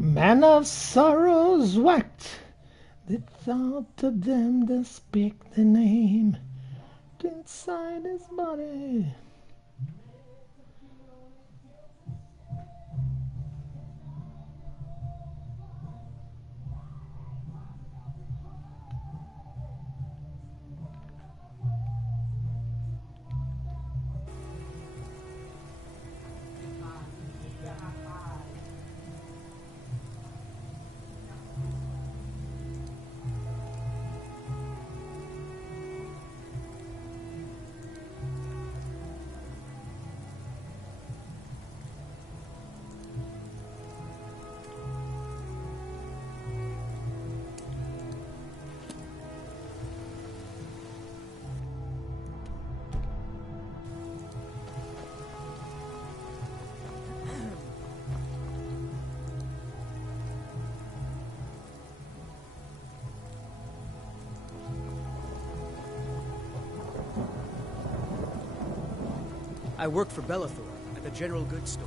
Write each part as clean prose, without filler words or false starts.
Man of sorrows what? The thought of them that speak the name inside his body. I work for Bellathor at the general goods store.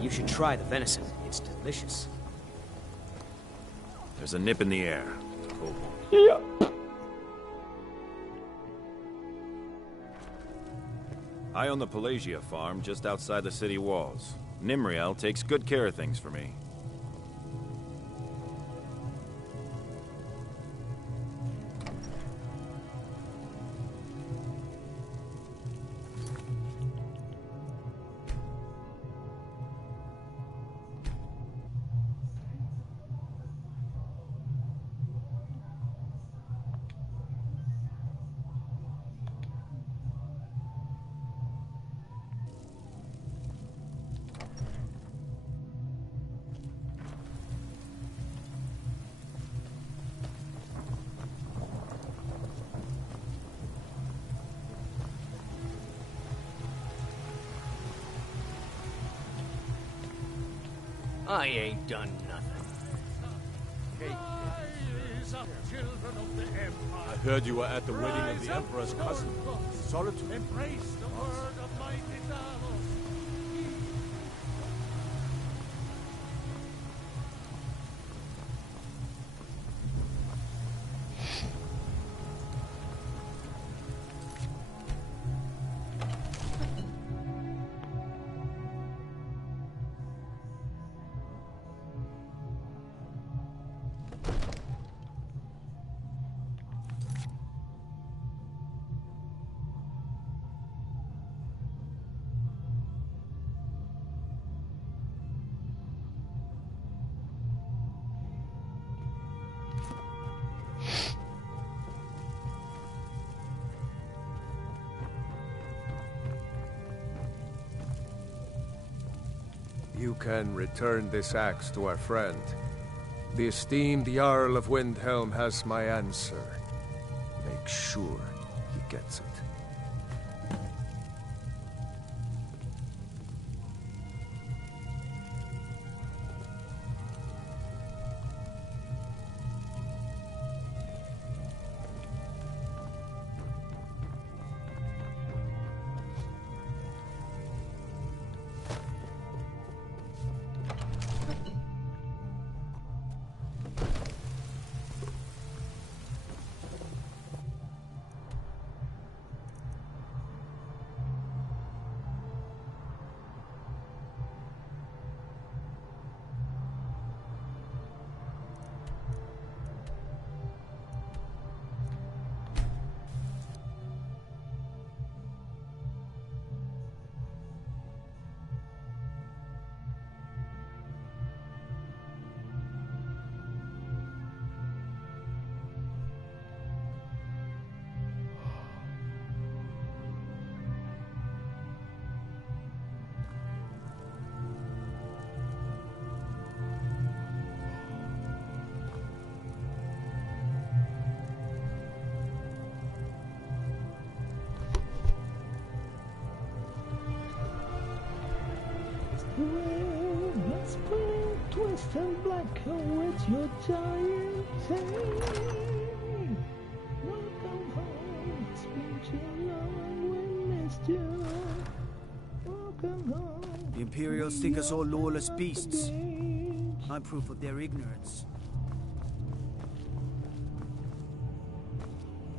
You should try the venison. It's delicious. There's a nip in the air. Oh. Yeah. I own the Pelagia farm just outside the city walls. Nimriel takes good care of things for me. I ain't done nothing. I heard you were at the wedding of the Emperor's cousin. Sorry to Embrace the word of mighty Talos. You can return this axe to our friend. The esteemed Jarl of Windhelm has my answer. Make sure he gets it. Well, let's spring, twist, and black with your giant tail. Welcome home, it's been too long, we missed you. Welcome home. The Imperials think us all lawless beasts. I'm proof of their ignorance.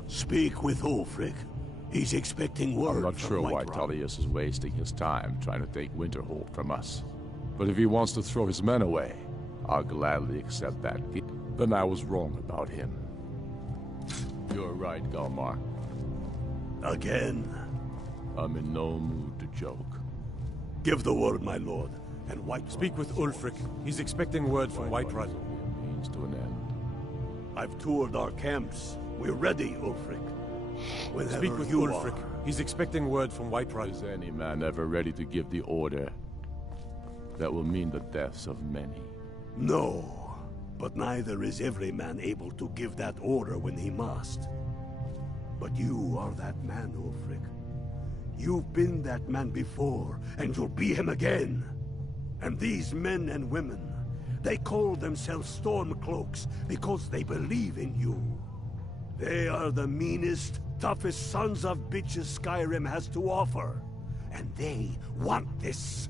Speak with Ulfric. He's expecting word. I'm not from sure why Whiterun. Tullius is wasting his time trying to take Winterhold from us. But if he wants to throw his men away, I'll gladly accept that. Then I was wrong about him. You're right, Galmar. Again. I'm in no mood to joke. Give the word, my lord, and Whiterun. Speak with Ulfric. He's expecting word from Whiterun. A means to an end. I've toured our camps. We're ready, Ulfric. Whenever Speak with you Ulfric. are. He's expecting word from Whiterun. Is any man ever ready to give the order that will mean the deaths of many? No, but neither is every man able to give that order when he must. But you are that man, Ulfric. You've been that man before, and you'll be him again. And these men and women, they call themselves Stormcloaks because they believe in you. They are the meanest, toughest sons of bitches Skyrim has to offer. And they want this.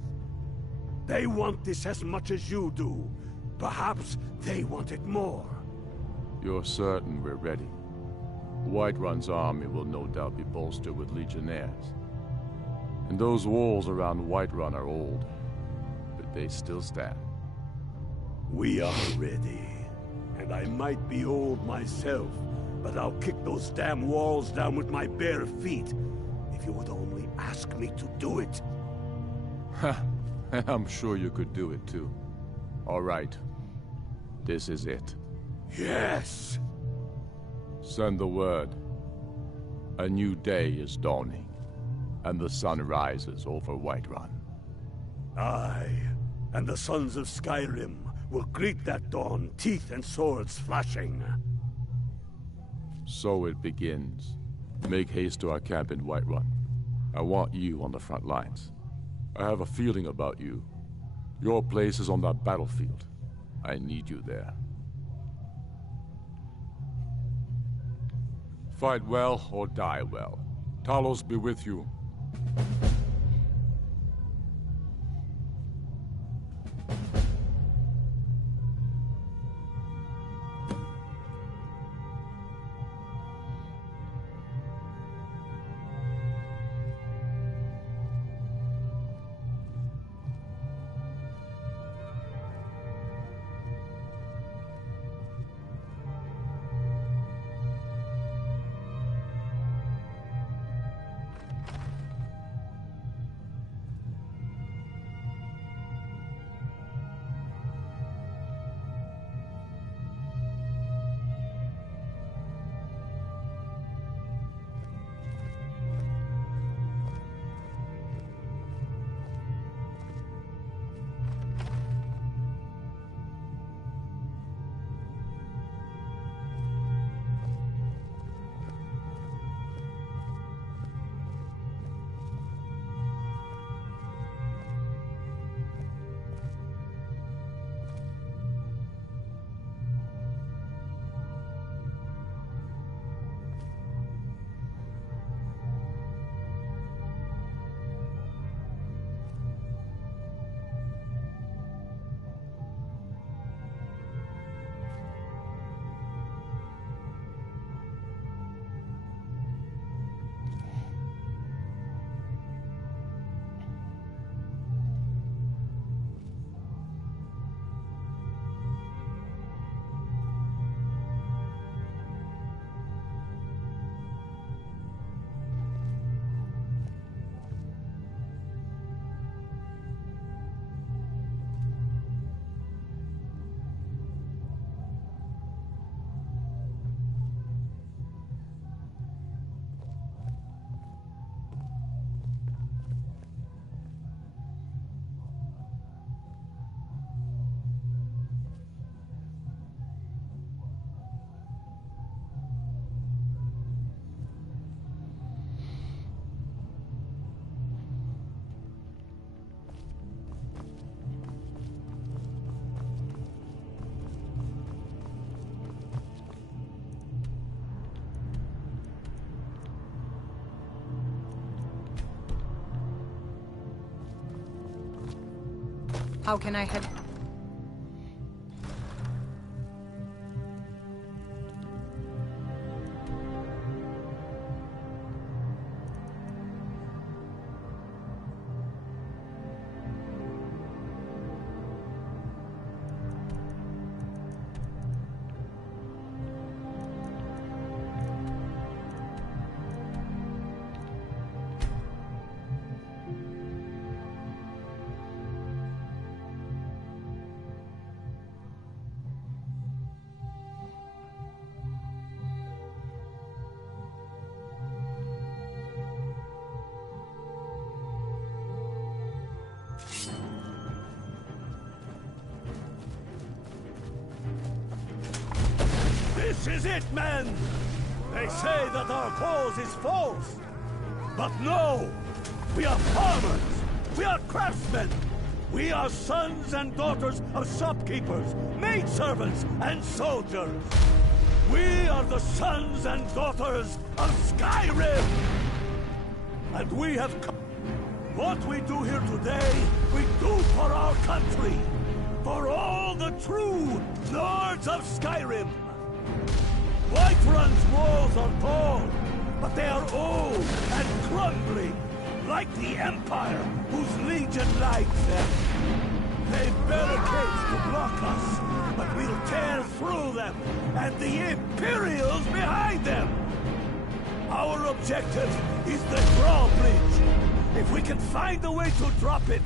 They want this as much as you do. Perhaps they want it more. You're certain we're ready? Whiterun's army will no doubt be bolstered with legionnaires. And those walls around Whiterun are old, but they still stand. We are ready. And I might be old myself, but I'll kick those damn walls down with my bare feet, if you would only ask me to do it. I'm sure you could do it too. All right. This is it. Yes! Send the word. A new day is dawning, and the sun rises over Whiterun. Aye, and the sons of Skyrim will greet that dawn, teeth and swords flashing. So it begins. Make haste to our camp in Whiterun. I want you on the front lines. I have a feeling about you. Your place is on that battlefield. I need you there. Fight well or die well. Talos be with you. How can I help? This is it, men! They say that our cause is false. But no! We are farmers! We are craftsmen! We are sons and daughters of shopkeepers, maidservants, and soldiers! We are the sons and daughters of Skyrim! And we have come... What we do here today, we do for our country! For all the true Lords of Skyrim! Whiterun's walls are tall, but they are old and crumbling, like the Empire, whose legion lights them. They've barricades to block us, but we'll tear through them, and the Imperials behind them! Our objective is the drawbridge. If we can find a way to drop it,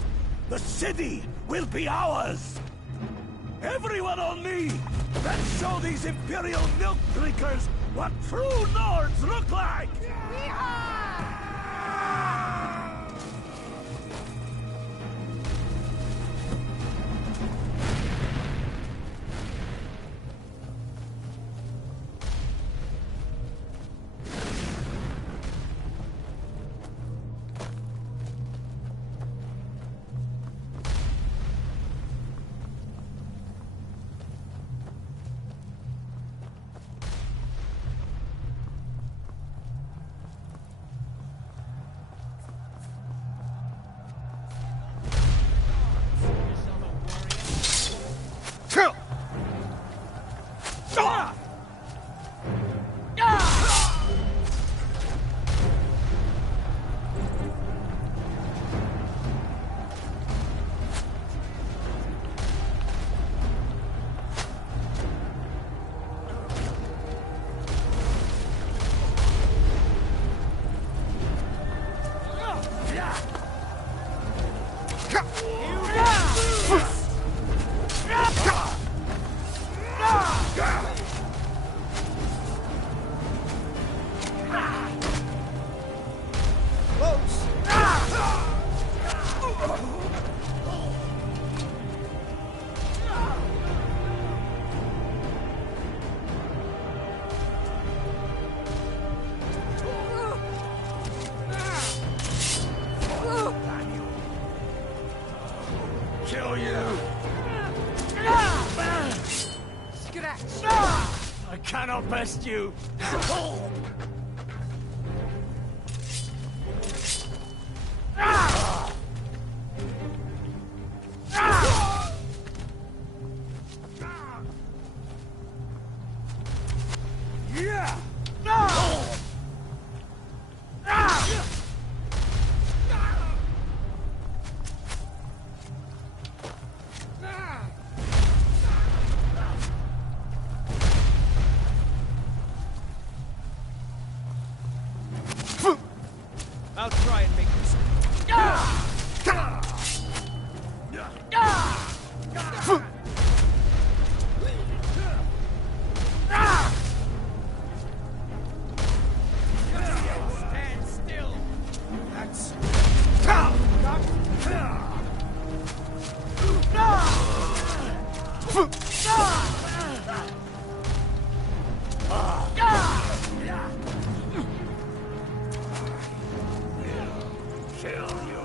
the city will be ours! Everyone on me! Let's show these Imperial milk drinkers what true Nords look like! Kill you! Scratch! I cannot best you! I'll try and make this. Stand still. That's. Kill you!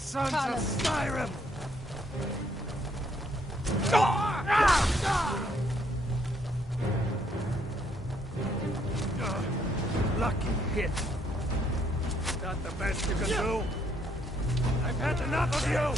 sons of Skyrim! Lucky hit. Not the best you can do. I've had enough of you!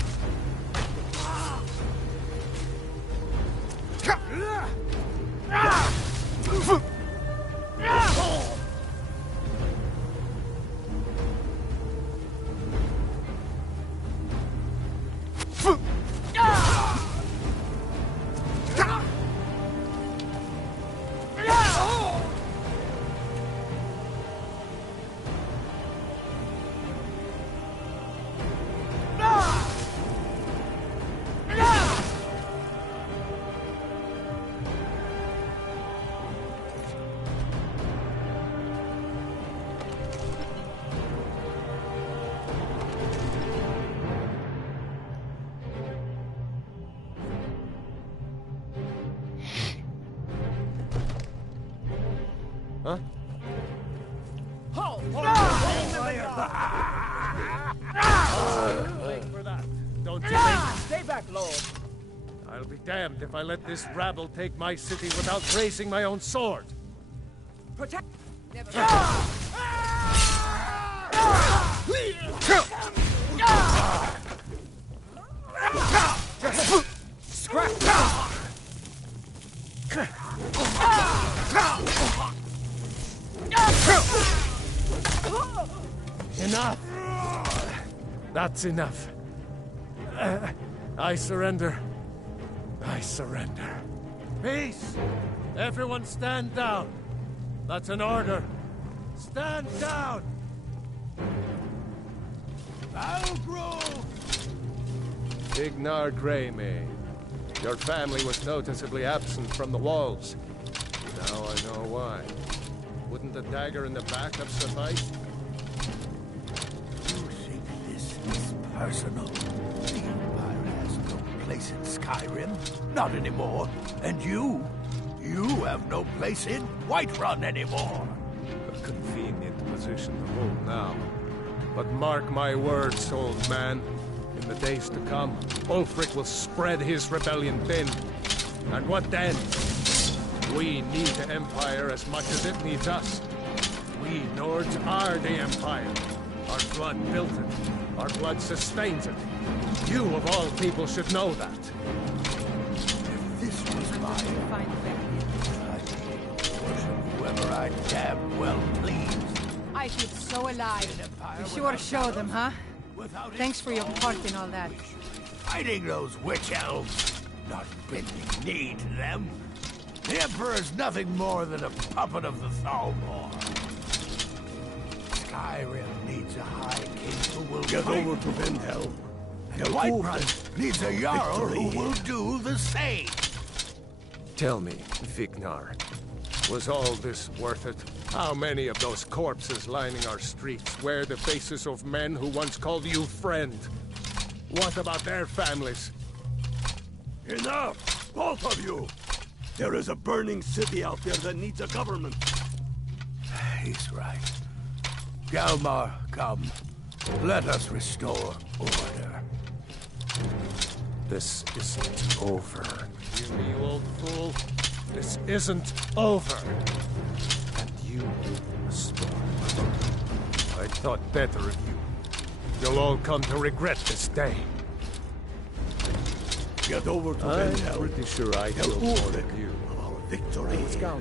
Huh? Wait for that. Don't you think? Stay back, Lord. I'll be damned if I let this rabble take my city without raising my own sword. Protect. Never. Enough! That's enough. I surrender. I surrender. Peace! Everyone stand down. That's an order. Stand down! Ignar Greymane. Your family was noticeably absent from the walls. Now I know why. Wouldn't the dagger in the back have sufficed? You think this is personal? The Empire has no place in Skyrim. Not anymore. And you have no place in Whiterun anymore. A convenient position to hold now. But mark my words, old man. In the days to come, Ulfric will spread his rebellion thin. And what then? We need the Empire as much as it needs us. We Nords are the Empire. Our blood built it. Our blood sustains it. You, of all people, should know that. If this was mine, I'd worship whoever I damn well pleased. I feel so alive. You sure show them, huh? Thanks for your part in all that. Fighting those witch elves, not bending knee to them. The Emperor's nothing more than a puppet of the Thalmor. Skyrim needs a high king who will get over to Vindhelm. And Whiterun needs a Jarl who will do the same. Tell me, Vignar, was all this worth it? How many of those corpses lining our streets wear the faces of men who once called you friend? What about their families? Enough! Both of you! There is a burning city out there that needs a government. He's right. Galmar, come. Let us restore order. This isn't over. You old fool. This isn't over. And you, Storm. I thought better of you. You'll all come to regret this day. Get over to I'm Vindhelm. pretty sure I feel more than you. Our victory. Let's go.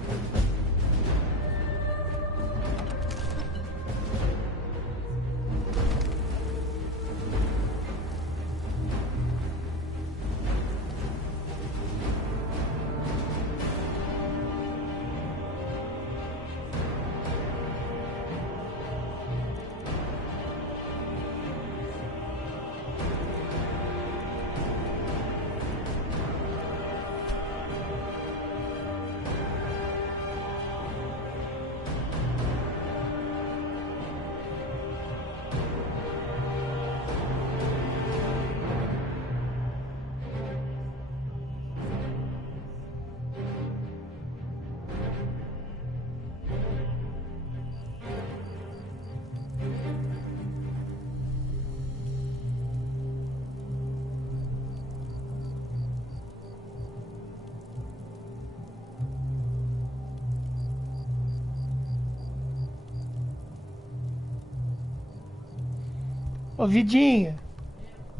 Ô, Vidinha,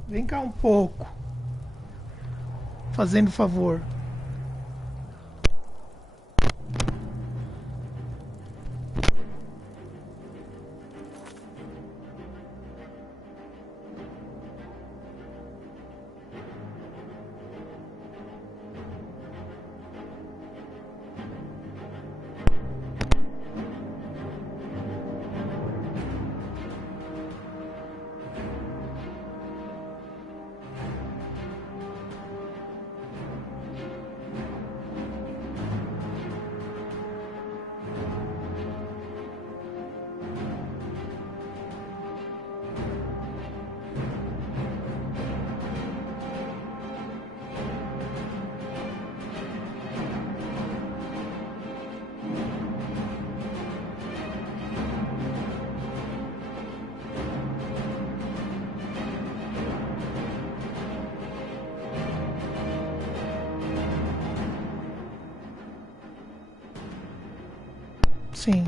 vem cá um pouco. Fazendo favor. Sim.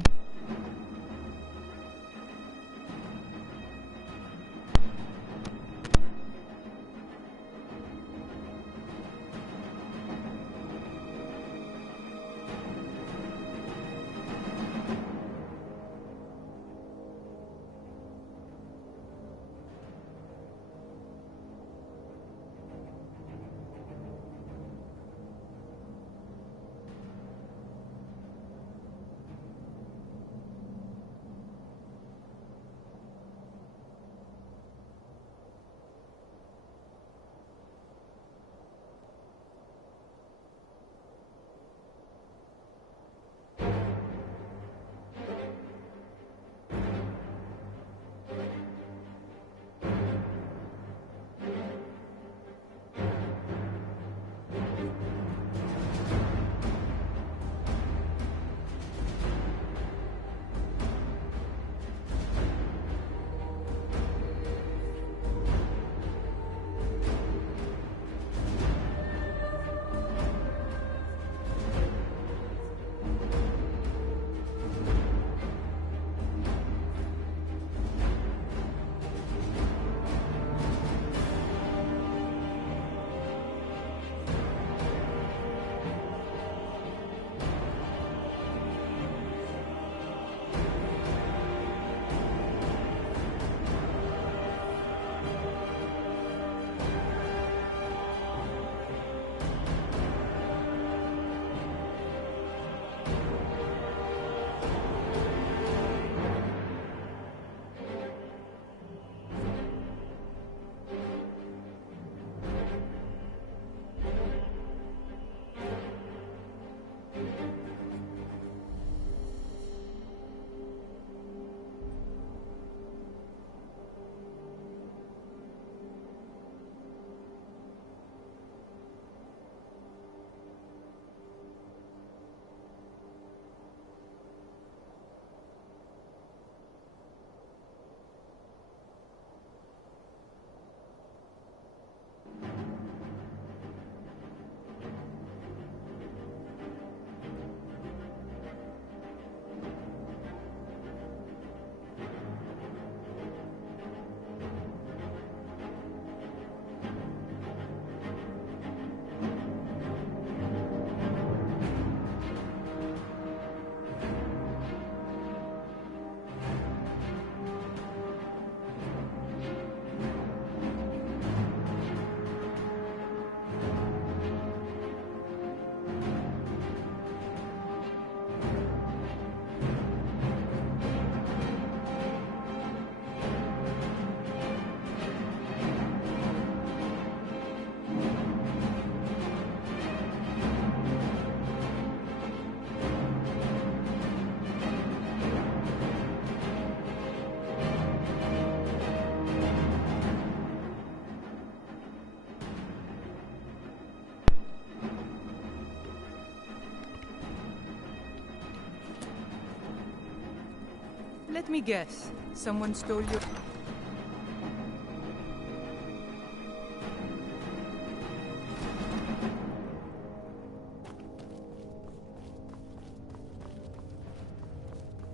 Let me guess. Someone stole your...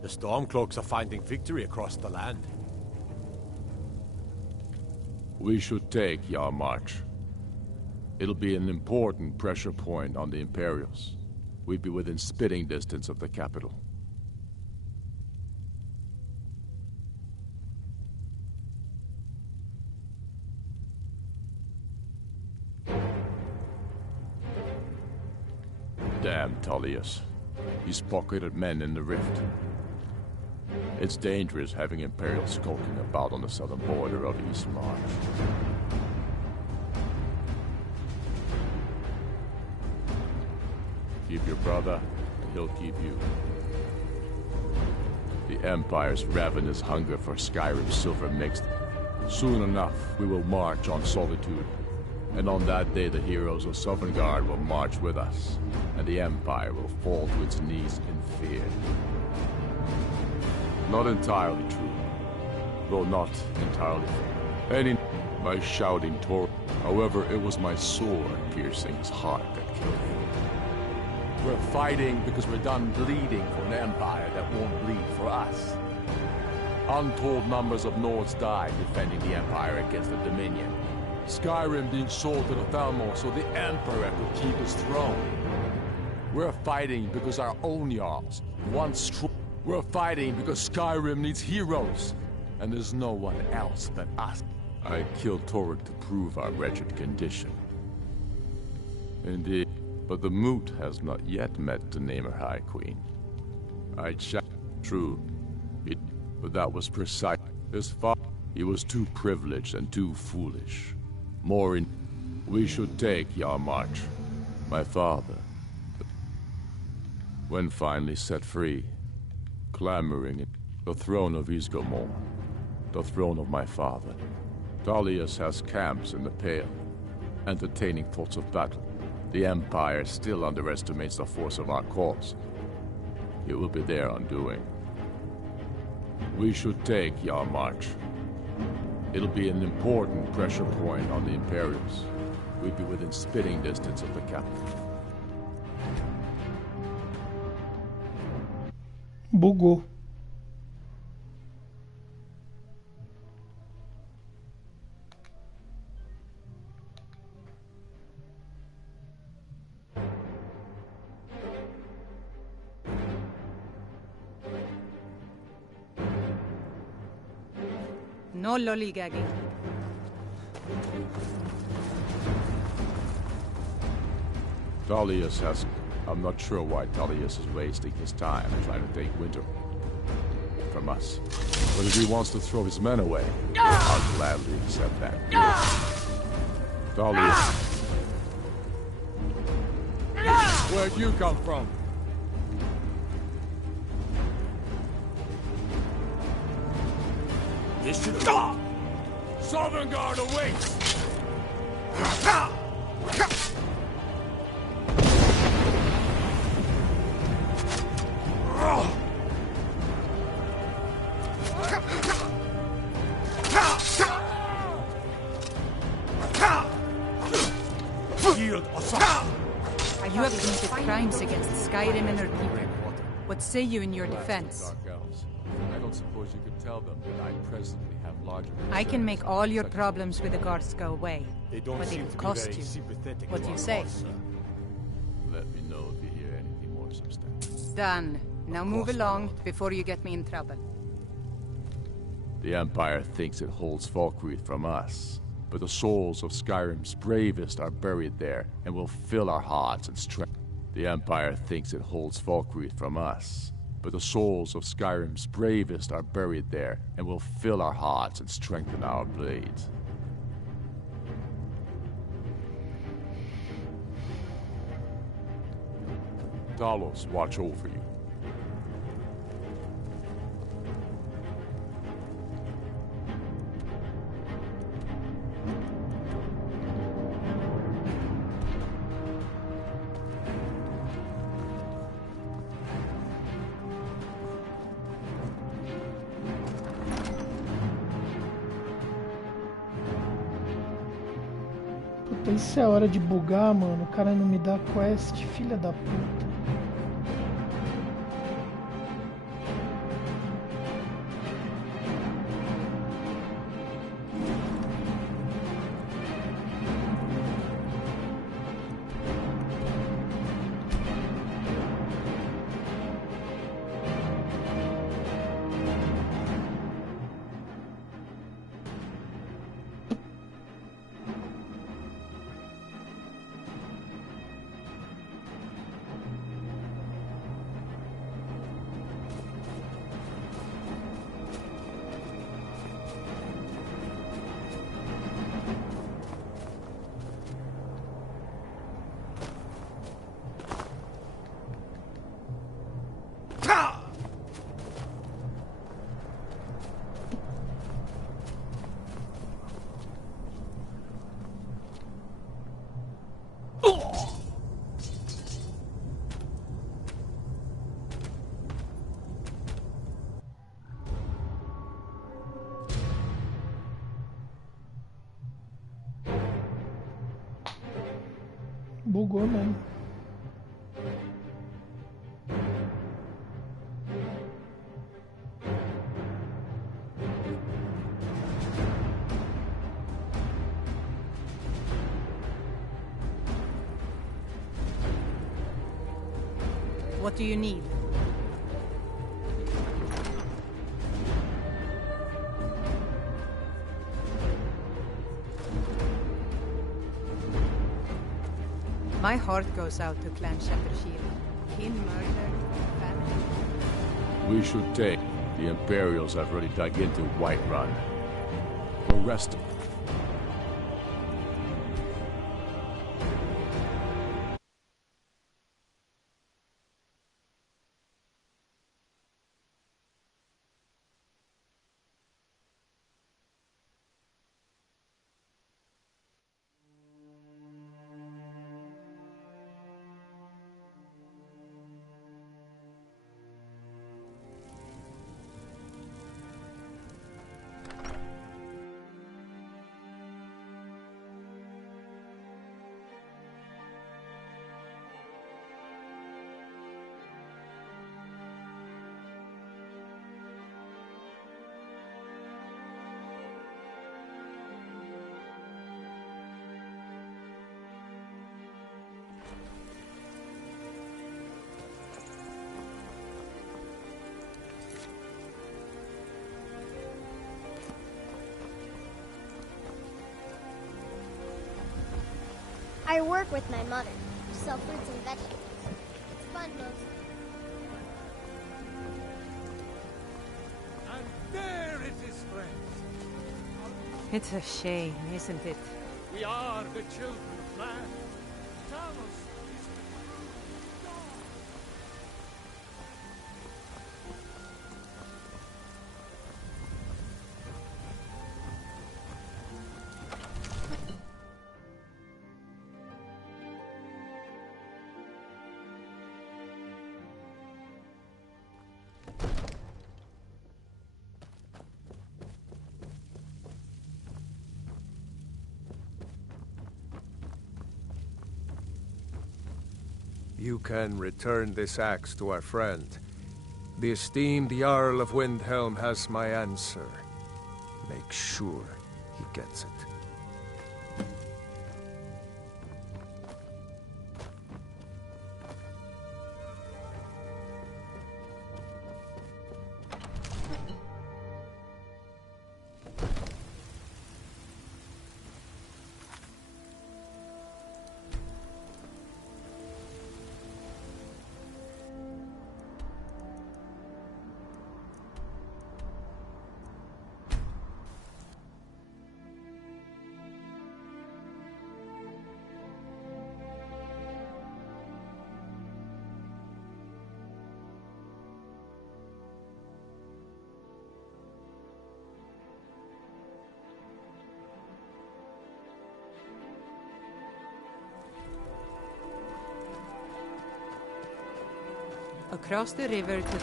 The Stormcloaks are finding victory across the land. We should take Yarmarch. It'll be an important pressure point on the Imperials. We'd be within spitting distance of the capital. Damn Tullius. He's pocketed men in the rift. It's dangerous having Imperials skulking about on the southern border of East March. Keep your brother, and he'll keep you. The Empire's ravenous hunger for Skyrim silver mixed. Soon enough, we will march on Solitude. And on that day, the heroes of Sovngarde will march with us, and the Empire will fall to its knees in fear. Not entirely true, though not entirely fair. My shouting tore. However, it was my sword piercing his heart that killed him. We're fighting because we're done bleeding for an empire that won't bleed for us. Untold numbers of Nords died defending the Empire against the Dominion. Skyrim being sold to the Thalmor so the Emperor could keep his throne. We're fighting because our own Jarls once strong. We're fighting because Skyrim needs heroes, and there's no one else but us. I killed Toruk to prove our wretched condition. Indeed, but the Moot has not yet met the Namer High Queen. True, but that was precise. His father, he was too privileged and too foolish. We should take Yarmarch. My father, when finally set free, clamoring the throne of Isgomor, the throne of my father. Tullius has camps in the Pale, entertaining thoughts of battle. The Empire still underestimates the force of our cause. It will be their undoing. We should take Yarmarch. It'll be an important pressure point on the Imperials. We'd be within spitting distance of the capital. Bugou. No lollygagging. Tullius has... I'm not sure why Tullius is wasting his time trying to take Winter from us. But if he wants to throw his men away, I'll gladly accept that. Tullius... Where'd you come from? This should be... Sovngarde awaits! You have committed crimes against Skyrim and her people. What say you in your defense? I don't suppose you could tell them that I presently have larger... I can make all your problems with the guards go away, but it'll cost you. What do you say? Let me know if you hear anything more substantial. Done. Now move along before you get me in trouble. The Empire thinks it holds Falkreath from us, but the souls of Skyrim's bravest are buried there and will fill our hearts and strength. The Empire thinks it holds Falkreath from us, but the souls of Skyrim's bravest are buried there and will fill our hearts and strengthen our blades. Talos watch over you. Puta, isso é hora de bugar, mano. O cara não me dá quest, filha da puta. Bugou mesmo. What do you need? My heart goes out to Clan Shattershield. Kin murder, family. We should take. The Imperials have already dug into Whiterun. Arrest them. I work with my mother. We sell fruits and vegetables. It's fun mostly. And there it is, friends. It's a shame, isn't it? We are the children of land. Talos is the true God. You can return this axe to our friend. The esteemed Jarl of Windhelm has my answer. Make sure he gets it. Across the river to...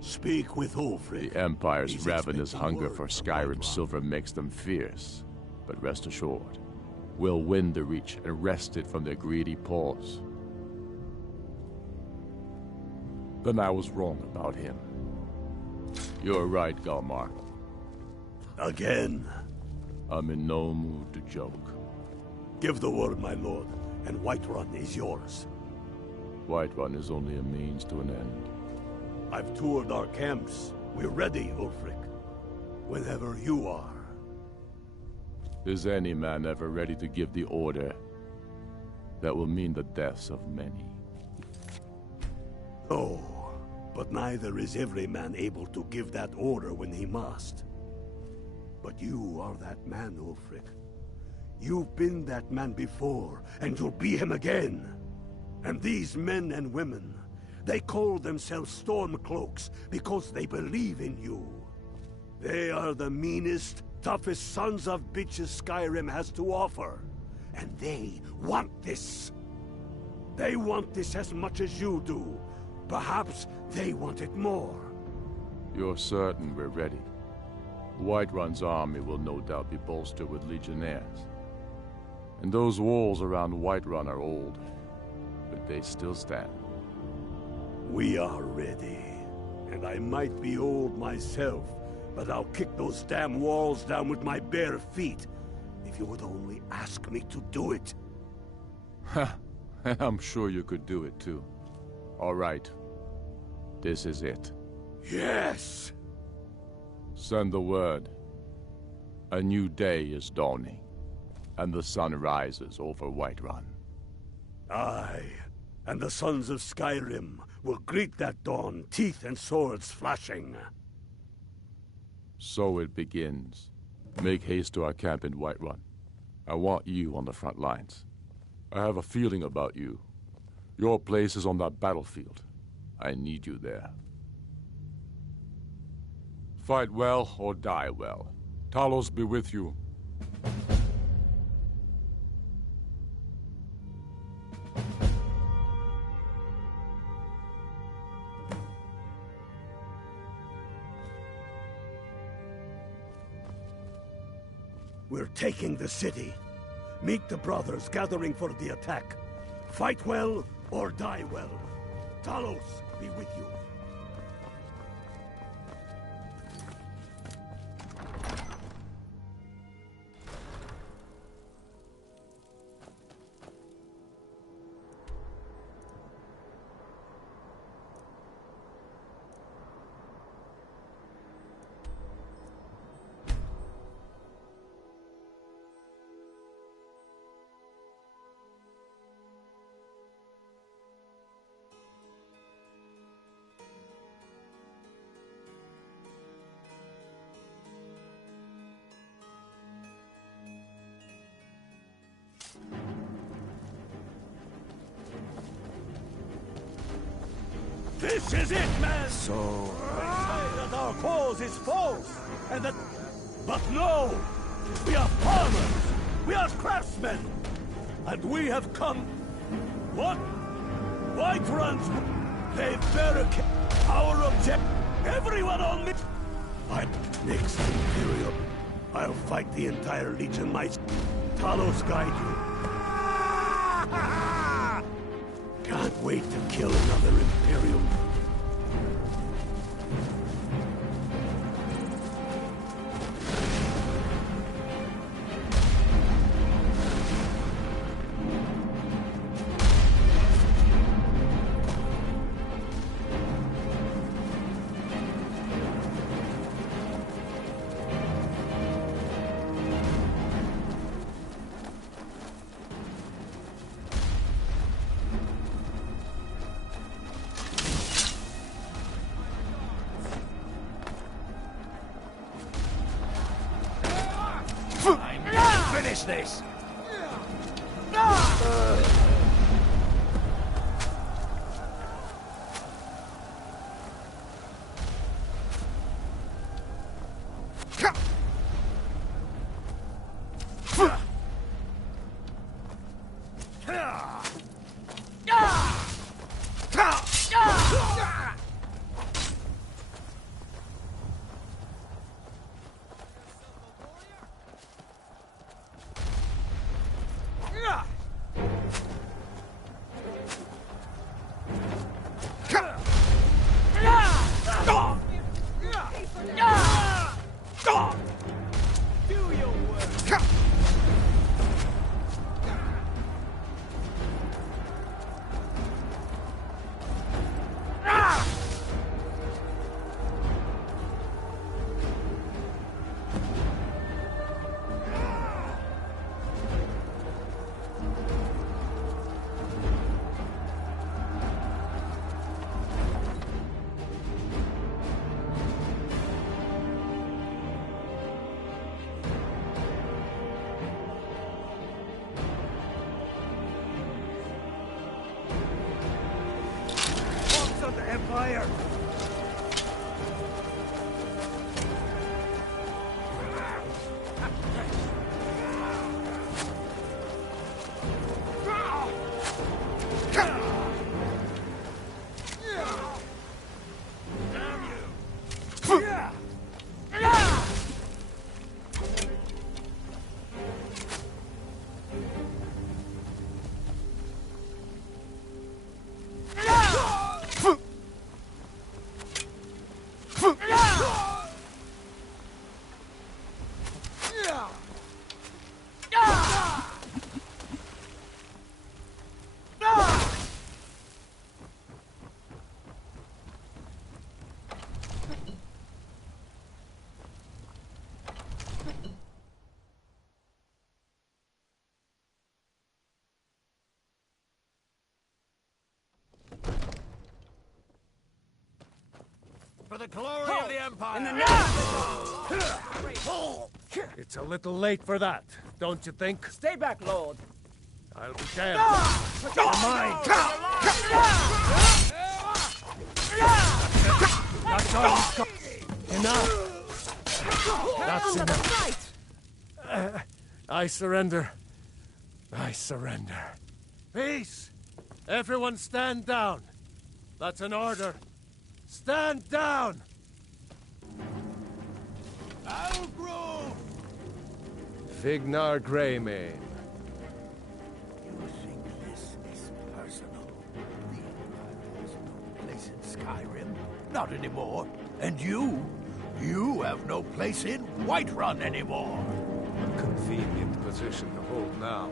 Speak with Ulfric. The Empire's He's ravenous expecting hunger word for from Skyrim Whiterun. silver makes them fierce. But rest assured, we'll win the Reach and wrest it from their greedy paws. Then I was wrong about him. You're right, Galmar. Again. I'm in no mood to joke. Give the word, my lord, and Whiterun is yours. Whiterun is only a means to an end. I've toured our camps. We're ready, Ulfric. Whenever you are. Is any man ever ready to give the order that will mean the deaths of many? No, but neither is every man able to give that order when he must. But you are that man, Ulfric. You've been that man before, and you'll be him again. And these men and women, they call themselves Stormcloaks because they believe in you. They are the meanest, toughest sons of bitches Skyrim has to offer. And they want this. They want this as much as you do. Perhaps they want it more. You're certain we're ready? Whiterun's army will no doubt be bolstered with legionnaires. And those walls around Whiterun are old, but they still stand. We are ready. And I might be old myself, but I'll kick those damn walls down with my bare feet, if you would only ask me to do it. Ha! And I'm sure you could do it too. All right. This is it. Yes! Send the word. A new day is dawning, and the sun rises over Whiterun. Aye, and the sons of Skyrim will greet that dawn, teeth and swords flashing. So it begins. Make haste to our camp in Whiterun. I want you on the front lines. I have a feeling about you. Your place is on that battlefield. I need you there. Fight well or die well. Talos be with you. We're taking the city. Meet the brothers gathering for the attack. Fight well or die well. Talos be with you. This is it, man! So... We say that our cause is false, and that... But no! We are farmers! We are craftsmen! And we have come... What? Whiterun's... They barricade... Our object... Everyone on me... Next Imperial. I'll fight the entire Legion myself. Talos guide you. Can't wait to kill another Imperial. Finish this! Fire! For the glory of the Empire! In the It's a little late for that, don't you think? Stay back, Lord. I'll be damned. You're mine! That's all you've got. Enough! That's enough. I surrender. I surrender. Peace! Everyone stand down. That's an order. Stand down! Algrove! Vignar Greymane. You think this is personal? The Empire has no place in Skyrim. Not anymore. And you have no place in Whiterun anymore. Convenient position to hold now.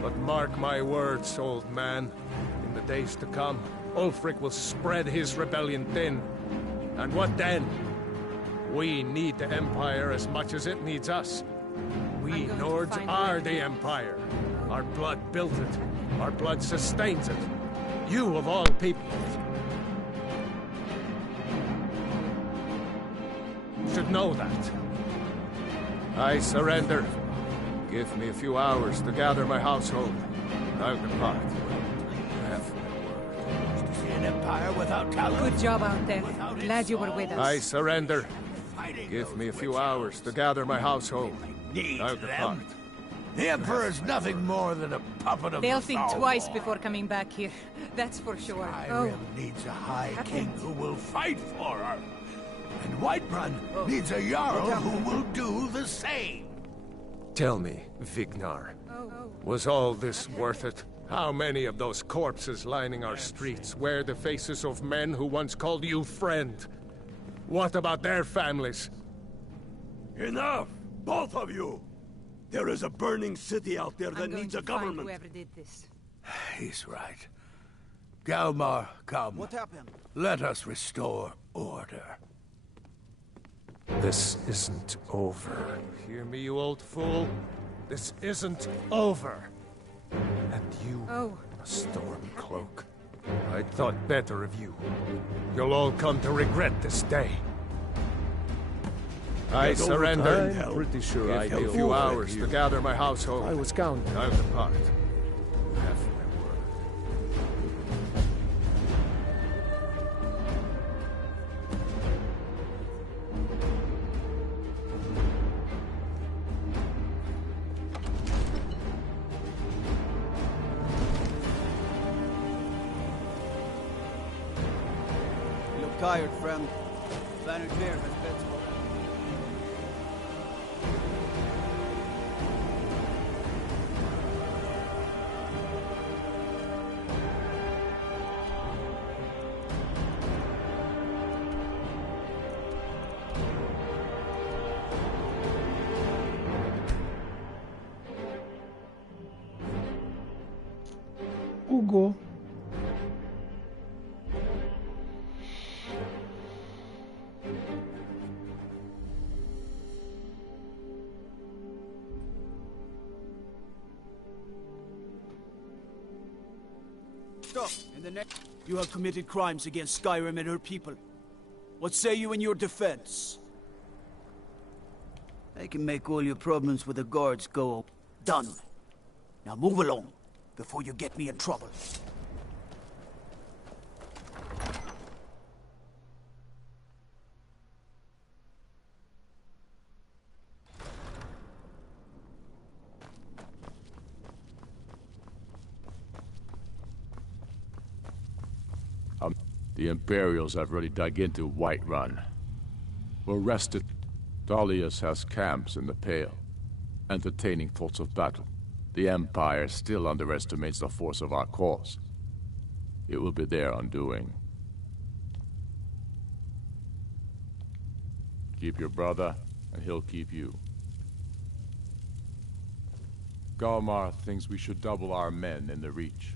But mark my words, old man. In the days to come, Ulfric will spread his rebellion thin. And what then? We need the Empire as much as it needs us. We Nords are the Empire. Our blood built it. Our blood sustains it. You of all people should know that. I surrender. Give me a few hours to gather my household. I'll depart. To see an empire without talent. Good job out there. Glad you were with us. I surrender. Give me a few hours to gather my household. I'll depart. The Emperor's nothing more than a puppet of They'll the think Thrall twice Lord. before coming back here. That's for sure. Skyrim needs a high king who will fight for her. And Whiterun needs a Jarl who will do the same. Tell me, Vignar, was all this worth it? How many of those corpses lining our streets wear the faces of men who once called you friend? What about their families? Enough, both of you! There is a burning city out there that I'm going needs to a government. find whoever did this. He's right. Galmar, come. What happened? Let us restore order. This isn't over. Hear me, you old fool? This isn't over. And you, a Stormcloak. I thought better of you. You'll all come to regret this day. I surrender. I'm pretty sure I Give me a killed few all of hours you. to gather my household. I was counting. I'll depart. Have my word. You look tired, friend. Banner Clear has beds for them. Hugo. Stop. In the next, you have committed crimes against Skyrim and her people. What say you in your defense? I can make all your problems with the guards go. Done. Now move along, before you get me in trouble. The Imperials have already dug into Whiterun. We're rested. Dalius has camps in the Pale, entertaining thoughts of battle. The Empire still underestimates the force of our cause. It will be their undoing. Keep your brother, and he'll keep you. Galmar thinks we should double our men in the Reach.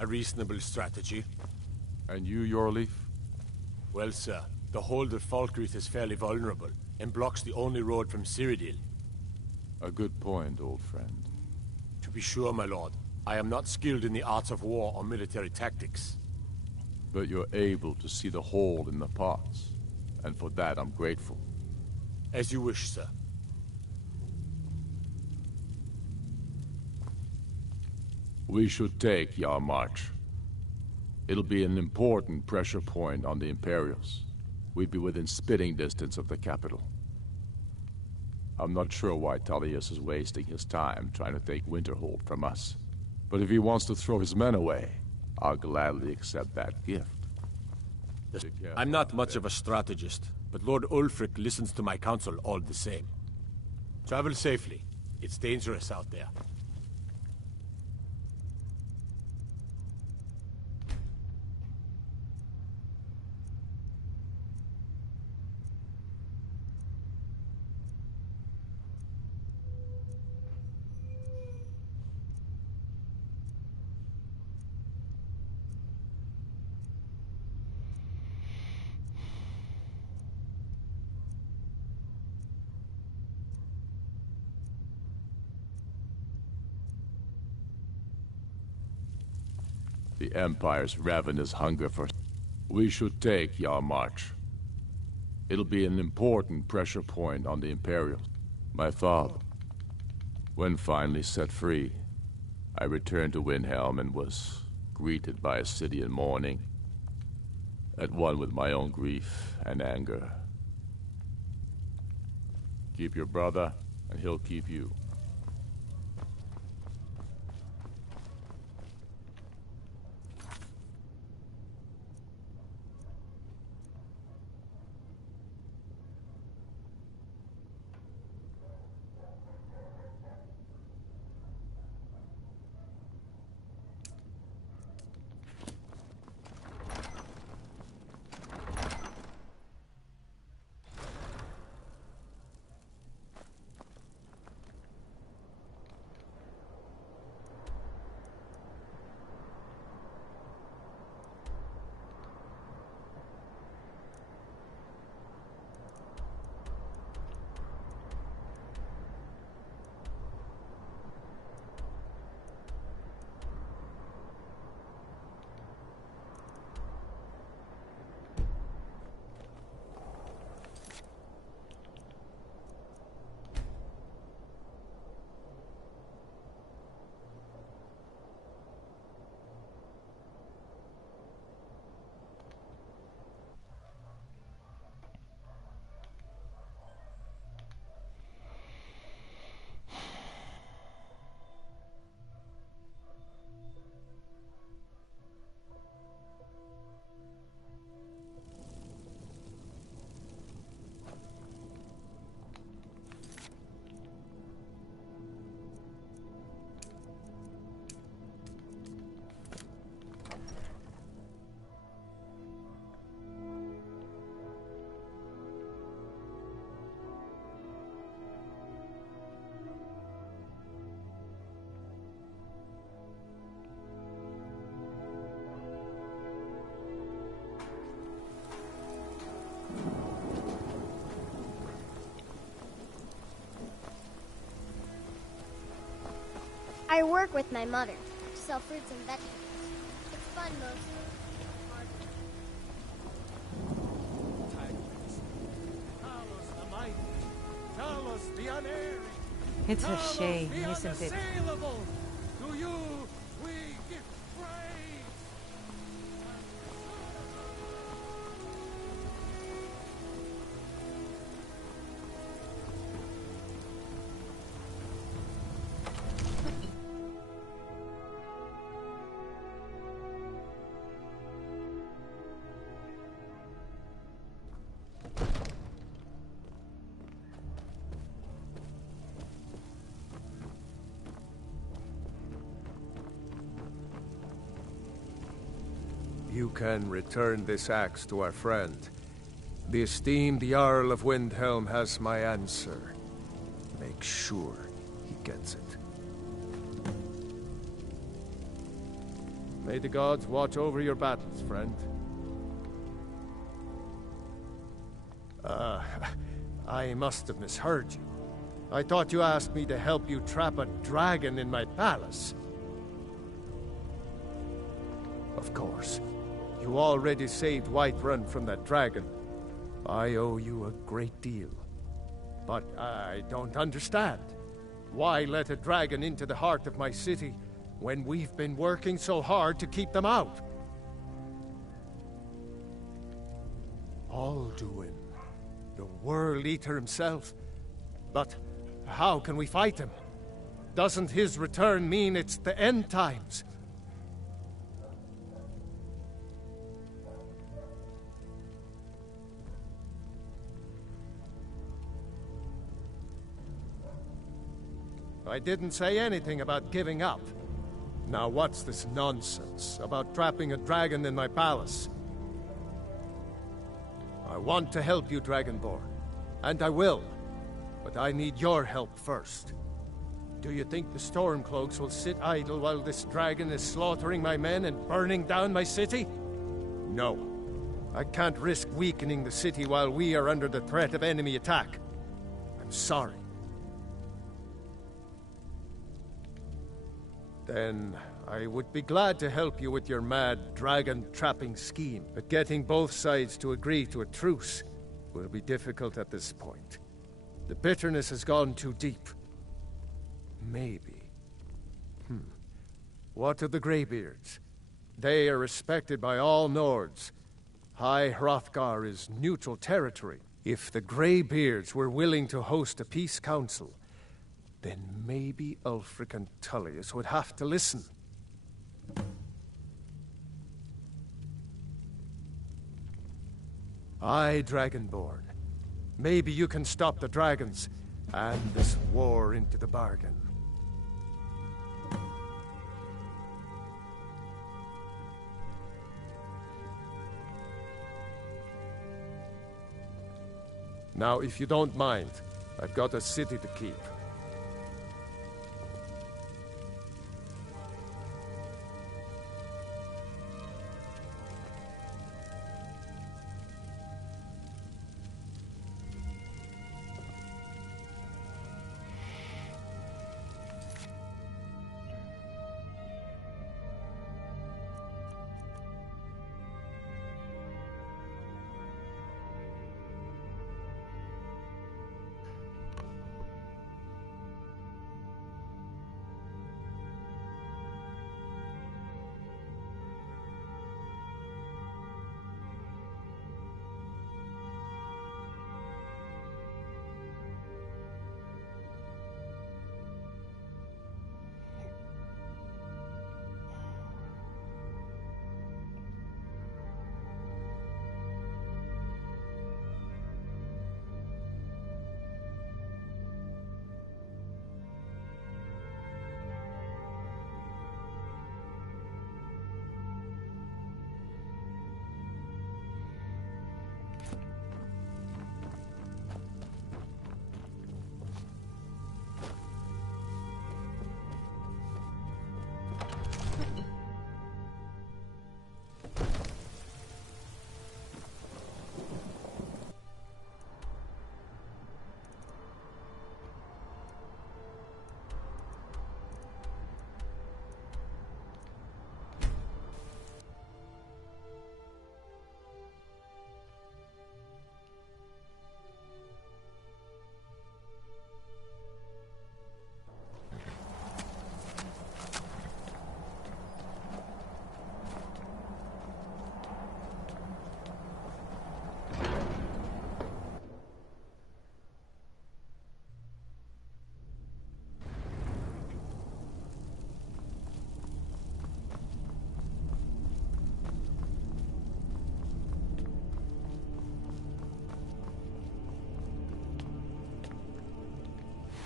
A reasonable strategy. And you, Yorleaf? Well, sir, the hold at Falkreath is fairly vulnerable, and blocks the only road from Cyrodiil. A good point, old friend. To be sure, my lord, I am not skilled in the arts of war or military tactics. But you're able to see the hold in the parts, and for that I'm grateful. As you wish, sir. We should take Yarmarch. It'll be an important pressure point on the Imperials. We'd be within spitting distance of the capital. I'm not sure why Tullius is wasting his time trying to take Winterhold from us. But if he wants to throw his men away, I'll gladly accept that gift. I'm not much of a strategist, but Lord Ulfric listens to my counsel all the same. Travel safely. It's dangerous out there. The Empire's ravenous hunger for... We should take Yarmarch. It'll be an important pressure point on the Imperials. My father, when finally set free, I returned to Windhelm and was greeted by a city in mourning, at one with my own grief and anger. Keep your brother, and he'll keep you. I work with my mother. Sell fruits and vegetables. It's fun mostly. It's a shame, isn't it? To you, we give praise. You can return this axe to our friend. The esteemed Jarl of Windhelm has my answer. Make sure he gets it. May the gods watch over your battles, friend. I must have misheard you. I thought you asked me to help you trap a dragon in my palace. Of course. You already saved Whiterun from that dragon. I owe you a great deal. But I don't understand. Why let a dragon into the heart of my city when we've been working so hard to keep them out? Alduin, the World Eater himself. But how can we fight him? Doesn't his return mean it's the end times? I didn't say anything about giving up. Now what's this nonsense about trapping a dragon in my palace? I want to help you, Dragonborn. And I will. But I need your help first. Do you think the Stormcloaks will sit idle while this dragon is slaughtering my men and burning down my city? No. I can't risk weakening the city while we are under the threat of enemy attack. I'm sorry. Then I would be glad to help you with your mad dragon-trapping scheme, but getting both sides to agree to a truce will be difficult at this point. The bitterness has gone too deep. Maybe. What of the Greybeards? They are respected by all Nords. High Hrothgar is neutral territory. If the Greybeards were willing to host a peace council, then maybe Ulfric and Tullius would have to listen. Aye, Dragonborn. Maybe you can stop the dragons, and this war into the bargain. Now, if you don't mind, I've got a city to keep.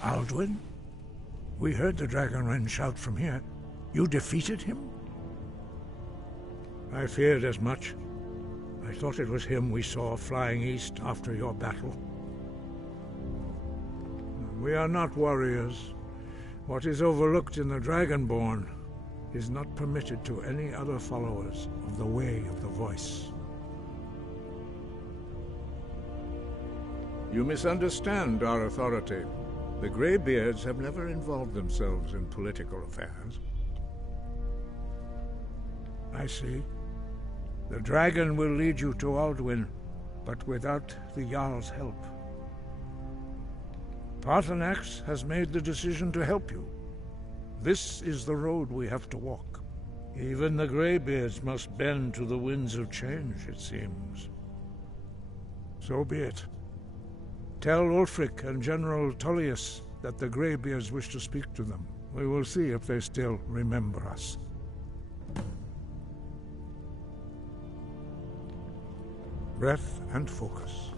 Alduin? We heard the Dragonren shout from here. You defeated him? I feared as much. I thought it was him we saw flying east after your battle. We are not warriors. What is overlooked in the Dragonborn is not permitted to any other followers of the Way of the Voice. You misunderstand our authority. The Greybeards have never involved themselves in political affairs. I see. The dragon will lead you to Alduin, but without the Jarl's help. Paarthurnax has made the decision to help you. This is the road we have to walk. Even the Greybeards must bend to the winds of change, it seems. So be it. Tell Ulfric and General Tullius that the Greybeards wish to speak to them. We will see if they still remember us. Breath and focus.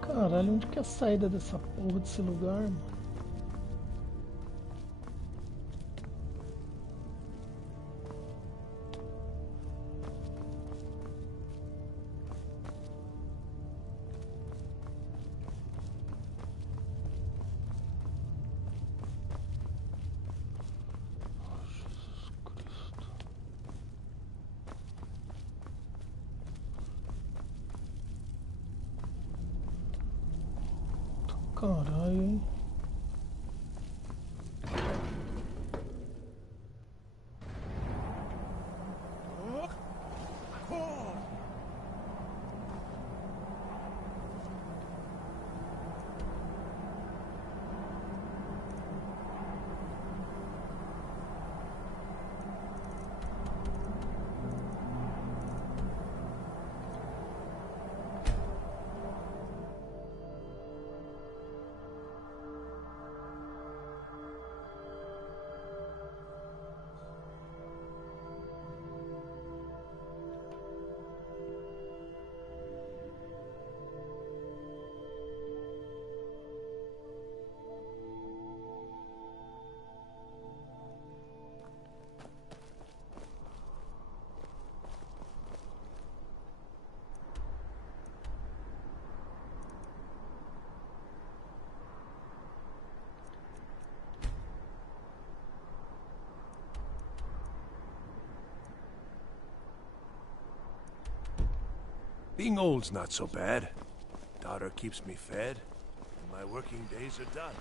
Caralho, onde que é a saída dessa porra desse lugar, mano? Caralho, hein? Being old's not so bad. Daughter keeps me fed, and my working days are done.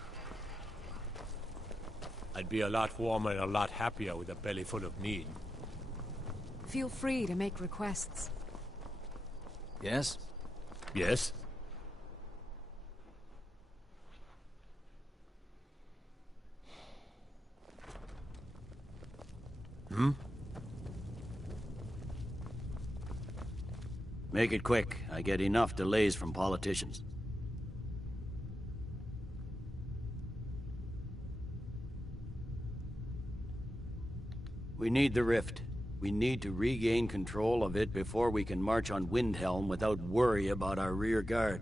I'd be a lot warmer and a lot happier with a belly full of meat. Feel free to make requests. Yes? Yes? Hmm? Make it quick. I get enough delays from politicians. We need the rift. We need to regain control of it before we can march on Windhelm without worry about our rear guard.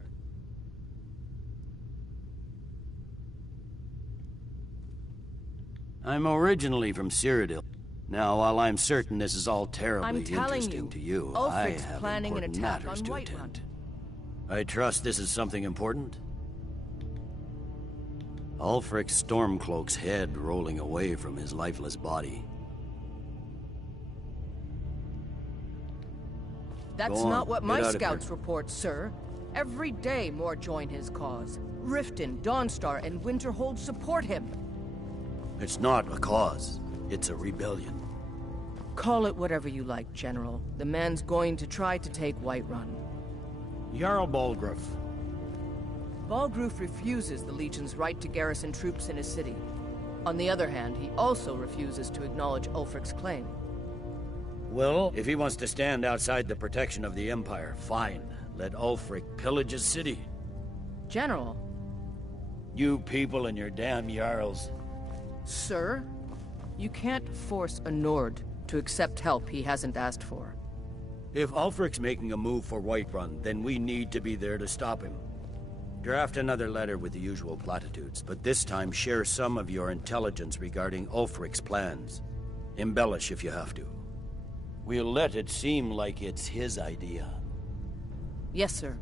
I'm originally from Cyrodiil. Now, while I'm certain this is all terribly interesting to you, I have planning an important attack matters on to Whiterun. attend. I trust this is something important? Ulfric's Stormcloak's head rolling away from his lifeless body. That's Go on, not what my get out of scouts here. report, sir. Every day more join his cause. Riften, Dawnstar, and Winterhold support him. It's not a cause. It's a rebellion. Call it whatever you like, General. The man's going to try to take Whiterun. Jarl Balgruuf. Balgruuf refuses the Legion's right to garrison troops in his city. On the other hand, he also refuses to acknowledge Ulfric's claim. Well, if he wants to stand outside the protection of the Empire, fine. Let Ulfric pillage his city. General. You people and your damn Jarls. Sir, you can't force a Nord to accept help he hasn't asked for. If Ulfric's making a move for Whiterun, then we need to be there to stop him. Draft another letter with the usual platitudes, but this time share some of your intelligence regarding Ulfric's plans. Embellish if you have to. We'll let it seem like it's his idea. Yes, sir.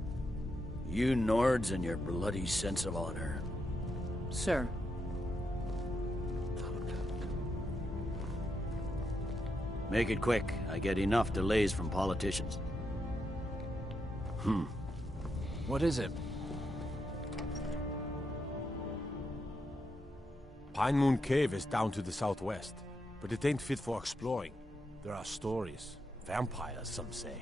You Nords and your bloody sense of honor. Sir. Make it quick. I get enough delays from politicians. What is it? Pine Moon Cave is down to the southwest, but it ain't fit for exploring. There are stories. Vampires, some say.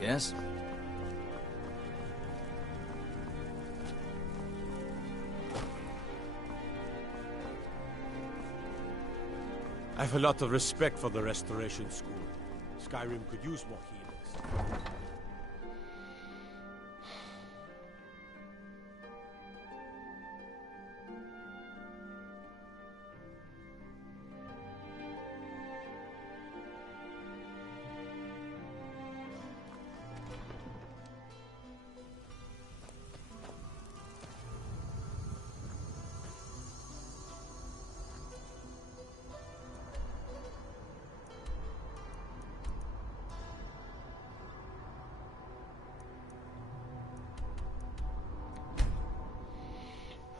Yes? I have a lot of respect for the Restoration School. Skyrim could use more healers.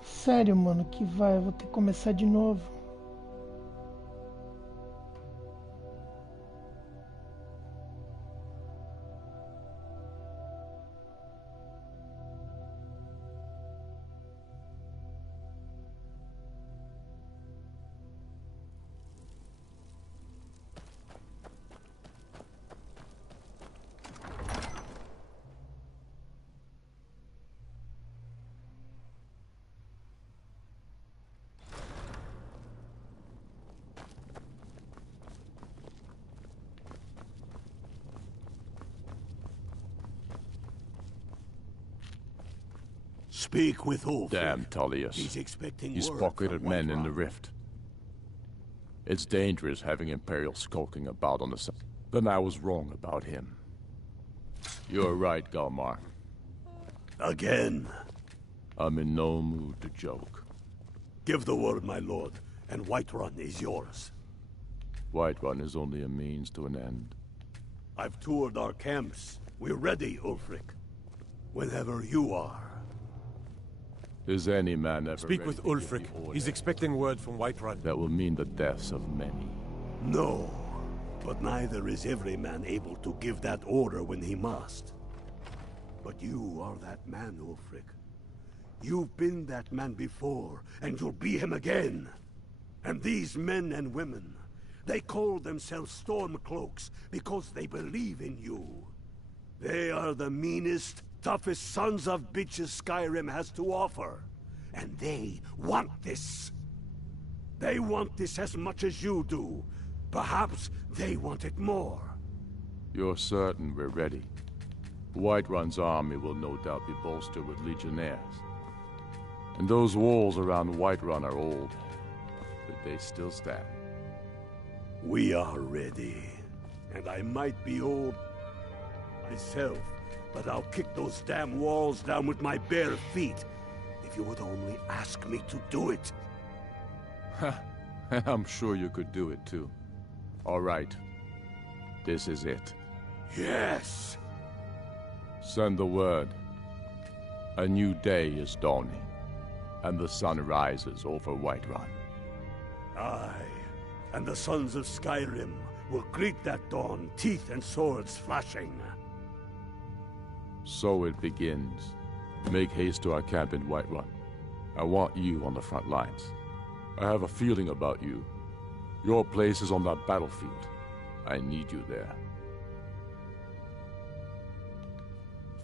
Sério, mano, que vai, eu vou ter que começar de novo. Speak with Ulfric. Damn Tullius. He's expecting He's word pocketed from men in the Whiterun. rift. It's dangerous having Imperials skulking about on the side. Then I was wrong about him. You're right, Galmar. Again. I'm in no mood to joke. Give the word, my lord, and Whiterun is yours. Whiterun is only a means to an end. I've toured our camps. We're ready, Ulfric. Whenever you are. Is any man ever Speak ready with to give Ulfric. the order? He's expecting word from Whiterun. That will mean the deaths of many. No, but neither is every man able to give that order when he must. But you are that man, Ulfric. You've been that man before, and you'll be him again. And these men and women, they call themselves Stormcloaks because they believe in you. They are the meanest, toughest sons of bitches Skyrim has to offer. And they want this. They want this as much as you do. Perhaps they want it more. You're certain we're ready? Whiterun's army will no doubt be bolstered with legionnaires. And those walls around Whiterun are old, but they still stand. We are ready. And I might be old myself, but I'll kick those damn walls down with my bare feet, if you would only ask me to do it. I'm sure you could do it too. All right. This is it. Yes! Send the word. A new day is dawning, and the sun rises over Whiterun. Aye. And the sons of Skyrim will greet that dawn, teeth and swords flashing. So it begins. Make haste to our camp in Whiterun. I want you on the front lines. I have a feeling about you. Your place is on that battlefield. I need you there.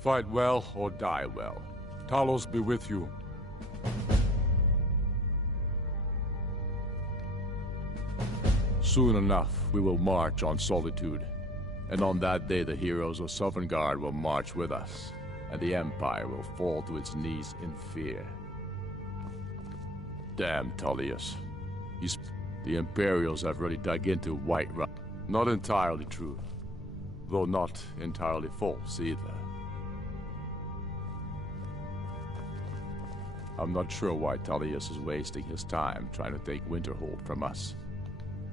Fight well or die well. Talos be with you. Soon enough, we will march on Solitude. And on that day, the heroes of Sovngarde will march with us, and the Empire will fall to its knees in fear. Damn Tullius. The Imperials have already dug into Whiterun. Not entirely true, though not entirely false either. I'm not sure why Tullius is wasting his time trying to take Winterhold from us.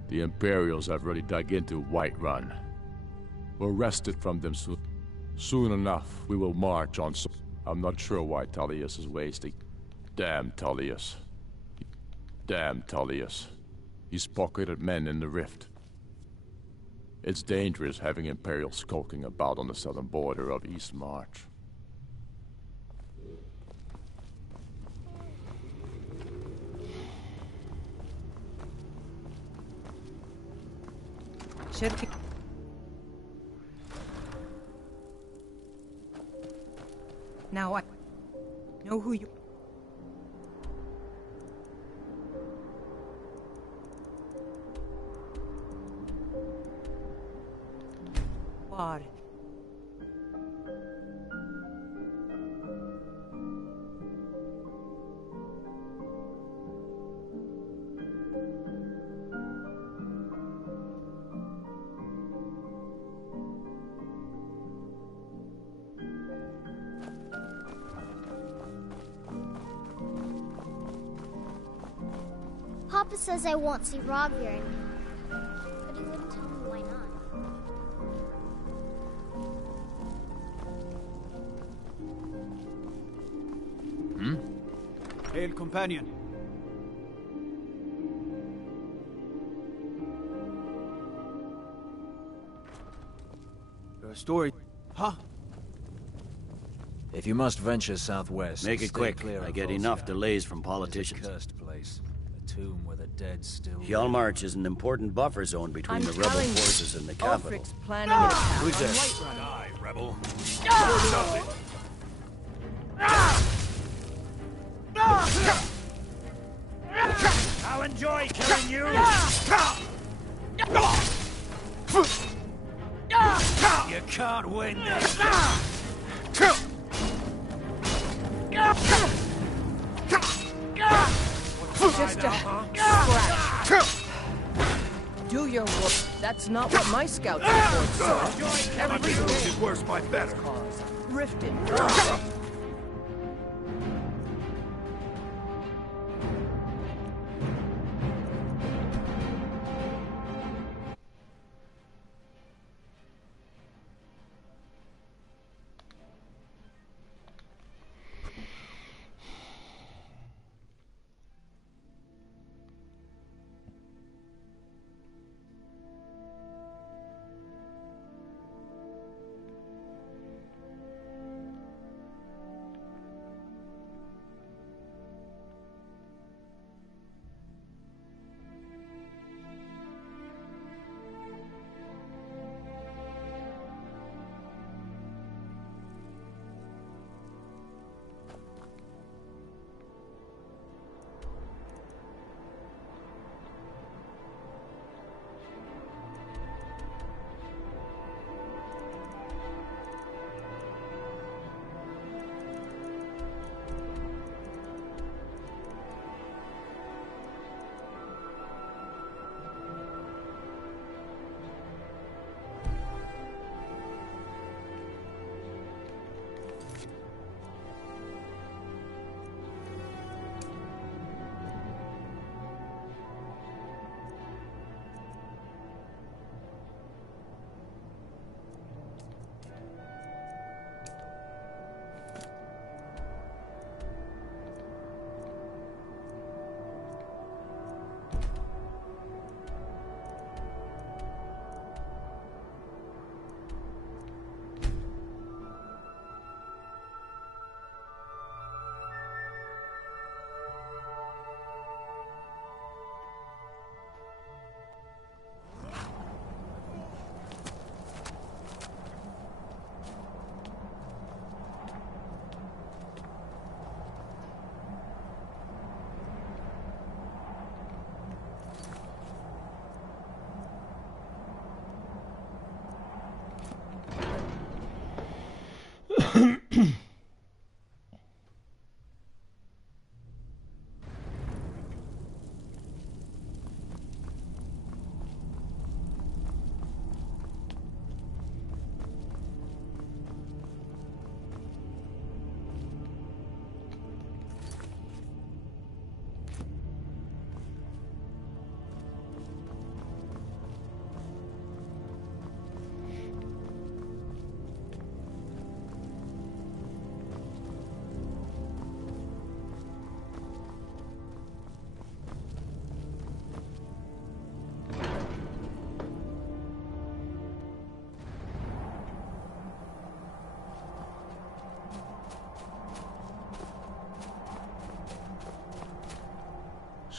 The Imperials have already dug into Whiterun. We'll wrest it from them soon. Soon enough, we will march on. I'm not sure why Tullius is wasting. Damn Tullius. Damn Tullius. He's pocketed men in the rift. It's dangerous having Imperials skulking about on the southern border of East March. Now I know who you... are. Papa says I won't see Rogvir anymore, but he wouldn't tell me why not. Hail, companion. Your story... Huh? If you must venture southwest, make it stay quick. clear I of get Volsca. enough delays from politicians. It's a cursed place. A tomb where the dead still... Hjalmarch is an important buffer zone between I'm the rebel telling you, forces and the capital. Ulfric's planning an attack Who's on this? Whiterun. Die, rebel. I'll enjoy killing you! You can't win this! Just a scratch. Do your work. That's not what my scouts report, sir. Every day Is worse by better. cause rifted.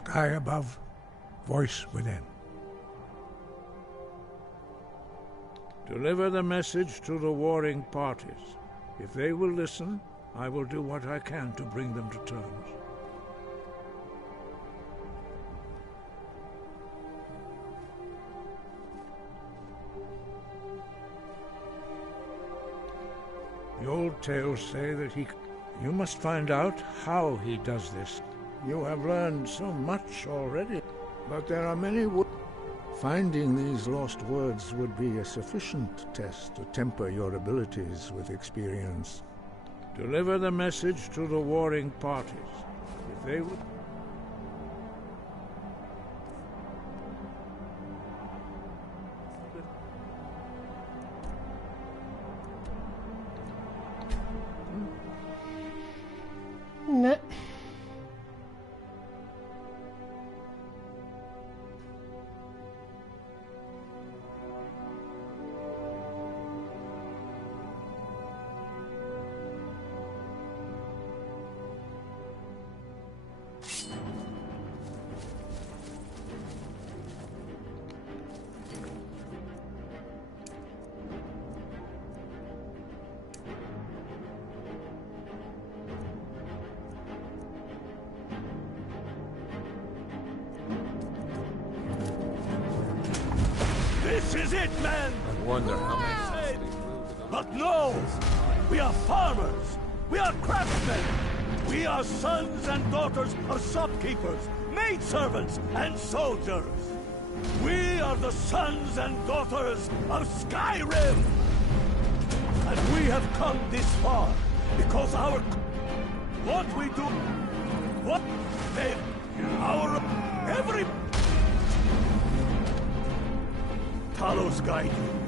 Sky above, voice within. Deliver the message to the warring parties. If they will listen, I will do what I can to bring them to terms. The old tales say that you must find out how he does this. You have learned so much already, but there are many Finding these lost words would be a sufficient test to temper your abilities with experience. Deliver the message to the warring parties. If they would... Nah. This is it, man! I wonder how many... But no! We are farmers! We are craftsmen! We are sons and daughters of shopkeepers, maidservants, and soldiers! We are the sons and daughters of Skyrim! And we have come this far because what we do... What... Every... Talos guide you.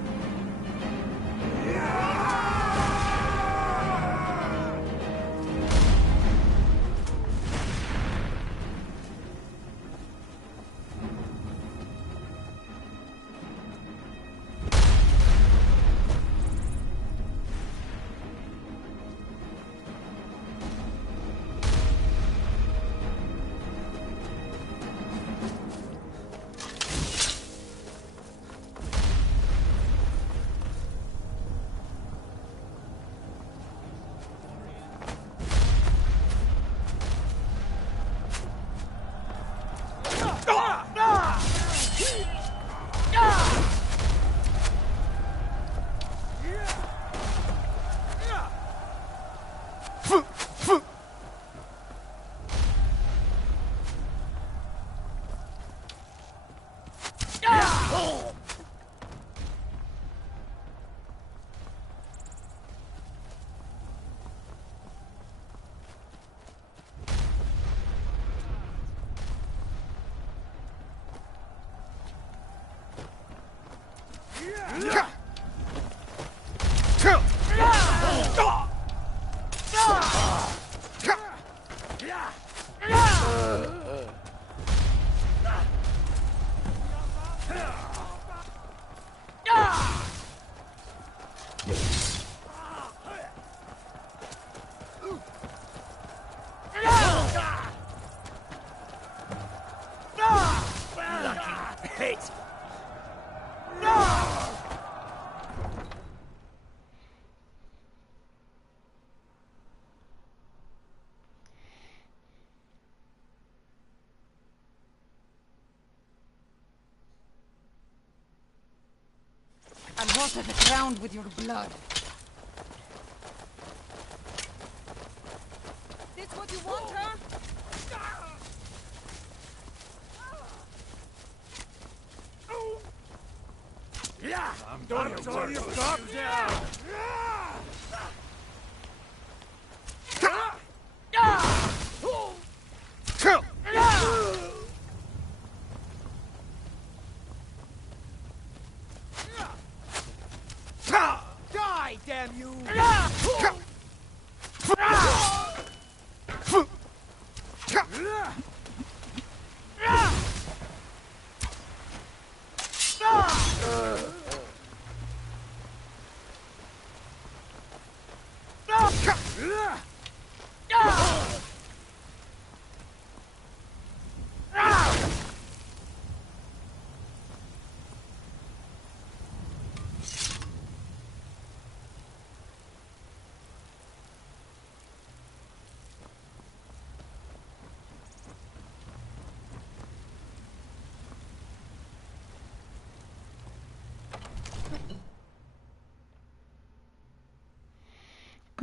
I'll water the ground with your blood. This what you want, huh? Yeah! I'm doing it. All you got? Die, damn you!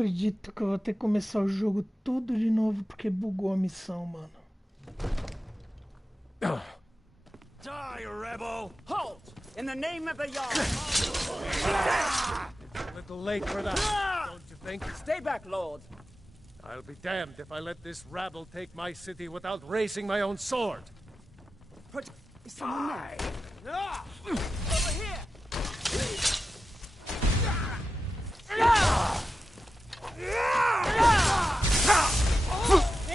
acredito que eu vou ter que começar o jogo tudo de novo porque bugou a missão, mano. Die, rebel! Halt! In the name of the Jarl! A little late for that, don't you think? Stay back, Lord. I'll be damned if I let this rabble take my city without raising my own sword. But is someone there? Over here!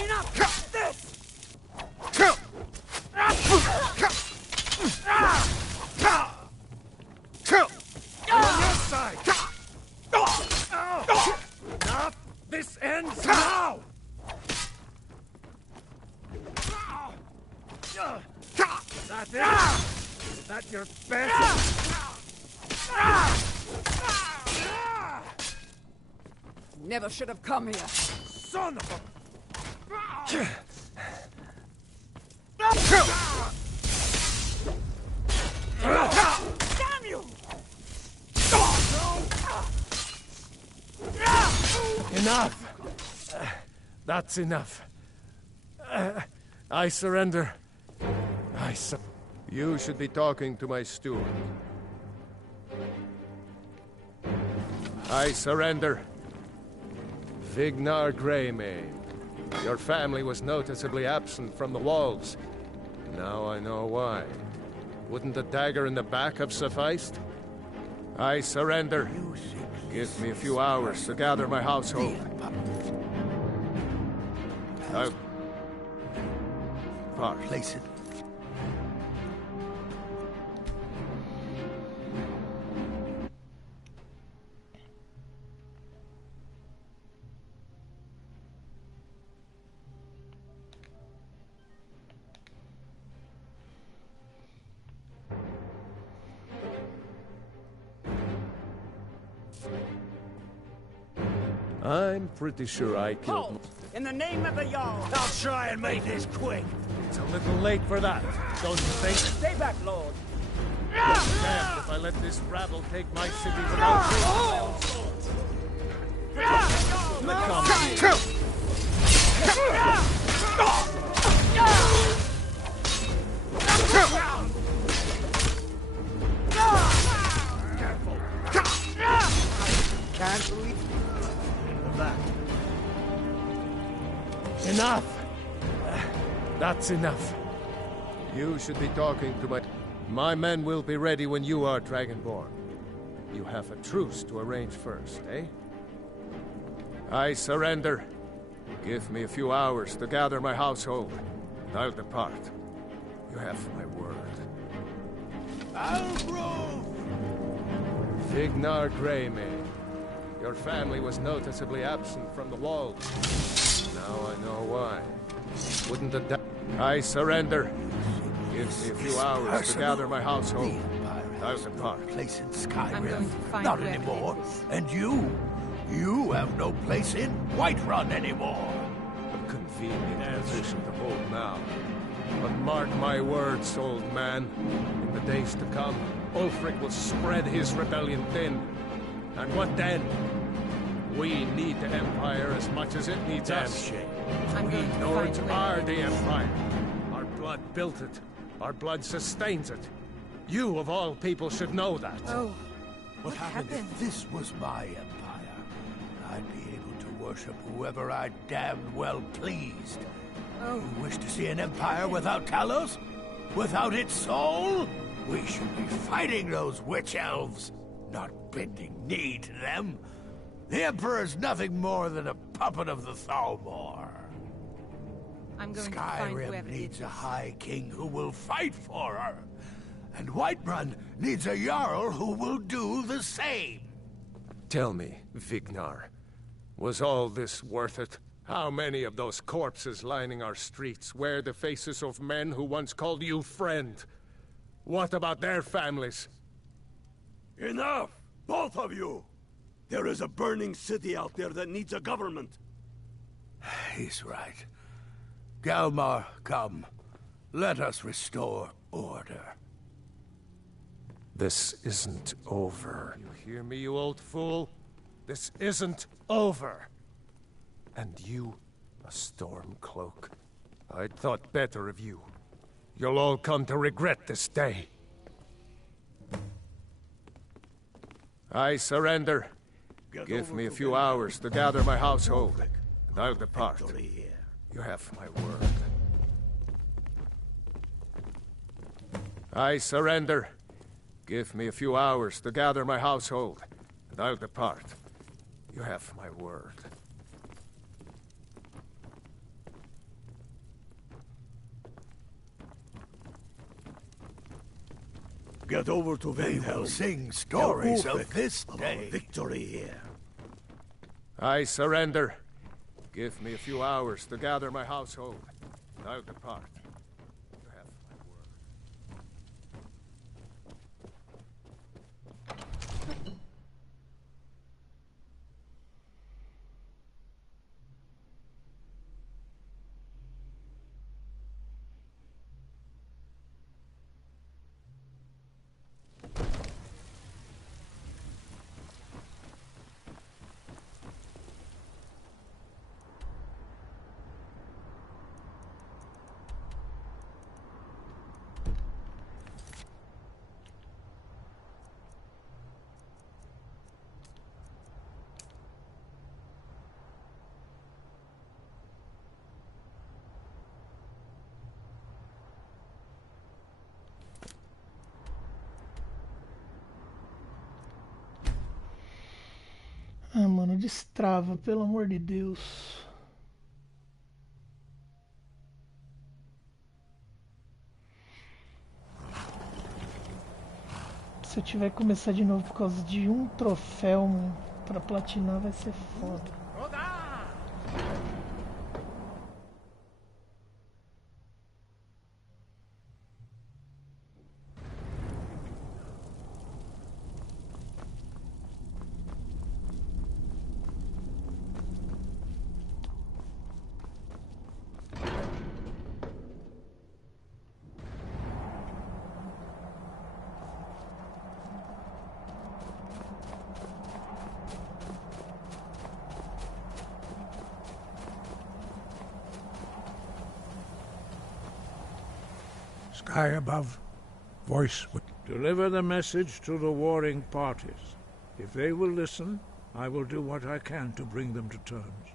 Enough! This! On your side! Enough! This ends now! Is that it? Is that your best? Never should have come here. Son of a... Damn you! Enough! That's enough. I surrender. You should be talking to my steward. I surrender. Vignar Greymane. Your family was noticeably absent from the walls. Now I know why. Wouldn't a dagger in the back have sufficed? I surrender. Give me a few hours to gather my household. I'll... Place it. I'm pretty sure I killed... Halt! In the name of the Jarl! I'll try and make this quick. It's a little late for that, don't you think? Stay back, Lord. Damned if I let this rabble take my city without raising my own sword. Can't believe that. Enough! That's enough. You should be talking to my... My men will be ready when you are Dragonborn. You have a truce to arrange first, eh? I surrender. Give me a few hours to gather my household, and I'll depart. You have my word. Albrove! Vignar Greymane. Your family was noticeably absent from the walls. Now I know why. Wouldn't a I surrender. Give me a few hours to gather my household. I'll depart. Place in I'm going Skyrim. to find Not whoever anymore. it is. And you have no place in Whiterun anymore. A convenient position to hold now. But mark my words, old man. In the days to come, Ulfric will spread his rebellion thin. And what then? We need the Empire as much as it needs us. I'm We going to Nords find are whoever the it is. Empire. Our blood built it. Our blood sustains it. You, of all people, should know that. Oh, What happened if this was my empire? I'd be able to worship whoever I damned well pleased. Oh. You wish to see an empire without Talos? Without its soul? We should be fighting those witch elves, not bending knee to them. The Emperor's nothing more than a puppet of the Thalmor. I'm going to find Skyrim whoever it needs is. a high king who will fight for her. And Whiterun needs a Jarl who will do the same. Tell me, Vignar, was all this worth it? How many of those corpses lining our streets wear the faces of men who once called you friend? What about their families? Enough! Both of you! There is a burning city out there that needs a government. He's right. Galmar, come. Let us restore order. This isn't over. You hear me, you old fool? This isn't over. And you, a Stormcloak. I'd thought better of you. You'll all come to regret this day. I surrender. Give me a few hours to gather my household, and I'll depart. You have my word. I surrender. Give me a few hours to gather my household, and I'll depart. You have my word. Get over to They Vendel. will sing stories Tell of this Ulfric day. our victory here. I surrender. Give me a few hours to gather my household, and I'll depart. You have my word. Ah, mano, destrava, pelo amor de Deus. Se eu tiver que começar de novo por causa de um troféu, mano, pra platinar vai ser foda. Sky above, voice with... Deliver the message to the warring parties. If they will listen, I will do what I can to bring them to terms.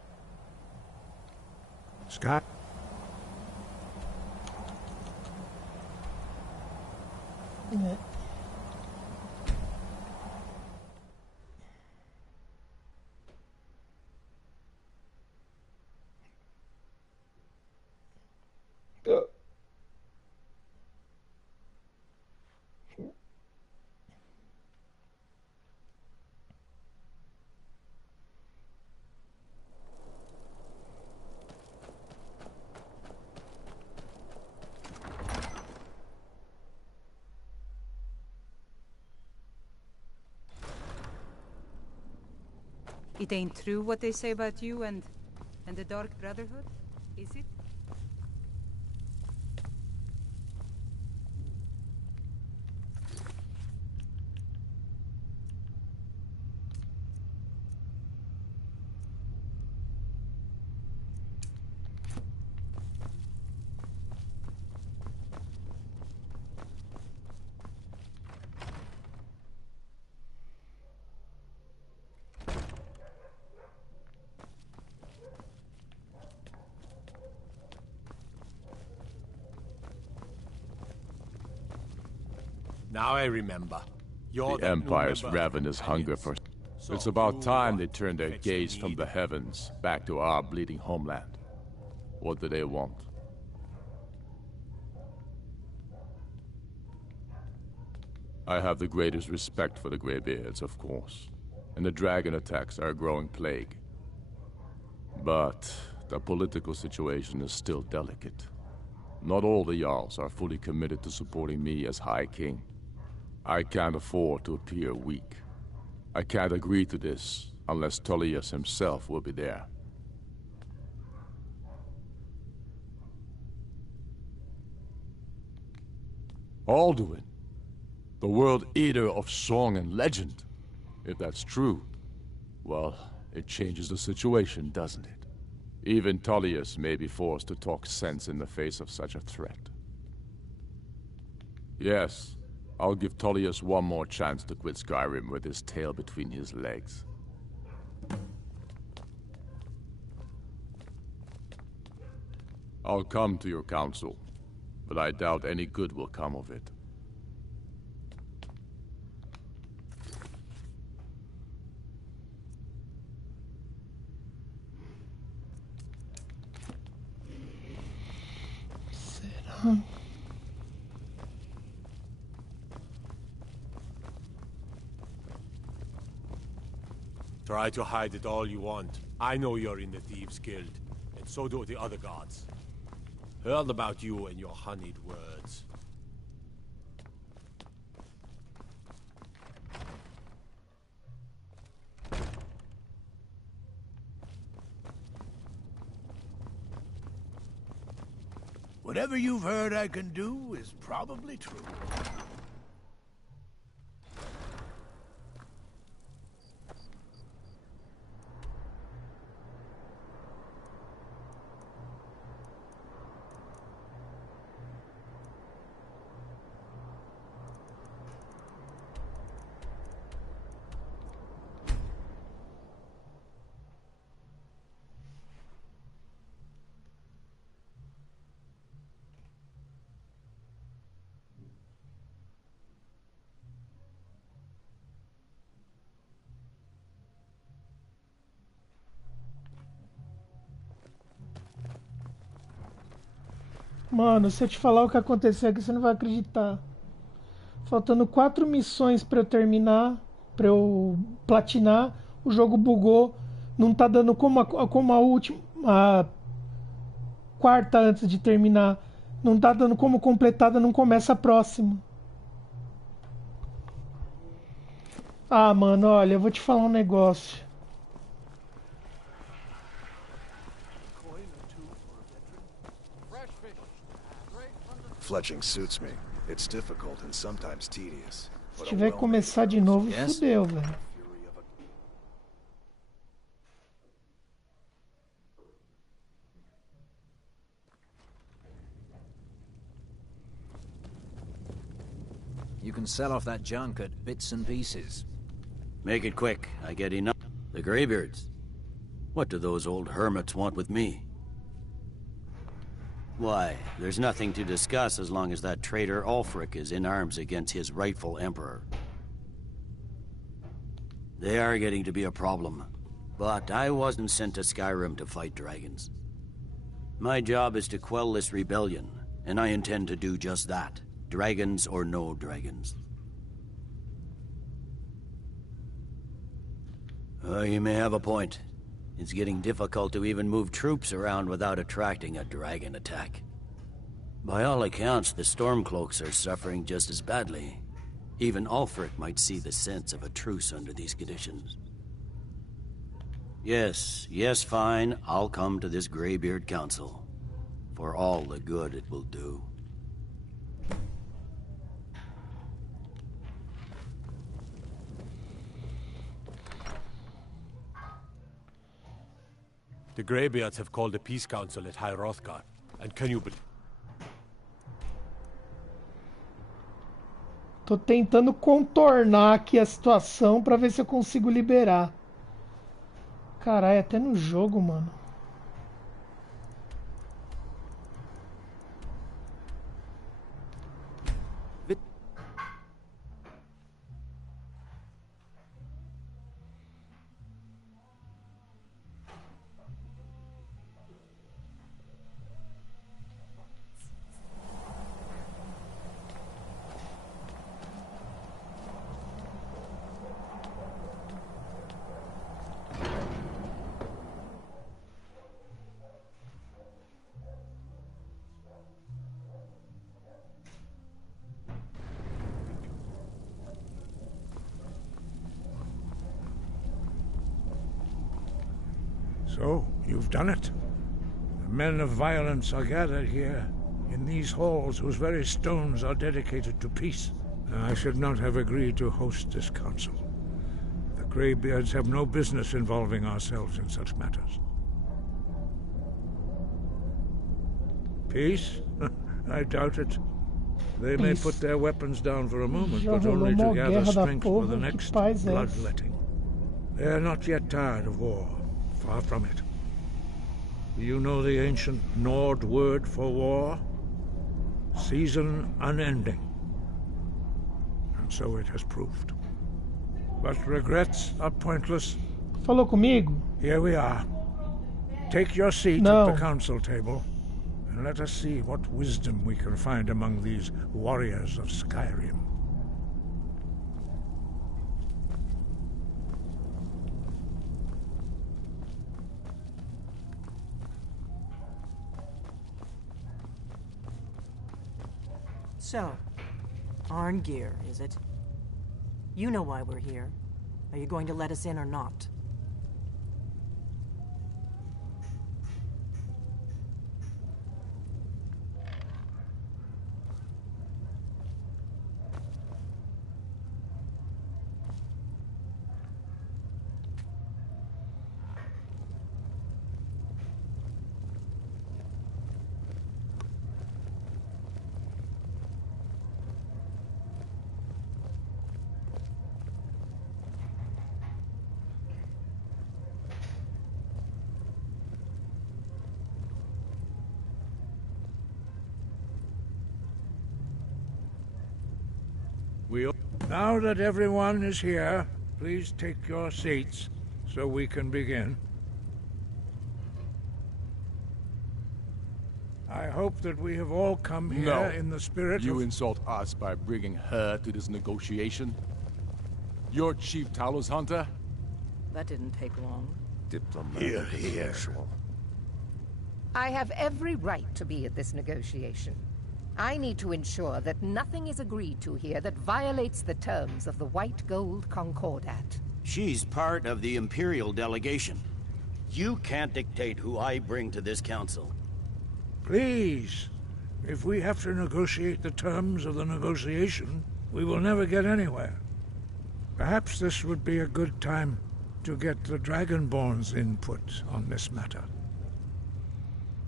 Sky... É. It ain't true what they say about you and the Dark Brotherhood, is it? Now I remember. You're The Empire's ravenous hunger for... It's about time they turned their gaze from the heavens back to our bleeding homeland. What do they want? I have the greatest respect for the Greybeards, of course. And the dragon attacks are a growing plague. But the political situation is still delicate. Not all the Jarls are fully committed to supporting me as High King. I can't afford to appear weak. I can't agree to this unless Tullius himself will be there. Alduin, the World Eater of song and legend. If that's true, Well, it changes the situation, doesn't it? Even Tullius may be forced to talk sense in the face of such a threat. Yes, I'll give Tullius one more chance to quit Skyrim with his tail between his legs. I'll come to your council, but I doubt any good will come of it. Será? Try to hide it all you want. I know you're in the Thieves' Guild, and so do the other gods. Heard about you and your honeyed words. Whatever you've heard I can do is probably true. Mano, se eu te falar o que aconteceu aqui, você não vai acreditar. Faltando 4 missões pra eu terminar, pra eu platinar, o jogo bugou. Não tá dando como a última, a quarta antes de terminar. Não tá dando como completada, não começa a próxima. Ah, mano, olha, eu vou te falar um negócio. Fletching suits me. It's difficult and sometimes tedious. Se tiver que começar de novo, fudeu, velho. You can sell off that junk at bits and pieces. Make it quick. I get enough. The Greybeards. What do those old hermits want with me? Why, there's nothing to discuss as long as that traitor Ulfric is in arms against his rightful emperor. They are getting to be a problem. But I wasn't sent to Skyrim to fight dragons. My job is to quell this rebellion, and I intend to do just that. Dragons or no dragons. You may have a point. It's getting difficult to even move troops around without attracting a dragon attack. By all accounts, the Stormcloaks are suffering just as badly. Even Ulfric might see the sense of a truce under these conditions. Yes, fine. I'll come to this Greybeard Council. For all the good it will do. The Greybeards have called a peace council at High Hrothgar, and can you believe? Tô tentando contornar aqui a situação pra ver se eu consigo liberar. Caralho, até no jogo, mano. So, you've done it. The men of violence are gathered here, in these halls whose very stones are dedicated to peace. I should not have agreed to host this council. The Greybeards have no business involving ourselves in such matters. Peace? I doubt it. They may put their weapons down for a moment, but only to gather strength for the next bloodletting. They are not yet tired of war. Far from it. Do you know the ancient Nord word for war? Season unending. And so it has proved. But regrets are pointless. Falou comigo? Here we are. Take your seat at the council table, and let us see what wisdom we can find among these warriors of Skyrim. So, Arngeir, is it? You know why we're here. Are you going to let us in or not? Now that everyone is here, please take your seats so we can begin. I hope that we have all come here in the spirit You insult us by bringing her to this negotiation? You're Chief Talos Hunter? That didn't take long. Here, here. I have every right to be at this negotiation. I need to ensure that nothing is agreed to here that violates the terms of the White Gold Concordat. She's part of the Imperial delegation. You can't dictate who I bring to this council. Please, if we have to negotiate the terms of the negotiation, we will never get anywhere. Perhaps this would be a good time to get the Dragonborn's input on this matter.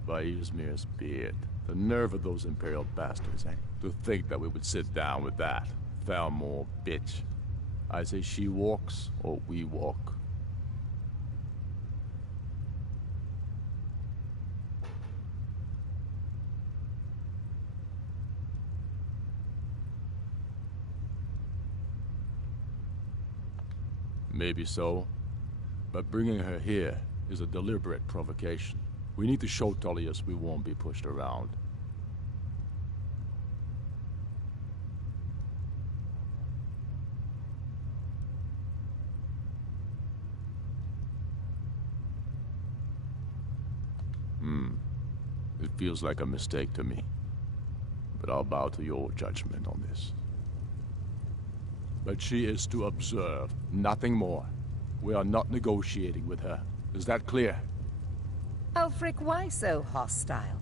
By Ysmir's beard. The nerve of those Imperial bastards, eh? To think that we would sit down with that. Thalmor bitch. I say she walks, or we walk. Maybe so. But bringing her here is a deliberate provocation. We need to show Tullius we won't be pushed around. It feels like a mistake to me. But I'll bow to your judgment on this. But she is to observe, nothing more. We are not negotiating with her. Is that clear? Ulfric, why so hostile?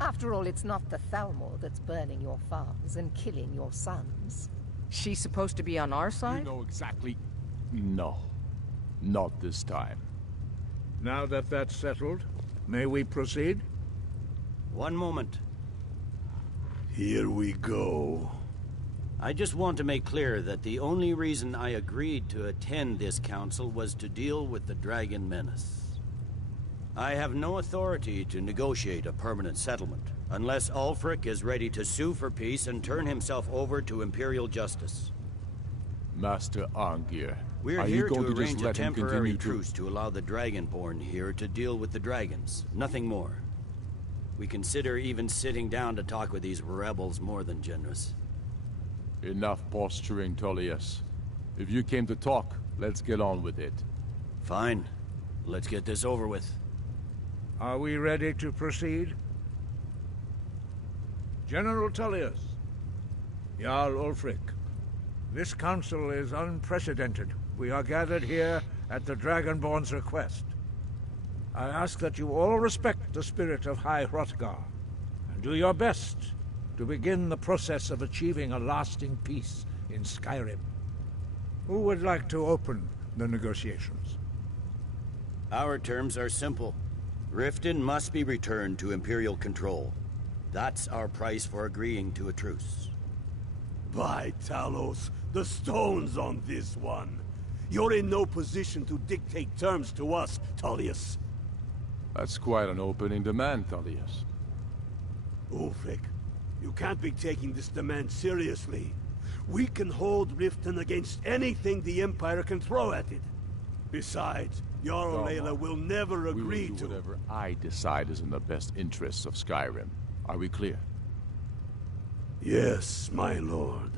After all, it's not the Thalmor that's burning your farms and killing your sons. She's supposed to be on our side? You know exactly... No. Not this time. Now that that's settled, may we proceed? One moment. Here we go. I just want to make clear that the only reason I agreed to attend this council was to deal with the Dragon Menace. I have no authority to negotiate a permanent settlement, unless Ulfric is ready to sue for peace and turn himself over to Imperial justice. Master Arngeir, We're are here you going to to arrange just a let him temporary continue truce to allow the Dragonborn here to deal with the dragons. Nothing more. We consider even sitting down to talk with these rebels more than generous. Enough posturing, Tullius. If you came to talk, let's get on with it. Fine. Let's get this over with. Are we ready to proceed? General Tullius, Jarl Ulfric, this council is unprecedented. We are gathered here at the Dragonborn's request. I ask that you all respect the spirit of High Hrothgar, and do your best to begin the process of achieving a lasting peace in Skyrim. Who would like to open the negotiations? Our terms are simple. Riften must be returned to Imperial control. That's our price for agreeing to a truce. By Talos, the stone's on this one. You're in no position to dictate terms to us, Tullius. That's quite an opening demand, Tullius. Ulfric, you can't be taking this demand seriously. We can hold Riften against anything the Empire can throw at it. Besides, Jarl Layla will never agree to whatever I decide is in the best interests of Skyrim. Are we clear? Yes, my lord.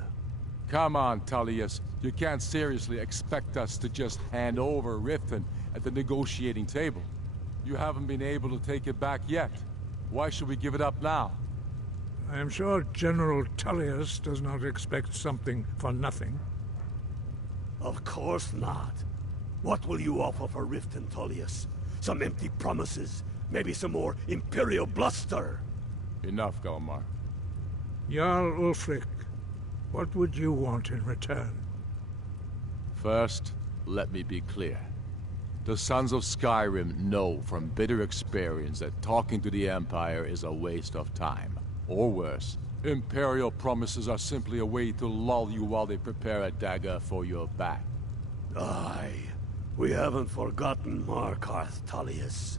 Come on, Tullius. You can't seriously expect us to just hand over Riften at the negotiating table. You haven't been able to take it back yet. Why should we give it up now? I am sure General Tullius does not expect something for nothing. Of course not. What will you offer for Riften, Tullius? Some empty promises? Maybe some more Imperial bluster? Enough, Galmar. Jarl Ulfric, what would you want in return? First, let me be clear. The Sons of Skyrim know from bitter experience that talking to the Empire is a waste of time. Or worse, Imperial promises are simply a way to lull you while they prepare a dagger for your back. Aye, we haven't forgotten Markarth, Tullius.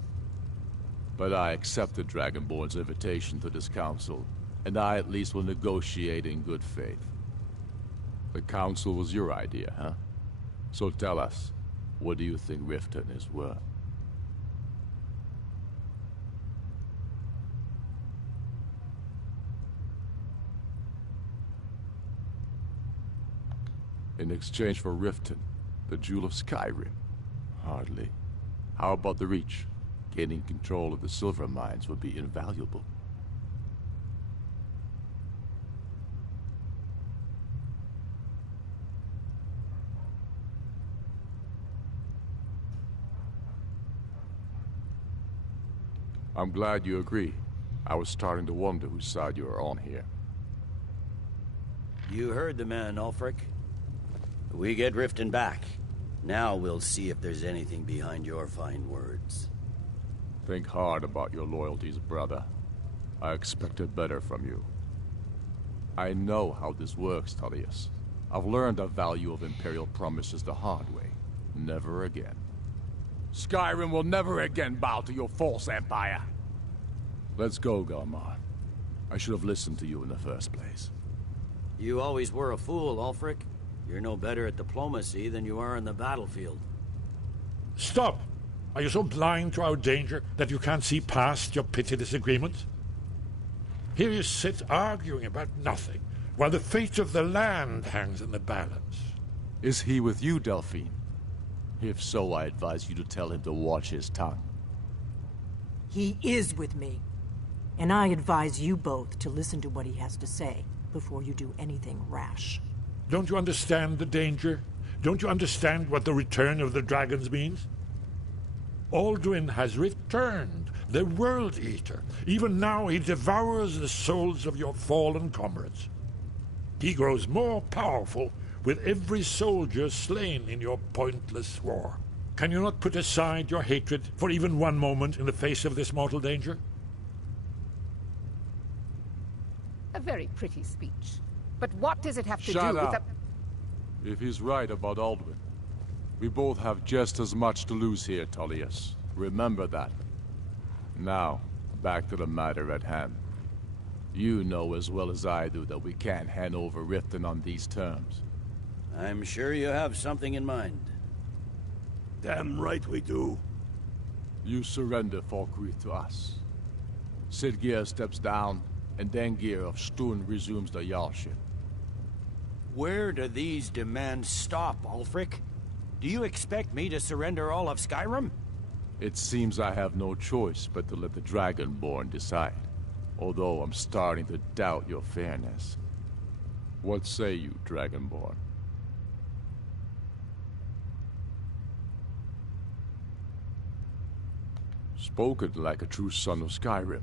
But I accepted Dragonborn's invitation to this council, and I at least will negotiate in good faith. The council was your idea, huh? So tell us, what do you think Riften is worth? In exchange for Riften, the Jewel of Skyrim? Hardly. How about the Reach? Gaining control of the silver mines would be invaluable. I'm glad you agree. I was starting to wonder whose side you are on here. You heard the man, Ulfric. We get Riften back. Now we'll see if there's anything behind your fine words. Think hard about your loyalties, brother. I expected better from you. I know how this works, Tullius. I've learned the value of Imperial promises the hard way. Never again. Skyrim will never again bow to your false empire. Let's go, Galmar. I should have listened to you in the first place. You always were a fool, Ulfric. You're no better at diplomacy than you are in the battlefield. Stop! Are you so blind to our danger that you can't see past your petty disagreements? Here you sit arguing about nothing, while the fate of the land hangs in the balance. Is he with you, Delphine? If so, I advise you to tell him to watch his tongue. He is with me. And I advise you both to listen to what he has to say before you do anything rash. Don't you understand the danger? Don't you understand what the return of the dragons means? Alduin has returned, the World Eater. Even now he devours the souls of your fallen comrades. He grows more powerful with every soldier slain in your pointless war. Can you not put aside your hatred for even one moment in the face of this mortal danger? A very pretty speech. But what does it have to do Shut with up. If he's right about Alduin, we both have just as much to lose here, Tullius. Remember that. Now, back to the matter at hand. You know as well as I do that we can't hand over Riften on these terms. I'm sure you have something in mind. Damn right we do. You surrender Falkreath to us. Sidgeir steps down, and Dengir of Stun resumes the Jarlship. Where do these demands stop, Ulfric? Do you expect me to surrender all of Skyrim? It seems I have no choice but to let the Dragonborn decide. Although I'm starting to doubt your fairness. What say you, Dragonborn? Spoken like a true son of Skyrim.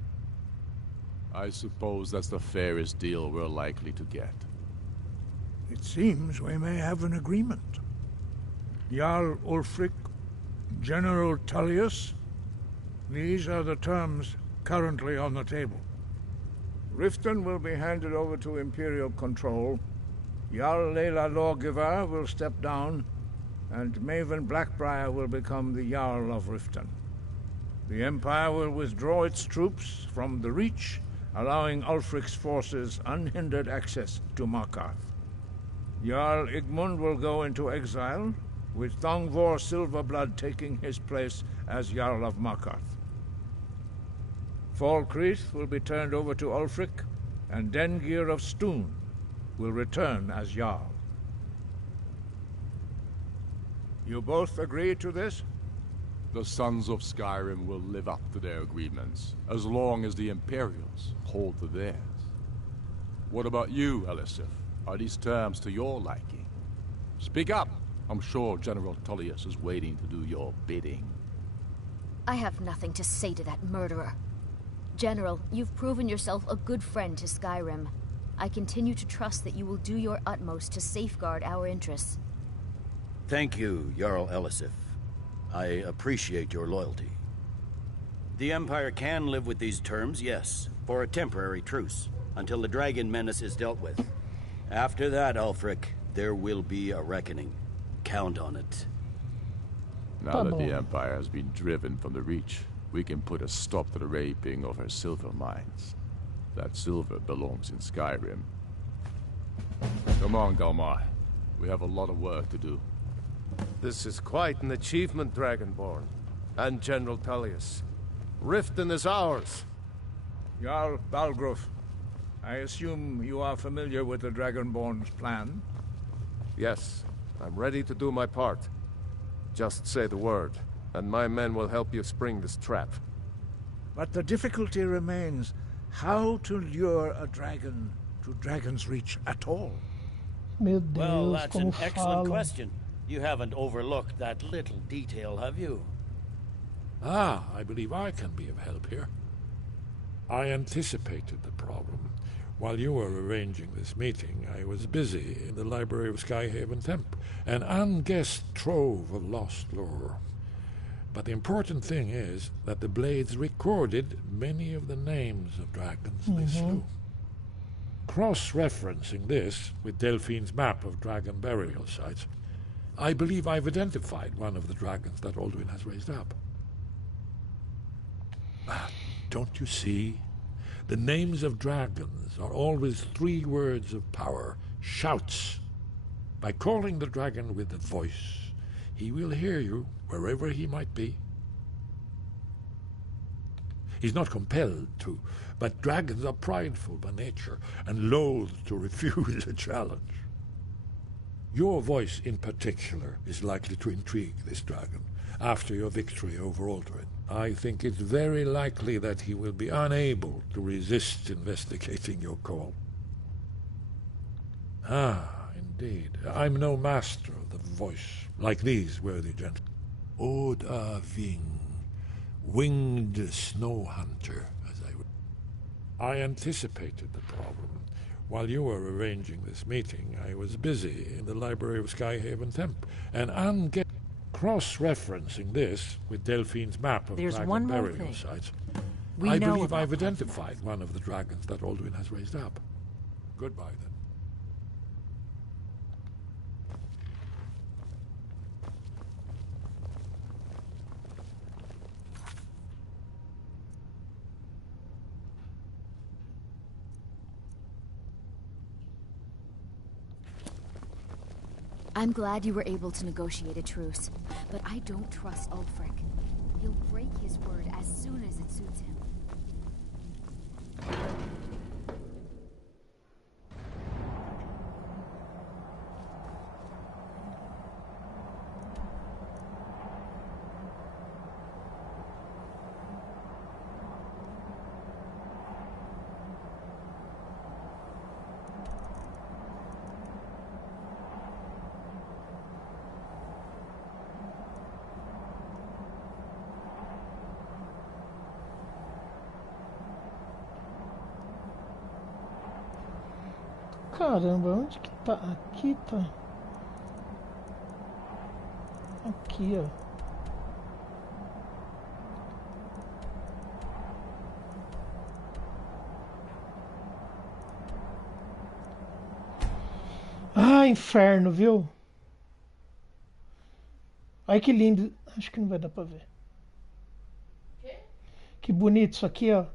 I suppose that's the fairest deal we're likely to get. It seems we may have an agreement. Jarl Ulfric, General Tullius. These are the terms currently on the table. Riften will be handed over to Imperial control. Jarl Layla Lawgiver will step down, and Maven Blackbriar will become the Jarl of Riften. The Empire will withdraw its troops from the Reach, allowing Ulfric's forces unhindered access to Markarth. Jarl Igmund will go into exile, with Thongvor Silverblood taking his place as Jarl of Markarth. Falkreath will be turned over to Ulfric, and Dengir of Stoon will return as Jarl. You both agree to this? The Sons of Skyrim will live up to their agreements, as long as the Imperials hold to theirs. What about you, Elisif? Are these terms to your liking? Speak up! I'm sure General Tullius is waiting to do your bidding. I have nothing to say to that murderer. General, you've proven yourself a good friend to Skyrim. I continue to trust that you will do your utmost to safeguard our interests. Thank you, Jarl Elisif. I appreciate your loyalty. The Empire can live with these terms, yes, for a temporary truce, until the dragon menace is dealt with. After that, Ulfric, there will be a reckoning. Count on it. Now that the Empire has been driven from the Reach, we can put a stop to the raping of her silver mines. That silver belongs in Skyrim. Come on, Galmar. We have a lot of work to do. This is quite an achievement, Dragonborn. And General Tullius. Riften is ours. Jarl Balgruf, I assume you are familiar with the Dragonborn's plan? Yes. I'm ready to do my part. Just say the word, and my men will help you spring this trap. But the difficulty remains how to lure a dragon to Dragon's Reach at all. Meu Deus, well, that's como an excellent falam. question. You haven't overlooked that little detail, have you? Ah, I believe I can be of help here. I anticipated the problem. While you were arranging this meeting, I was busy in the library of Skyhaven Temp, an unguessed trove of lost lore. But the important thing is that the Blades recorded many of the names of dragons they slew. Cross-referencing this with Delphine's map of dragon burial sites, I believe I've identified one of the dragons that Alduin has raised up. Don't you see? The names of dragons are always 3 words of power, shouts. By calling the dragon with a voice, he will hear you wherever he might be. He's not compelled to, but dragons are prideful by nature and loath to refuse a challenge. Your voice in particular is likely to intrigue this dragon after your victory over Alduin. I think it's very likely that he will be unable to resist investigating your call. Ah, indeed. I'm no master of the voice, like these worthy gentlemen. Oda Ving, winged snow hunter, as I would. I anticipated the problem. While you were arranging this meeting, I was busy in the library of Skyhaven Temp, and cross-referencing this with Delphine's map of dragon burial sites. I believe I've identified one of the dragons that Alduin has raised up. Goodbye, then. I'm glad you were able to negotiate a truce, but I don't trust Ulfric. He'll break his word as soon as it suits him. Caramba, onde que tá? Aqui tá. aqui, ó. Ah, inferno, viu? Olha que lindo. Acho que não vai dar pra ver. Que bonito isso aqui, ó.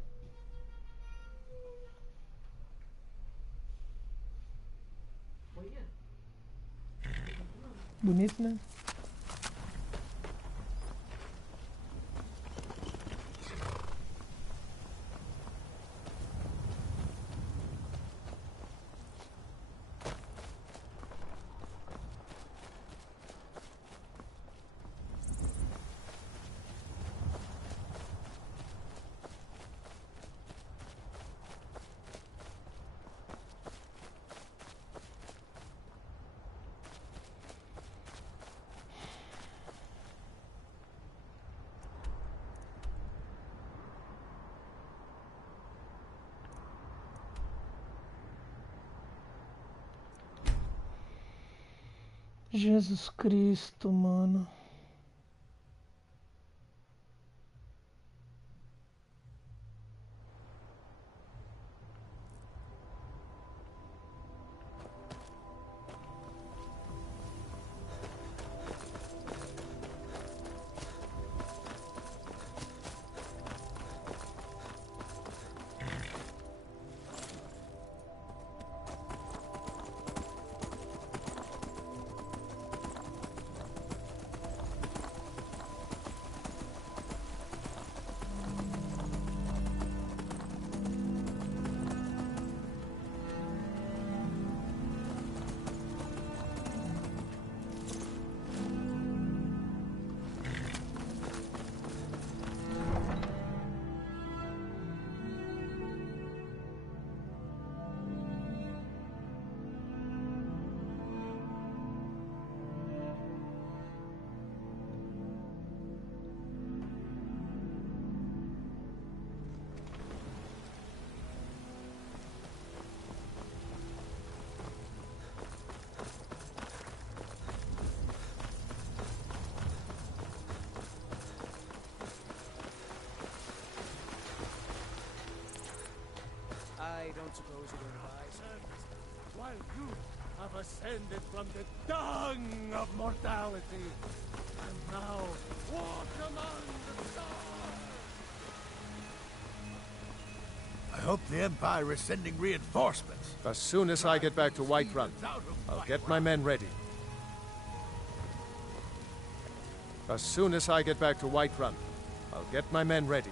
Bonito, né? Jesus Cristo, mano. I don't suppose you don't rise, while you have ascended from the dung of mortality, and now walk among the stars. I hope the Empire is sending reinforcements. As soon as I get back to Whiterun, I'll get my men ready. As soon as I get back to Whiterun, I'll get my men ready.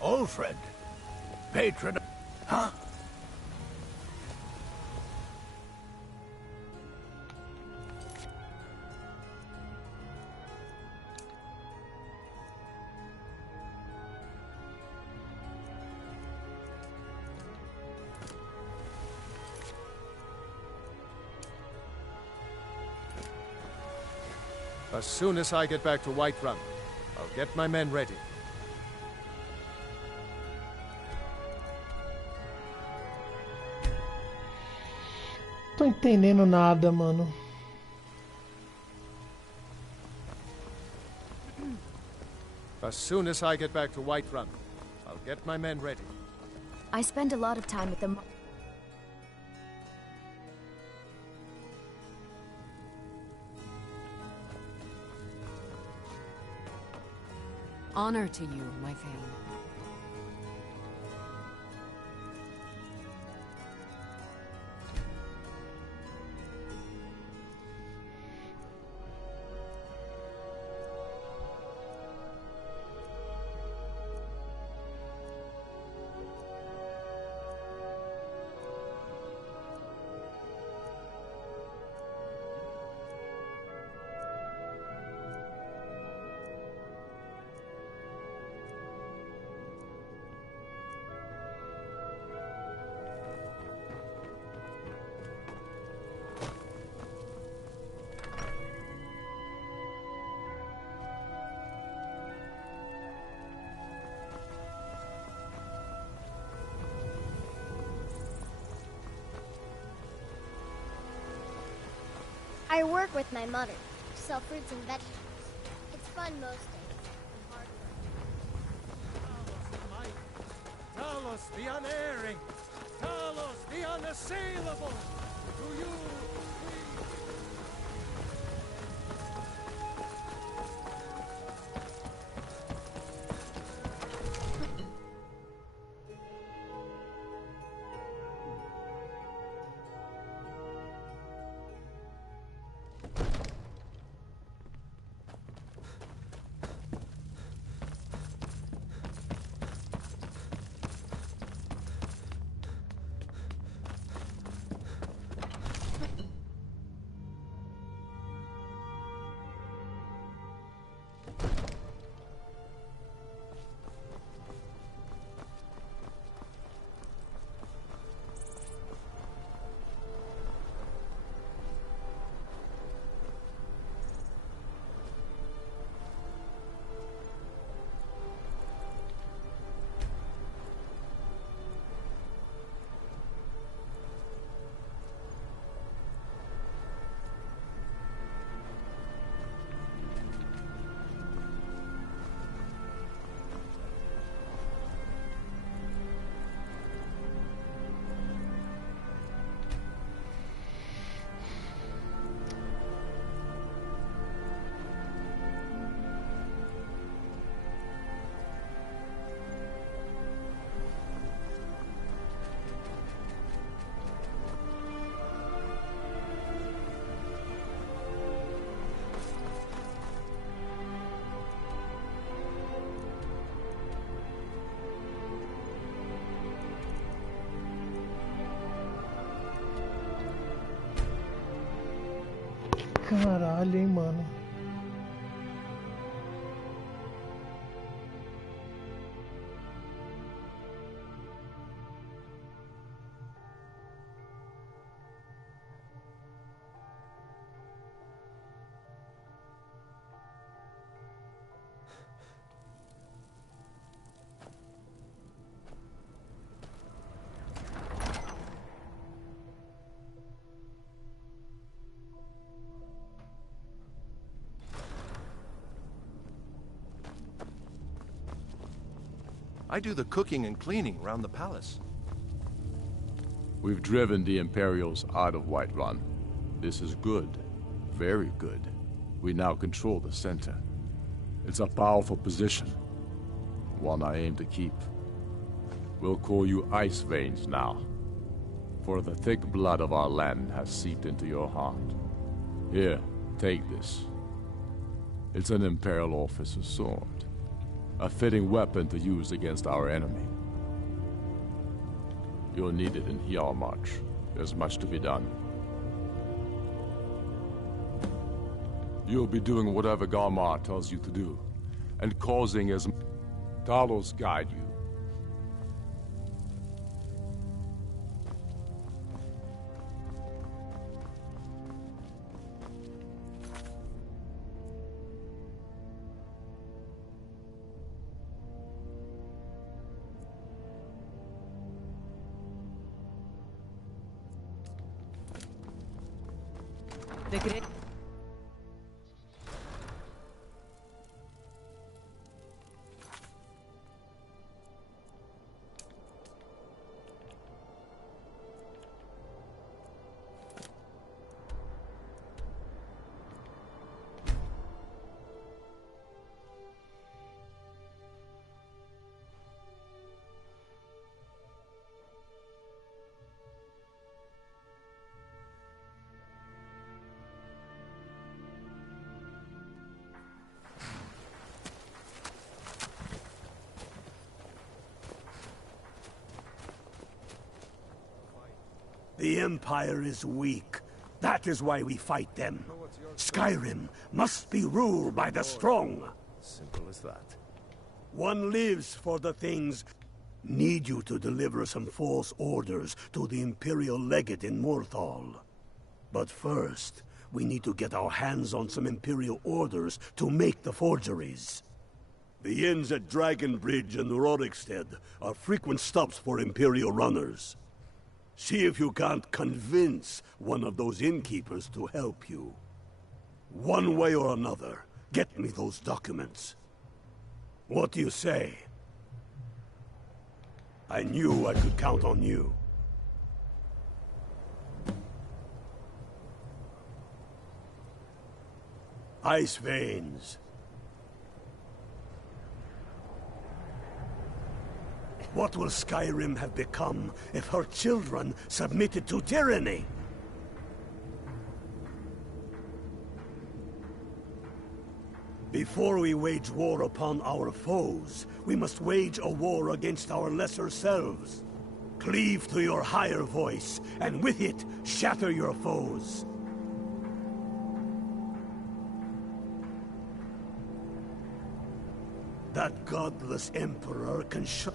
Old friend, patron, huh? As soon as I get back to Whiterun, I'll get my men ready. Tô entendendo nada, mano. As soon as I get back to Whiterun, I'll get my men ready. I spend a lot of time with them. Honor to you, my Thane. I work with my mother, sell fruits and vegetables. fun most days. Hard work. Talos the unerring! Talos the unassailable! To you, Caralho, hein, mano. I do the cooking and cleaning around the palace. We've driven the Imperials out of Whiterun. This is good. Very good. We now control the center. It's a powerful position. One I aim to keep. We'll call you Ice Veins now. For the thick blood of our land has seeped into your heart. Here, take this. It's an Imperial officer's sword. A fitting weapon to use against our enemy. You'll need it in Hjalmarch. There's much to be done. You'll be doing whatever Galmar tells you to do, and causing as Talos guide you. The great... The Empire is weak. That is why we fight them. Skyrim must be ruled by the strong. Simple as that. One lives for the things. Need you to deliver some false orders to the Imperial Legate in Morthal. But first, we need to get our hands on some Imperial orders to make the forgeries. The inns at Dragon Bridge and Rorikstead are frequent stops for Imperial runners. See if you can't convince one of those innkeepers to help you. One way or another, Get me those documents. What do you say? I knew I could count on you. Ice veins. What will Skyrim have become if her children submitted to tyranny? Before we wage war upon our foes, we must wage a war against our lesser selves. Cleave to your higher voice, and with it, shatter your foes. That godless emperor can shut...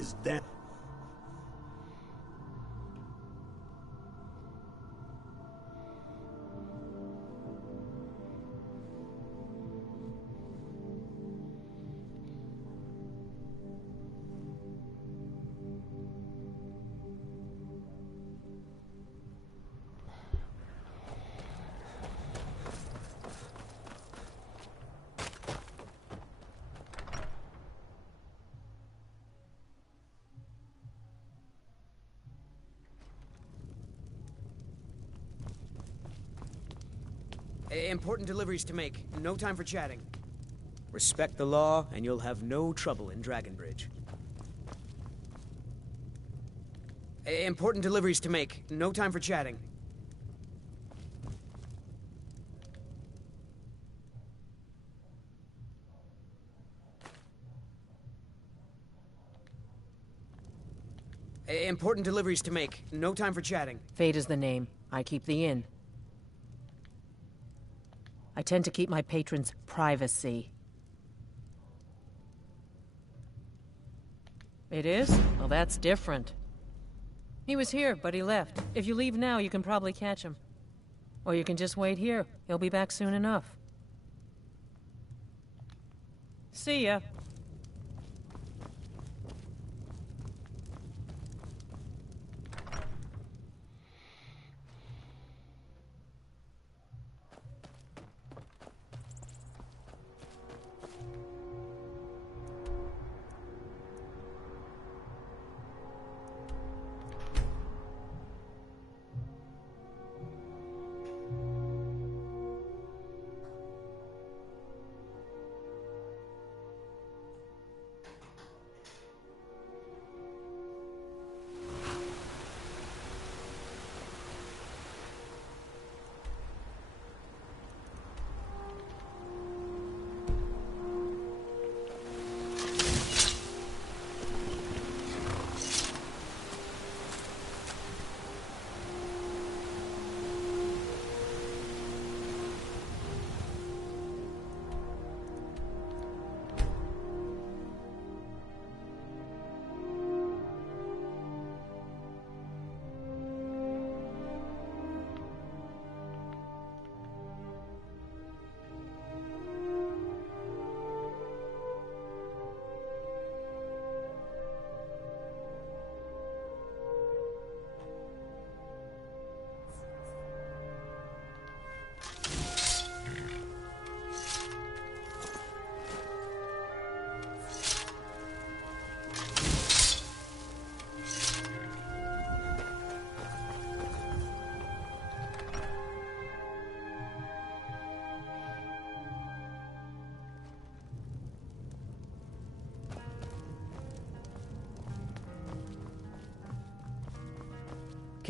is dead. Important deliveries to make. No time for chatting. Respect the law, and you'll have no trouble in Dragonbridge. Important deliveries to make. No time for chatting. Important deliveries to make. No time for chatting. Fate is the name. I keep the inn. I tend to keep my patrons' privacy. It is? Well, that's different. He was here, but he left. If you leave now, you can probably catch him. Or you can just wait here. He'll be back soon enough. See ya.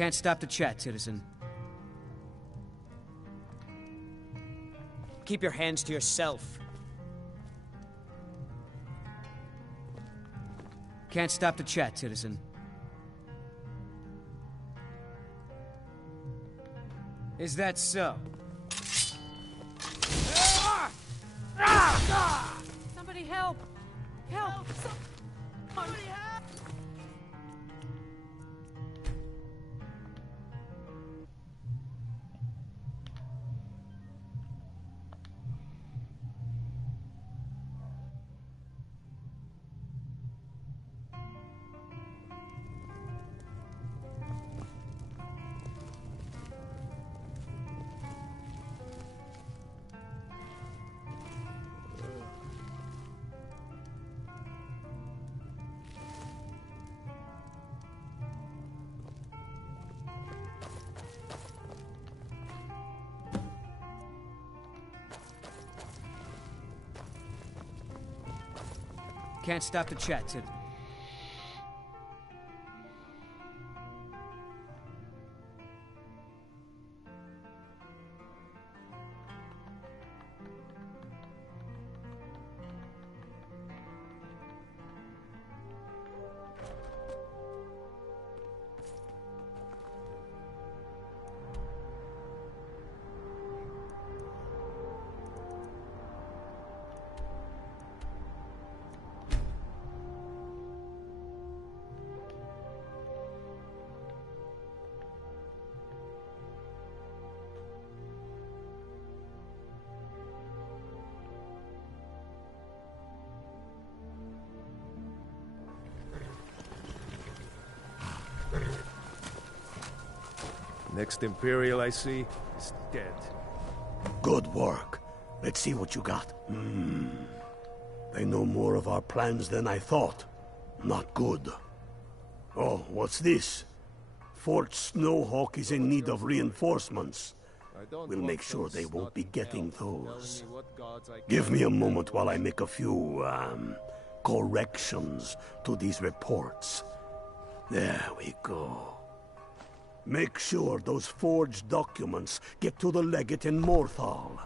Can't stop the chat, citizen. Keep your hands to yourself. Can't stop the chat, citizen. Is that so? Somebody help! Help! Somebody help! Can't stop the chat, citizen. Next Imperial I see is dead. Good work. Let's see what you got. They know more of our plans than I thought. Not good. Oh, what's this? Fort Snowhawk is in need of reinforcements. We'll make sure they won't be getting those. Give me a moment while I make a few, corrections to these reports. There we go. Make sure those forged documents get to the legate in Morthal.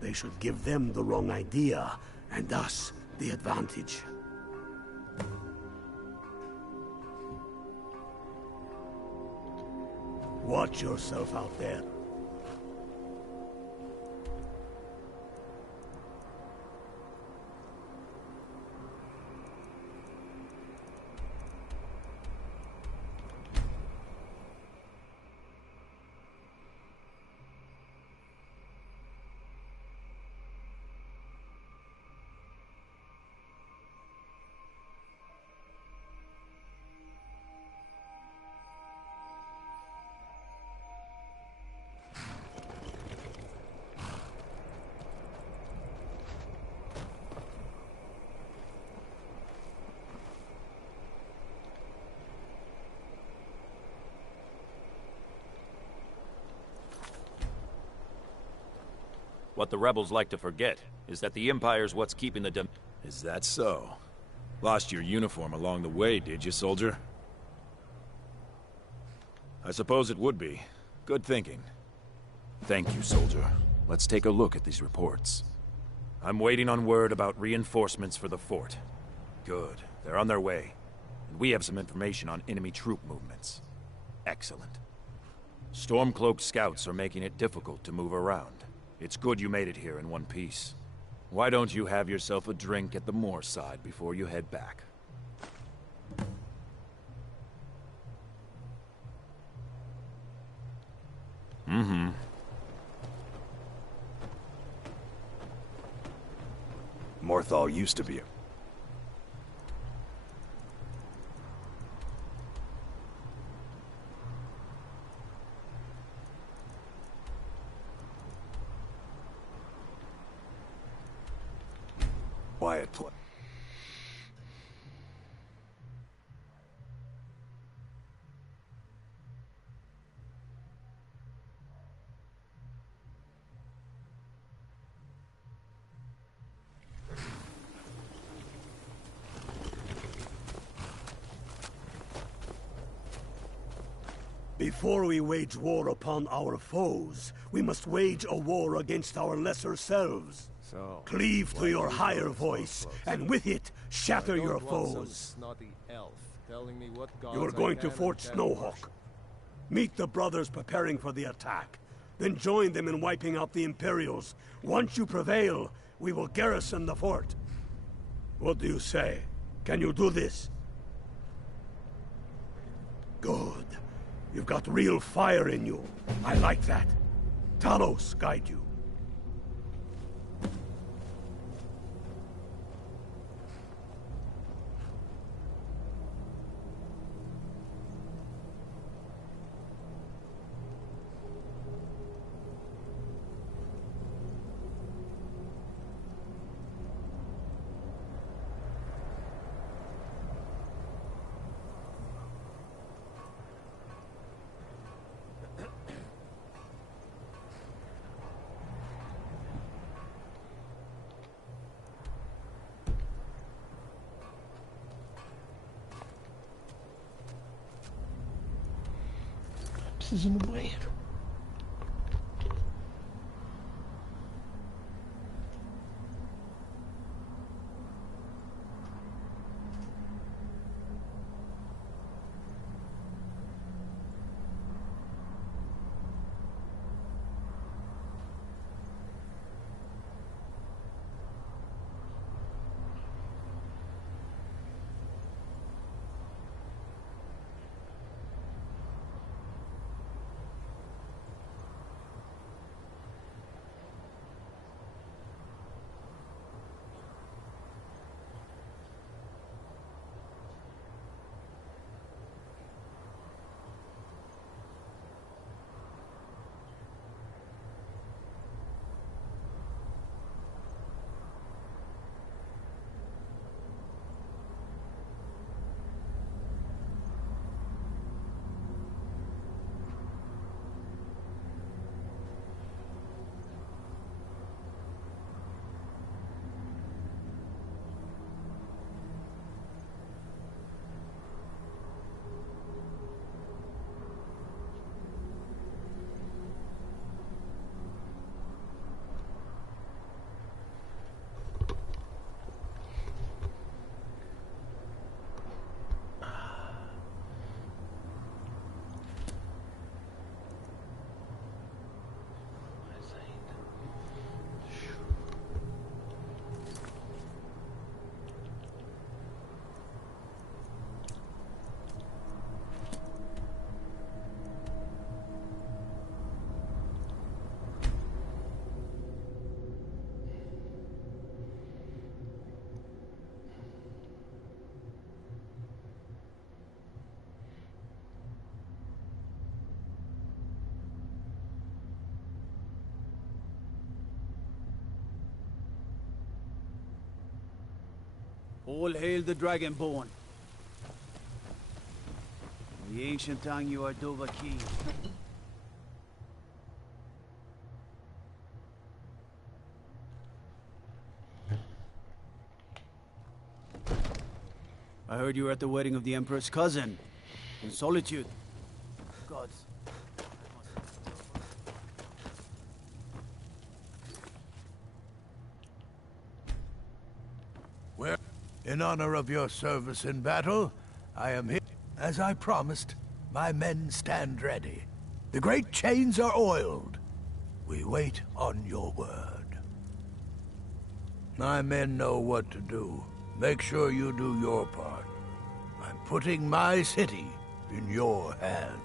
They should give them the wrong idea, and us the advantage. Watch yourself out there. What the rebels like to forget is that the Empire's what's keeping the Is that so? Lost your uniform along the way, did you, soldier? I suppose it would be. Good thinking. Thank you, soldier. Let's take a look at these reports. I'm waiting on word about reinforcements for the fort. Good. They're on their way. And we have some information on enemy troop movements. Excellent. Stormcloaked scouts are making it difficult to move around. It's good you made it here in one piece. Why don't you have yourself a drink at the moor side before you head back? Morthal used to be a... quiet place. Before we wage war upon our foes, we must wage a war against our lesser selves. So, Cleave to your higher voice, and with it, shatter your foes. You are going to Fort Snowhawk. Meet the brothers preparing for the attack. Then join them in wiping out the Imperials. Once you prevail, we will garrison the fort. What do you say? Can you do this? Good. You've got real fire in you. I like that. Talos guide you. Preciso ir no banheiro. All hail the Dragonborn. The ancient tongue you are Dova king. I heard you were at the wedding of the Emperor's cousin, in Solitude. Gods. Well, in honor of your service in battle, I am here. As I promised, my men stand ready. The great chains are oiled. We wait on your word. My men know what to do. Make sure you do your part. I'm putting my city in your hands.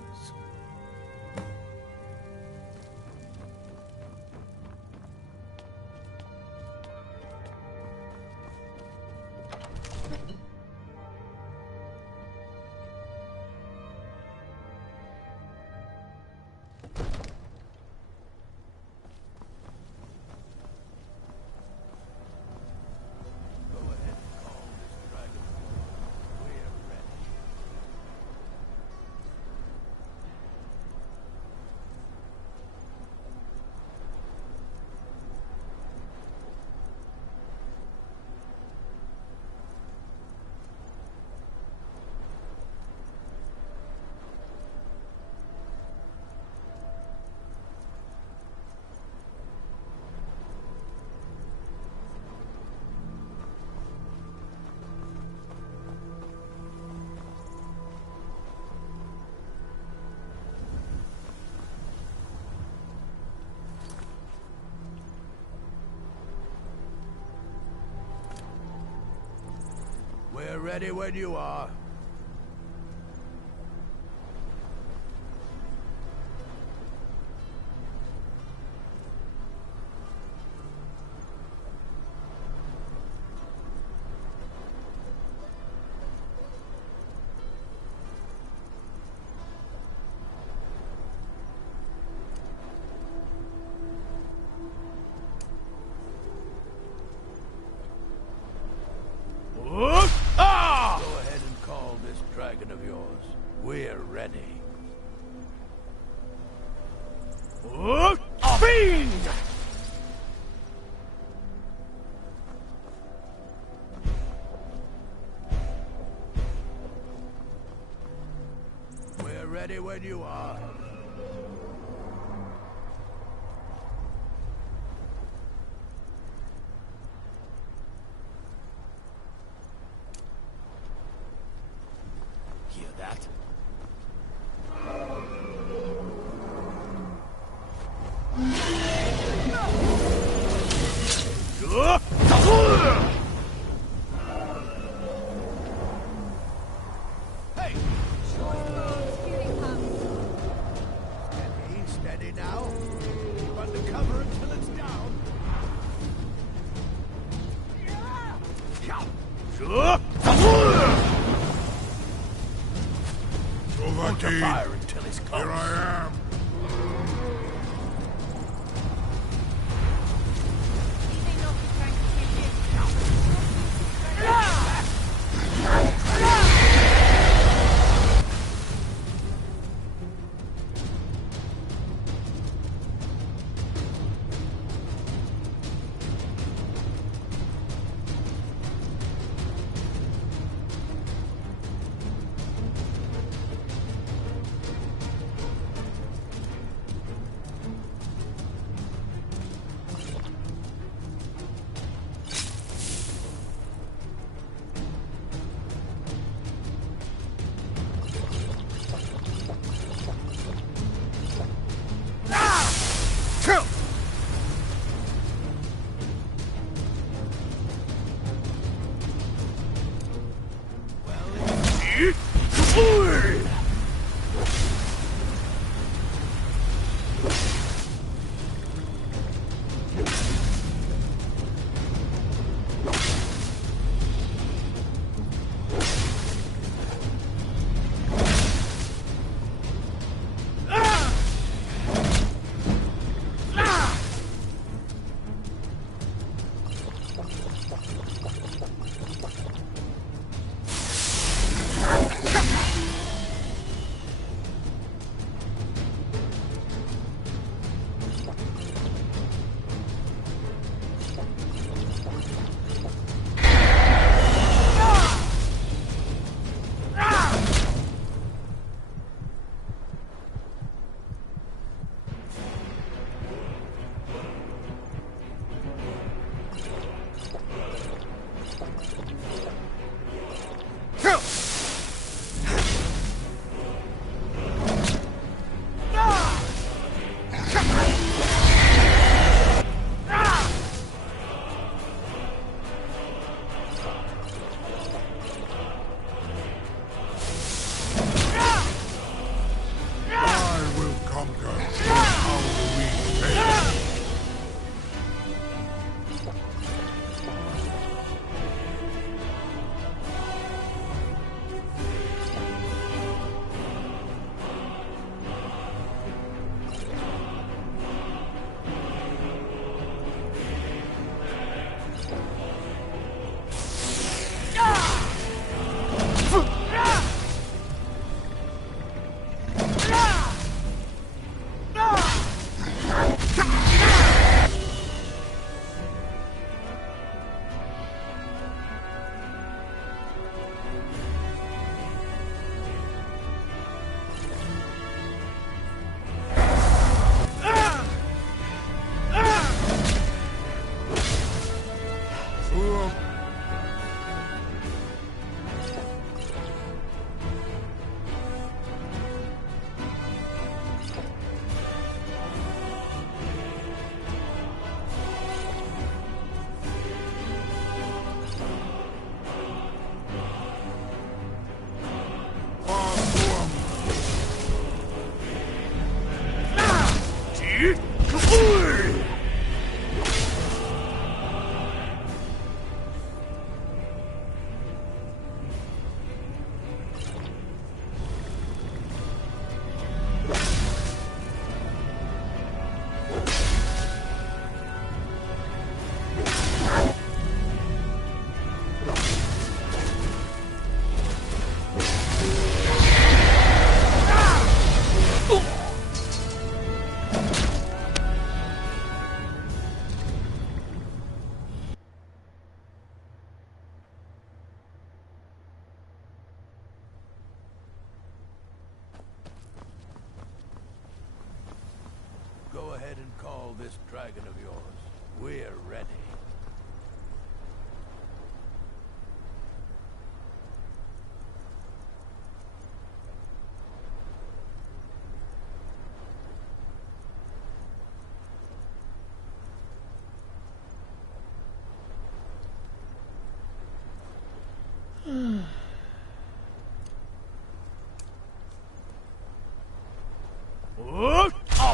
ready when you are. Go ahead and call this dragon of yours. We're ready. Fiend! We're ready when you are. Hear that? Hey! Steady, steady now. Keep under cover until it's down. Hold the fire until he's close. Here I am. Go ahead and call this dragon of yours. We're ready.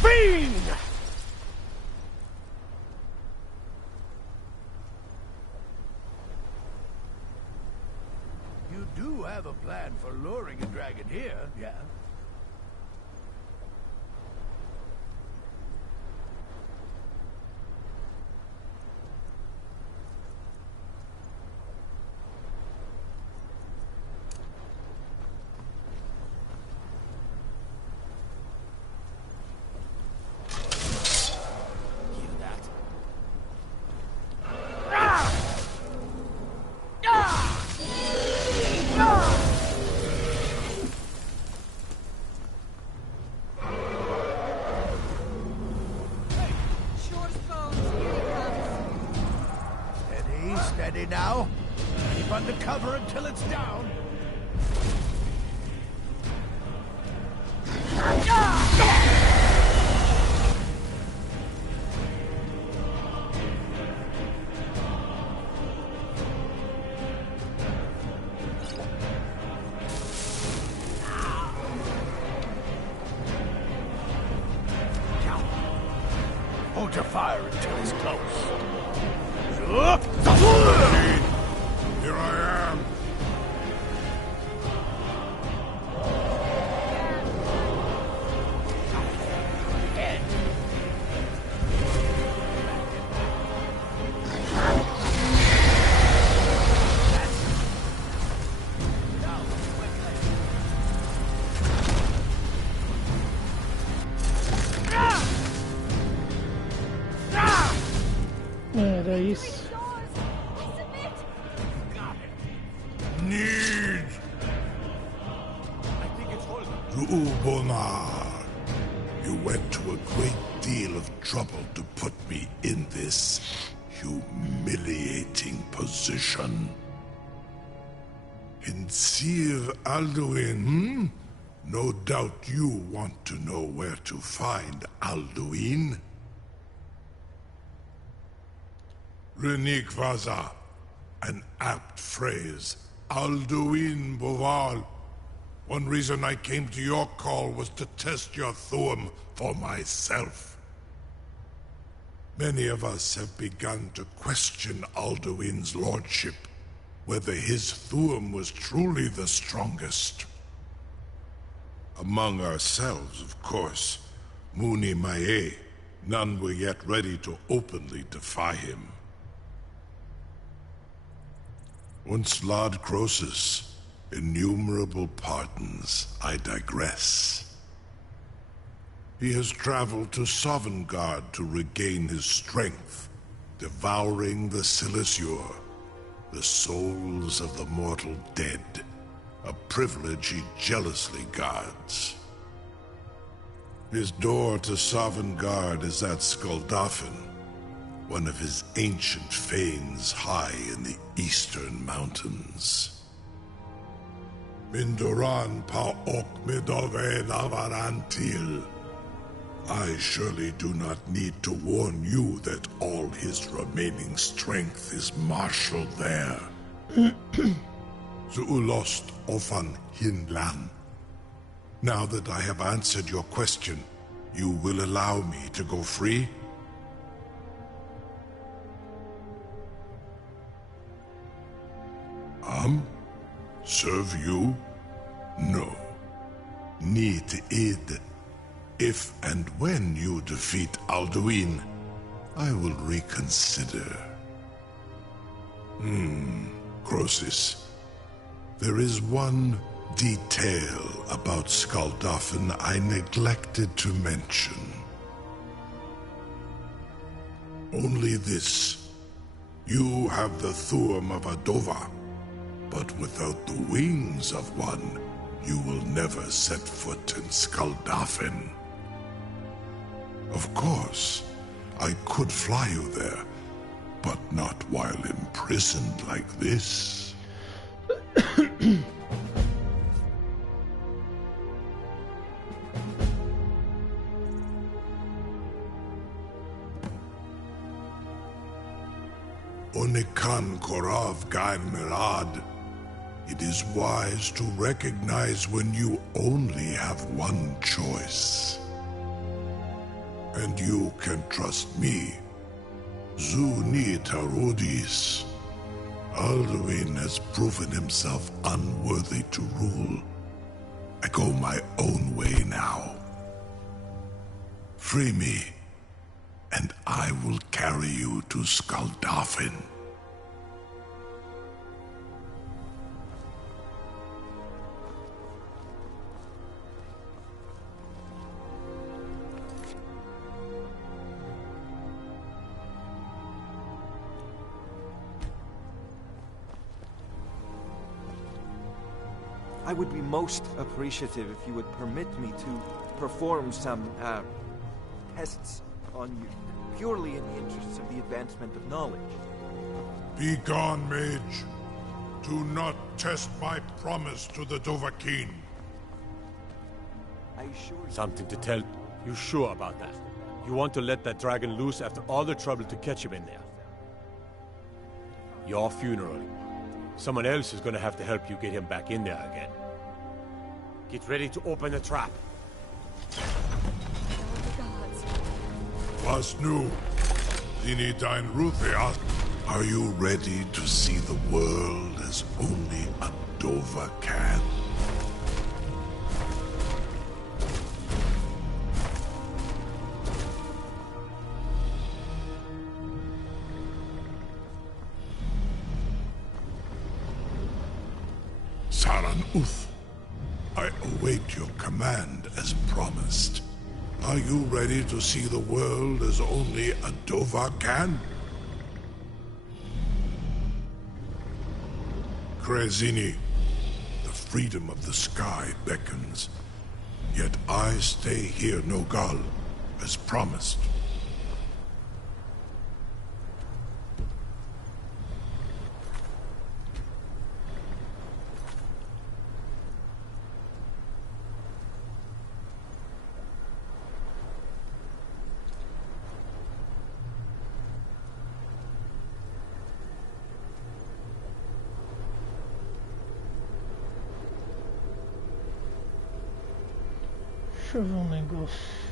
Fiend! You do have a plan for luring a dragon here, yeah? Steady now. Keep under cover until it's down. Hold your fire until he's close. Here I am. Era isso. Need to Ubonar. You went to a great deal of trouble to put me in this humiliating position. In Sir Alduin, No doubt you want to know where to find Alduin. Renik Vaza, an apt phrase. Alduin Boval. One reason I came to your call was to test your Thuum for myself. Many of us have begun to question Alduin's lordship, whether his Thuum was truly the strongest. Among ourselves, of course, Muni Mae, none were yet ready to openly defy him. Once Lord Croesus, innumerable pardons, I digress. He has traveled to Sovngarde to regain his strength, devouring the Silesure, the souls of the mortal dead, a privilege he jealously guards. His door to Sovngarde is at Skuldafn, one of his ancient fanes high in the eastern mountains. Mindoran pa ok midove navarantil. I surely do not need to warn you that all his remaining strength is marshaled there. Zuulost ofan Hinlan. Now that I have answered your question, You will allow me to go free? Serve you? No. Need id. If and when you defeat Alduin, I will reconsider. Croesus. There is one detail about Skuldafn I neglected to mention. Only this. You have the Thuum of Adova, but without the wings of one, you will never set foot in Skuldafn. Of course, I could fly you there, but not while imprisoned like this. Onikan Korav Gain Mirad. It is wise to recognize when you only have one choice. And you can trust me. Zuni Tarudis. Alduin has proven himself unworthy to rule. I go my own way now. Free me, and I will carry you to Skuldafn. I would be most appreciative if you would permit me to perform some, tests on you, purely in the interests of the advancement of knowledge. Be gone, mage. Do not test my promise to the Dovahkiin. I assure you... Something to tell... You sure about that? You want to let that dragon loose after all the trouble to catch him in there? Your funeral. Someone else is gonna have to help you get him back in there again. Get ready to open the trap. Was nu, Zini Dein Ruthia. Are you ready to see the world as only a Dova can? Saran Uth, I await your command as promised. Are you ready to see the world as only a Dova can? Krezini, the freedom of the sky beckons. Yet I stay here, Nogal, as promised. Deixa eu ver um negócio.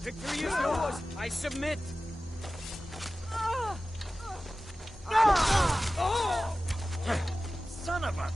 Victory is yours! I submit! Son of a...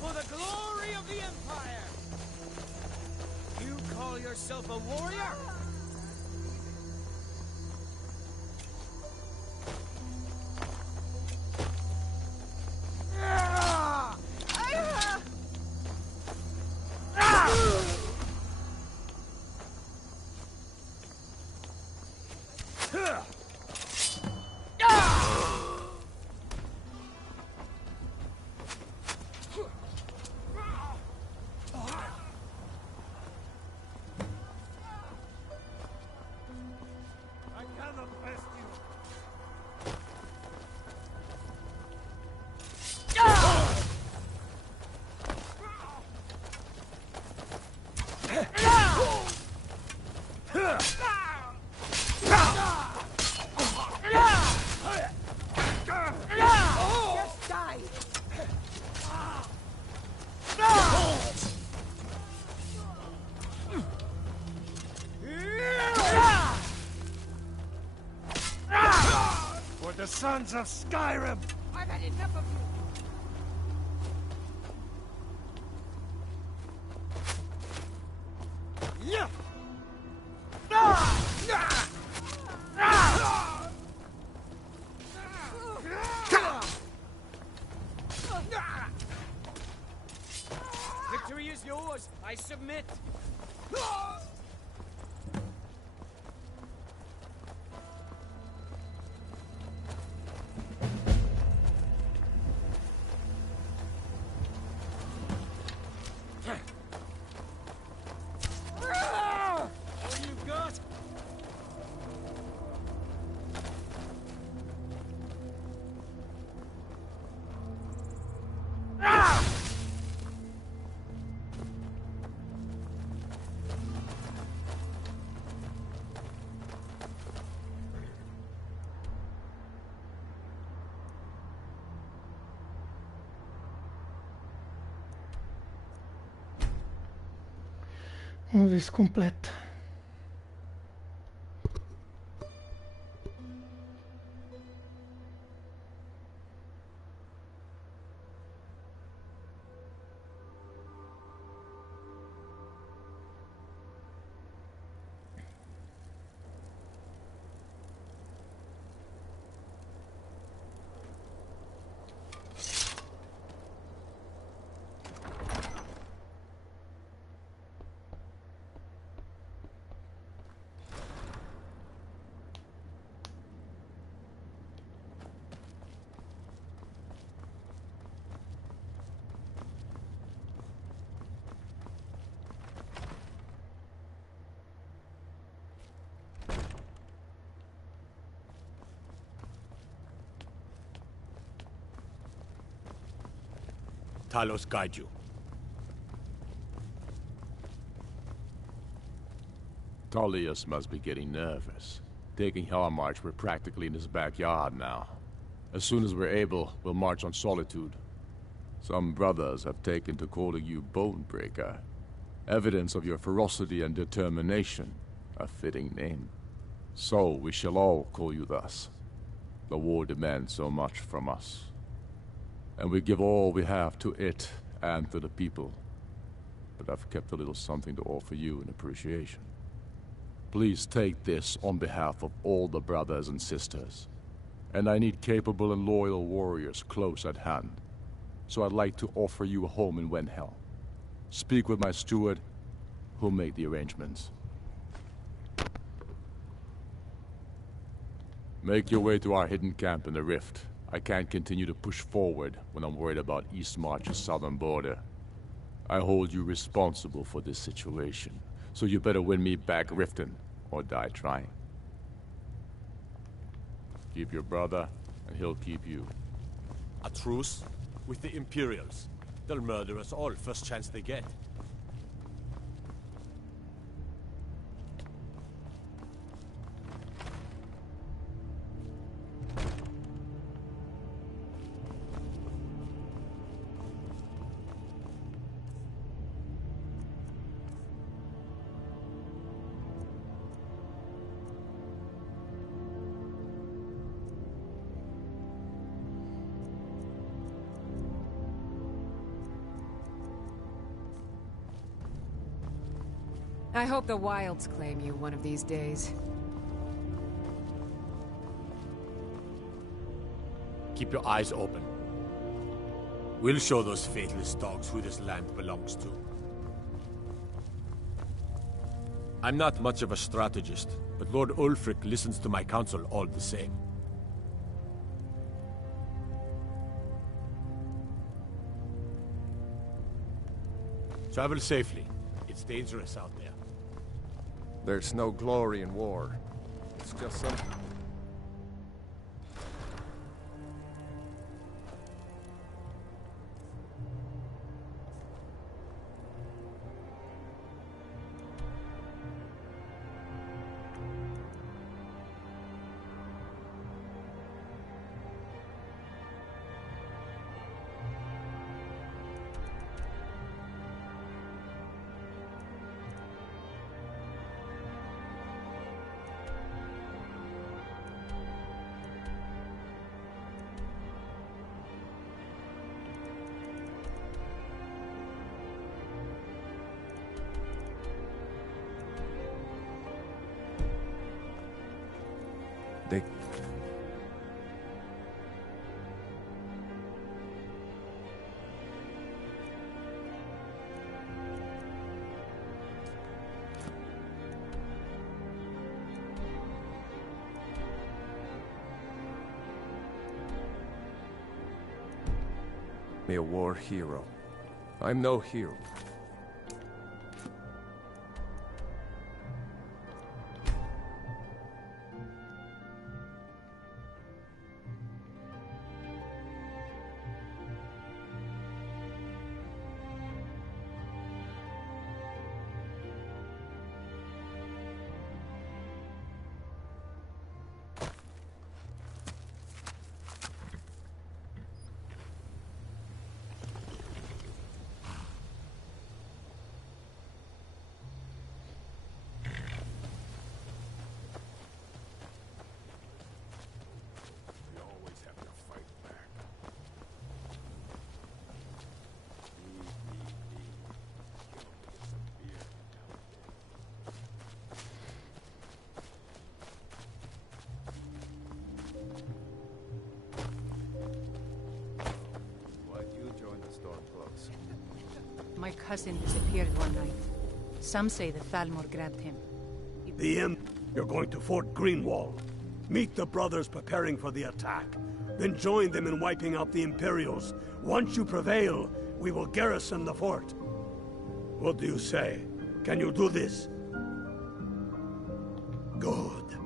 For the glory of the Empire! You call yourself a warrior? For the sons of Skyrim! I've had enough of you! Victory is yours! I submit! All you've got? Vamos ver se completa. Talos guide you. Tullius must be getting nervous. Taking Hellmarch, we're practically in his backyard now. As soon as we're able, we'll march on Solitude. Some brothers have taken to calling you Bonebreaker. Evidence of your ferocity and determination. A fitting name. So we shall all call you thus. The war demands so much from us. And we give all we have to it and to the people. But I've kept a little something to offer you in appreciation. Please take this on behalf of all the brothers and sisters. And I need capable and loyal warriors close at hand. So I'd like to offer you a home in Wenhel. Speak with my steward, who'll make the arrangements. Make your way to our hidden camp in the rift. I can't continue to push forward when I'm worried about Eastmarch's southern border. I hold you responsible for this situation, so you better win me back Riften, or die trying. Keep your brother, and he'll keep you. A truce? With the Imperials. They'll murder us all first chance they get. I hope the Wilds claim you one of these days. Keep your eyes open. We'll show those faithless dogs who this land belongs to. I'm not much of a strategist, but Lord Ulfric listens to my counsel all the same. Travel safely. It's dangerous out there. There's no glory in war. It's just some... They... me a war hero. I'm no hero. My cousin disappeared one night. Some say the Thalmor grabbed him. You're going to Fort Greenwall. Meet the brothers preparing for the attack. Then join them in wiping out the Imperials. Once you prevail, we will garrison the fort. What do you say? Can you do this? Good.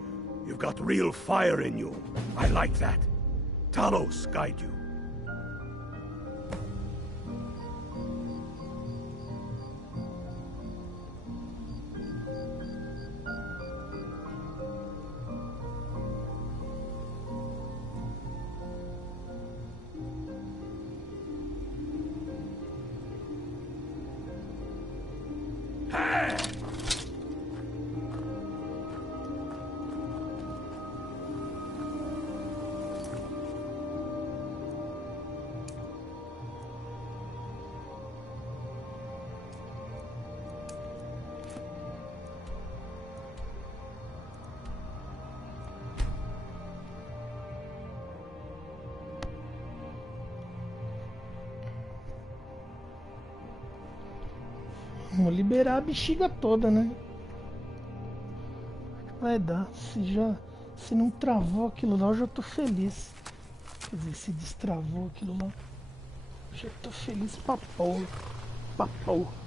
You've got real fire in you. I like that. Talos guide you. Vamos liberar a bexiga toda, né? Vai dar. Se Se não travou aquilo lá, eu já tô feliz. Quer dizer, se destravou aquilo lá, eu já tô feliz pra porra. Pra porra.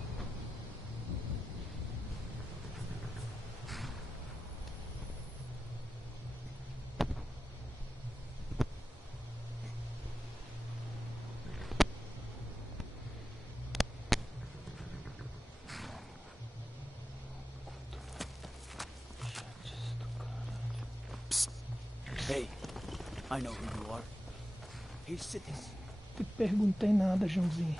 Hey, I know who you are. Hey, cities. Não te perguntei nada, Joãozinho.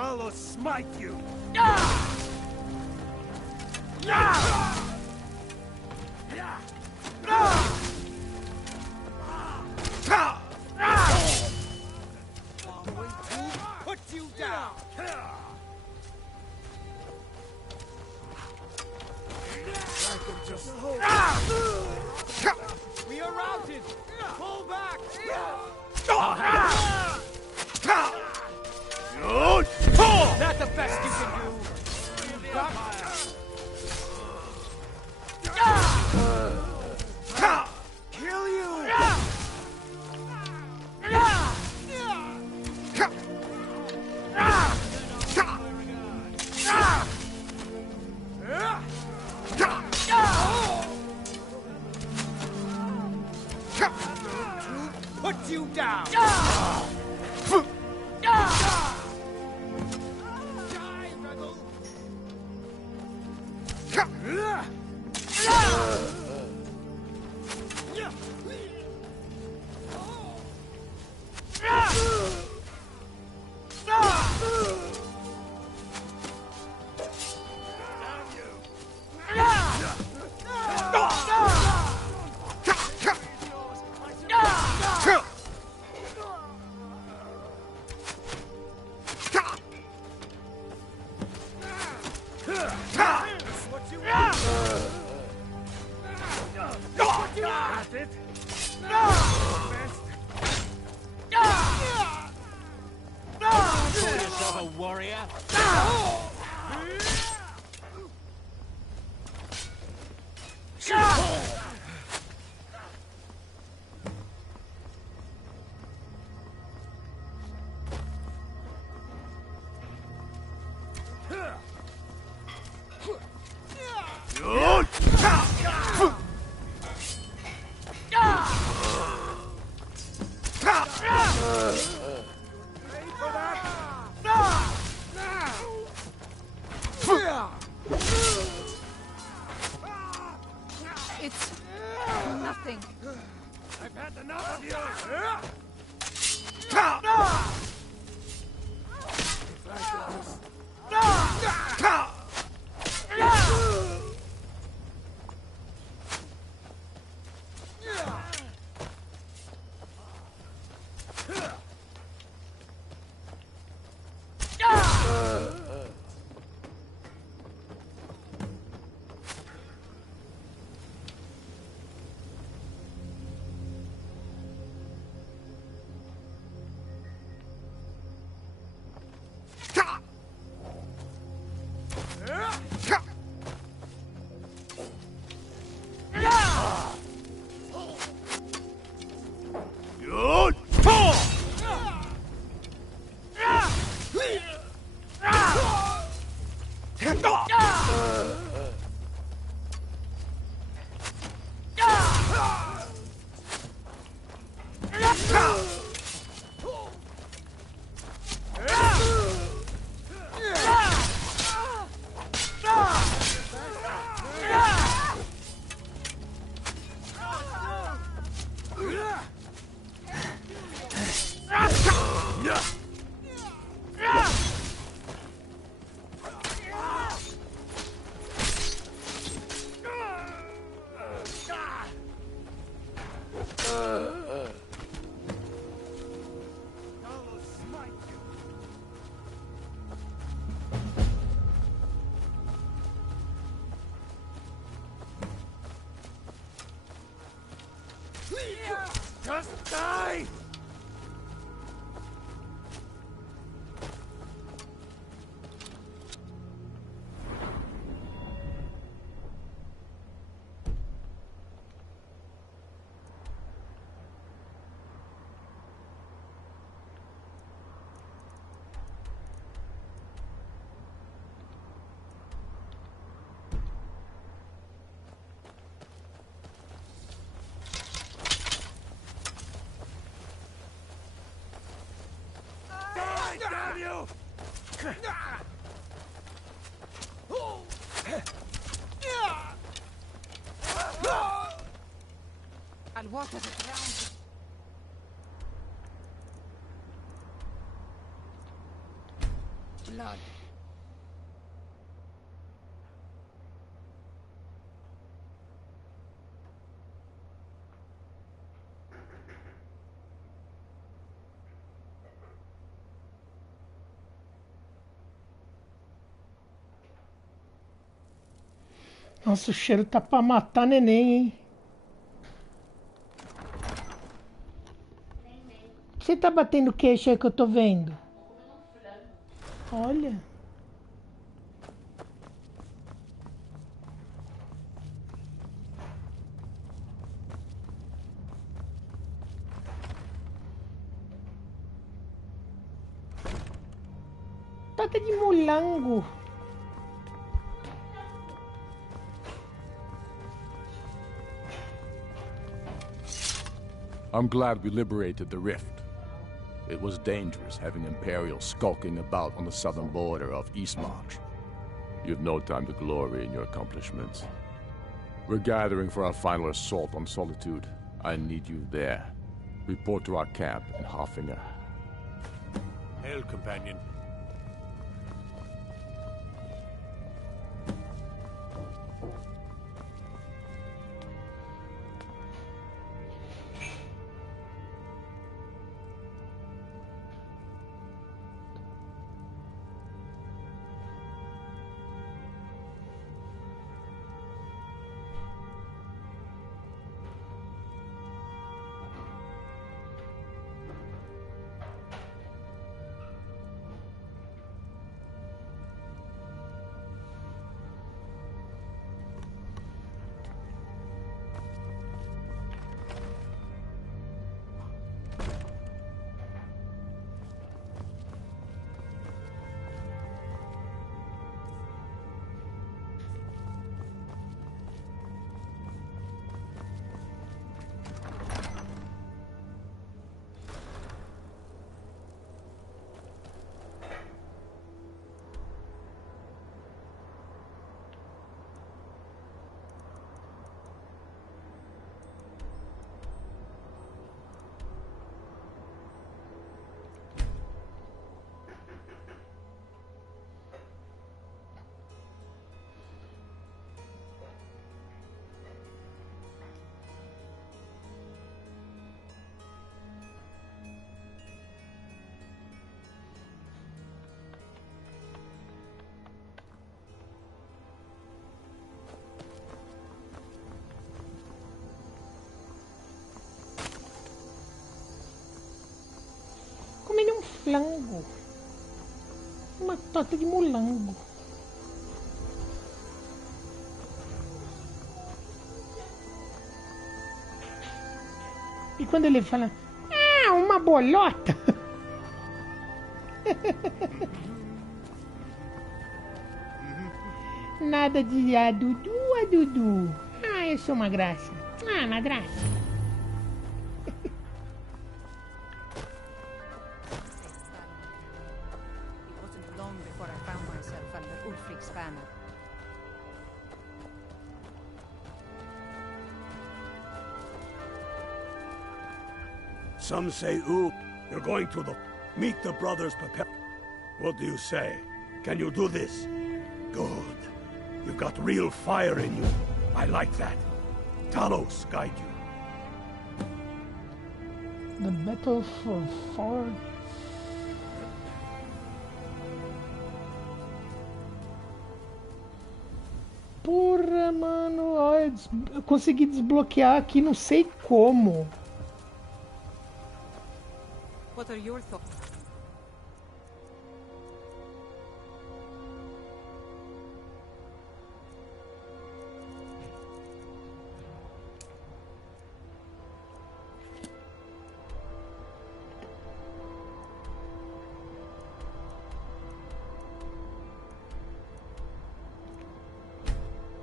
I'll smite you! Put you down! We are routed! Pull back! That's the best you can do! Kill you! Put you down! It's nothing. I've had enough of you! Just die! I'll water the ground. Blood. Nossa, o cheiro tá pra matar neném, hein? Você tá batendo queixo aí que eu tô vendo? Olha. Tata de molango. I'm glad we liberated the rift. It was dangerous having Imperials skulking about on the southern border of Eastmarch. You've no time to glory in your accomplishments. We're gathering for our final assault on Solitude. I need you there. Report to our camp in Haffinger. Hail, companion. Comendo um flango. Uma torta de molango. E quando ele fala, ah, uma bolota. Nada de a Dudu, a Dudu. Ah, eu sou uma graça. Ah, uma graça. Some say, ooh, you're going to meet the brothers prepare. What do you say? Can you do this? Good. You've got real fire in you. I like that. Talos guide you. The battle for Ford. Porra, mano. Ó, eu consegui desbloquear aqui, não sei como. What are your thoughts?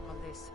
All this.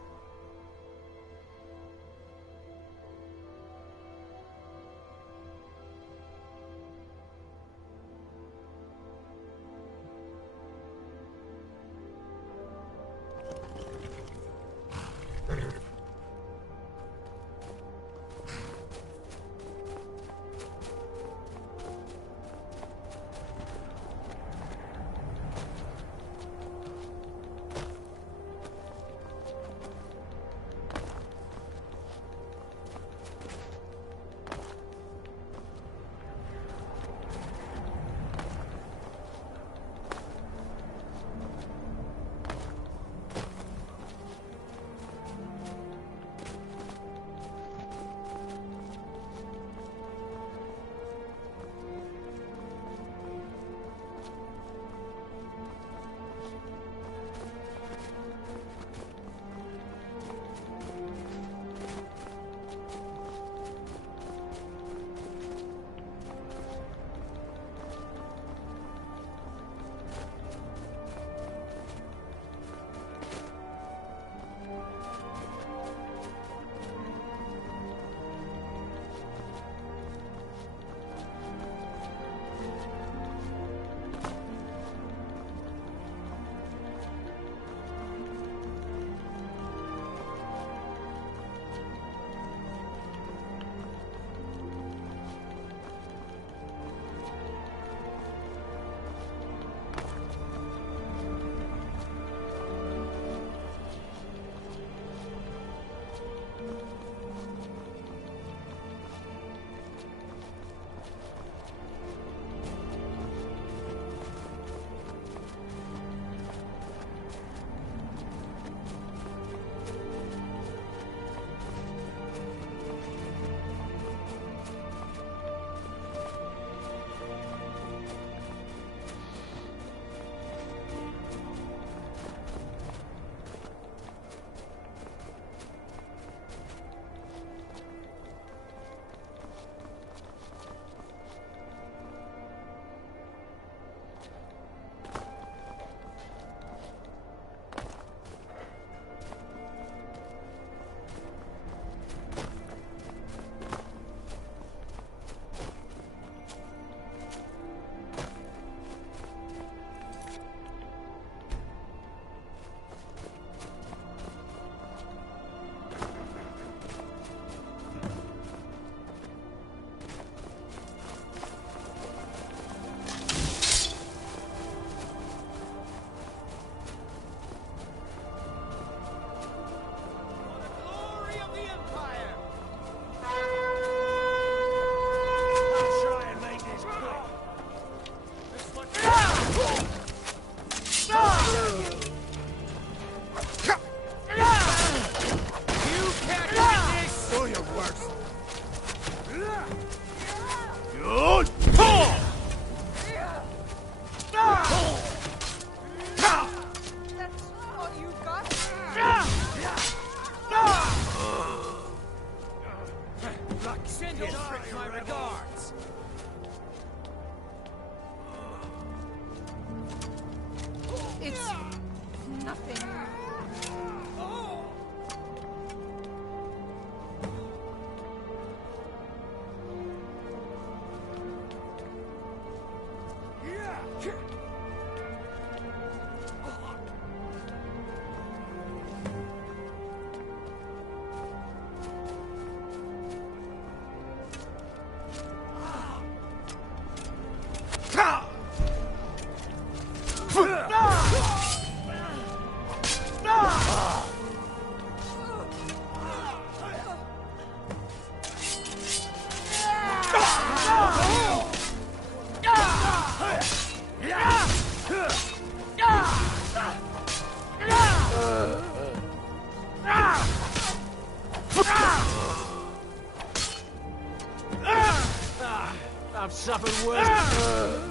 I'm I've suffered worse.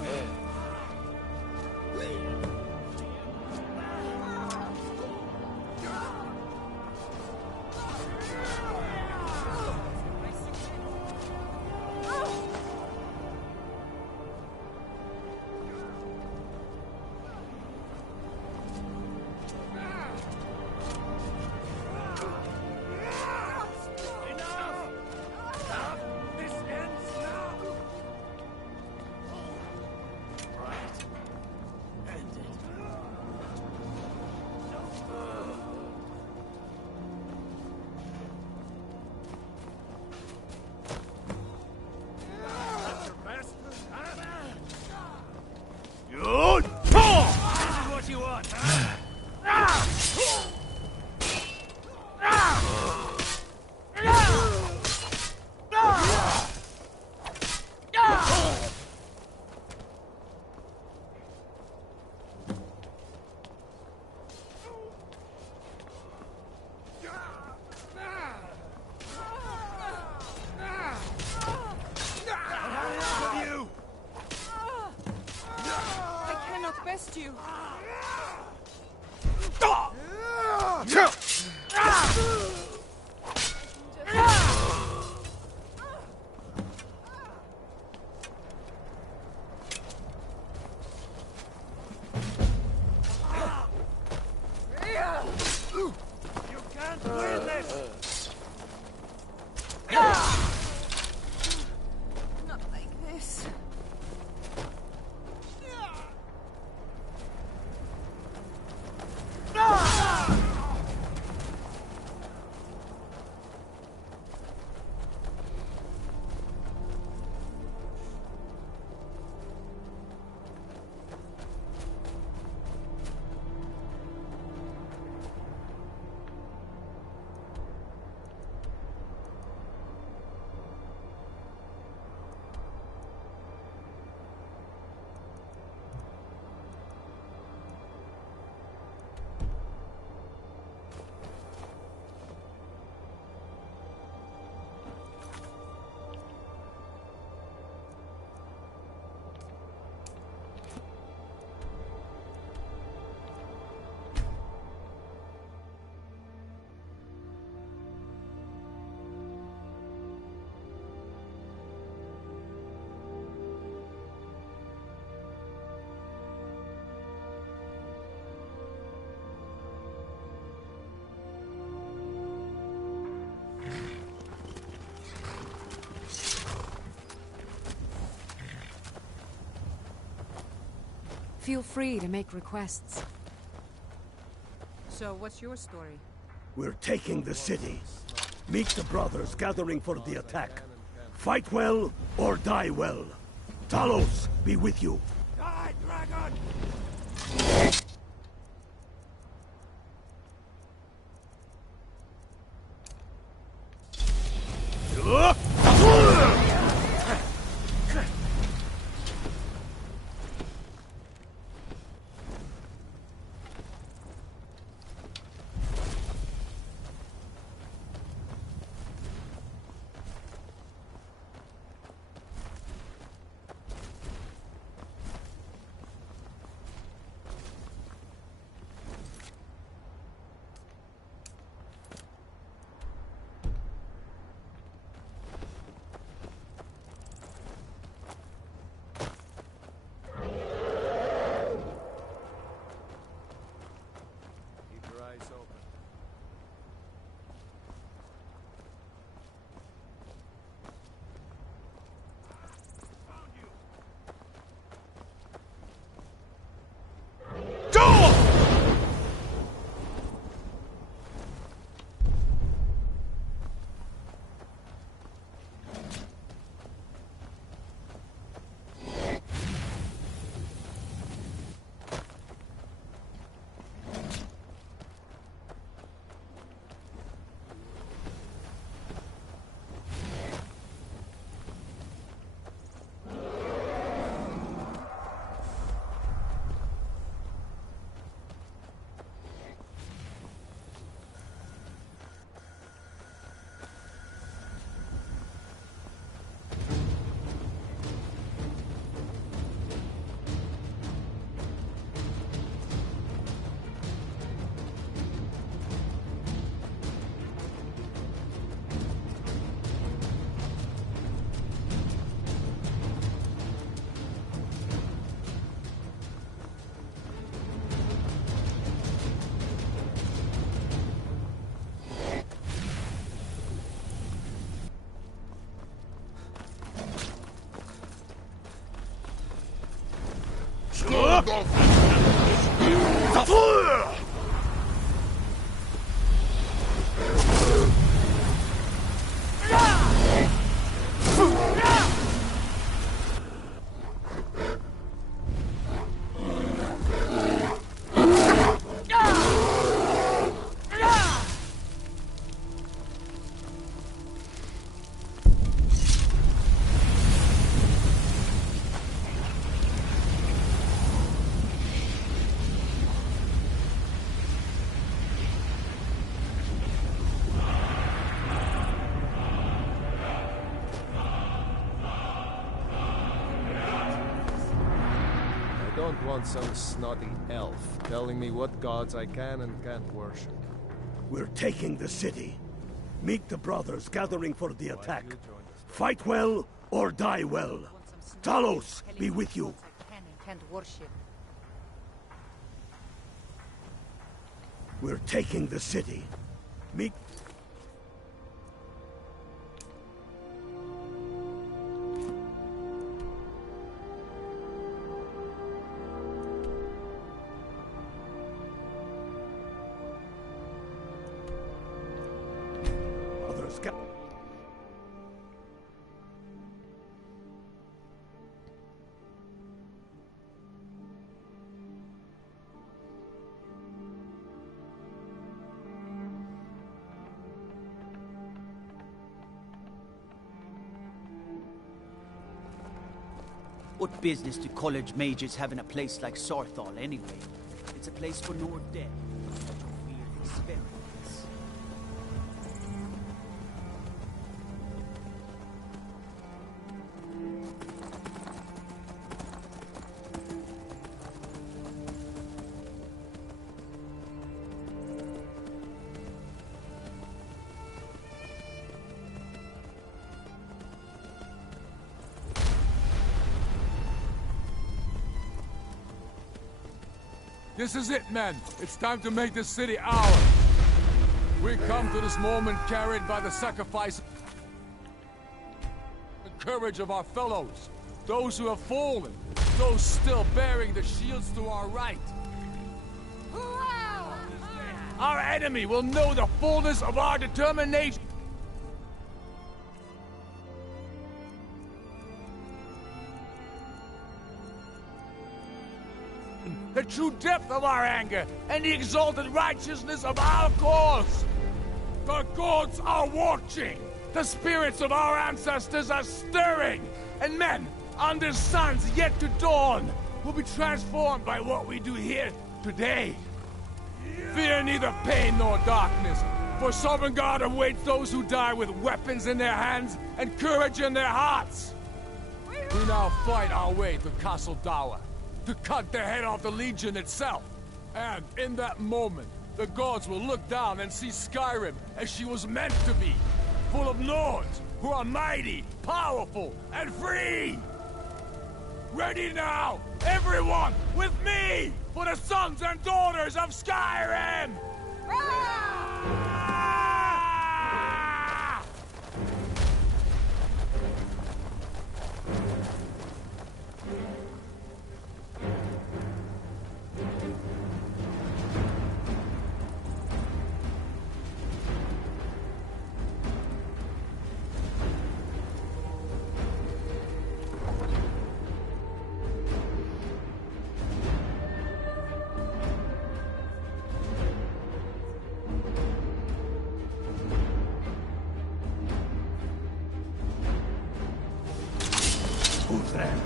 You. Feel free to make requests. So, what's your story? We're taking the city. Meet the brothers gathering for the attack. Fight well or die well. Talos be with you. Die, dragon! I don't want some snotty elf telling me what gods I can and can't worship. We're taking the city. Meet the brothers gathering for the attack. Fight well or die well. Talos be with you. We're taking the city. Meet... What business do college majors have in a place like Sarthal anyway? It's a place for Nord dead. Weird experiments. This is it, men. It's time to make this city ours. We come to this moment carried by the sacrifice and courage of our fellows. Those who have fallen. Those still bearing the shields to our right. Our enemy will know the fullness of our determination. The true depth of our anger, and the exalted righteousness of our cause. The gods are watching! The spirits of our ancestors are stirring! And men, under suns yet to dawn, will be transformed by what we do here today. Fear neither pain nor darkness, for Sovereign God awaits those who die with weapons in their hands and courage in their hearts. We now fight our way to Castle Dower, to cut the head off the Legion itself. And in that moment, the gods will look down and see Skyrim as she was meant to be, full of Nords who are mighty, powerful, and free! Ready now, everyone, with me, for the sons and daughters of Skyrim! Who's there?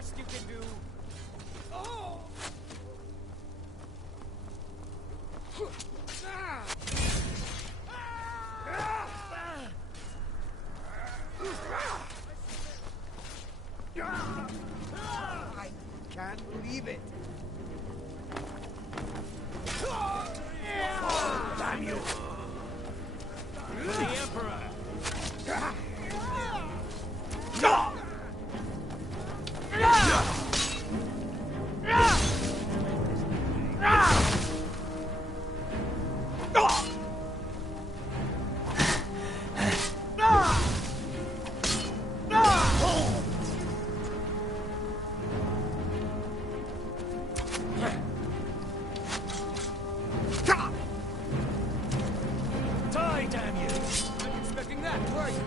best you can do. Oh! I can't believe it. Damn you! The Emperor! Die, damn you! Not expecting that, were you?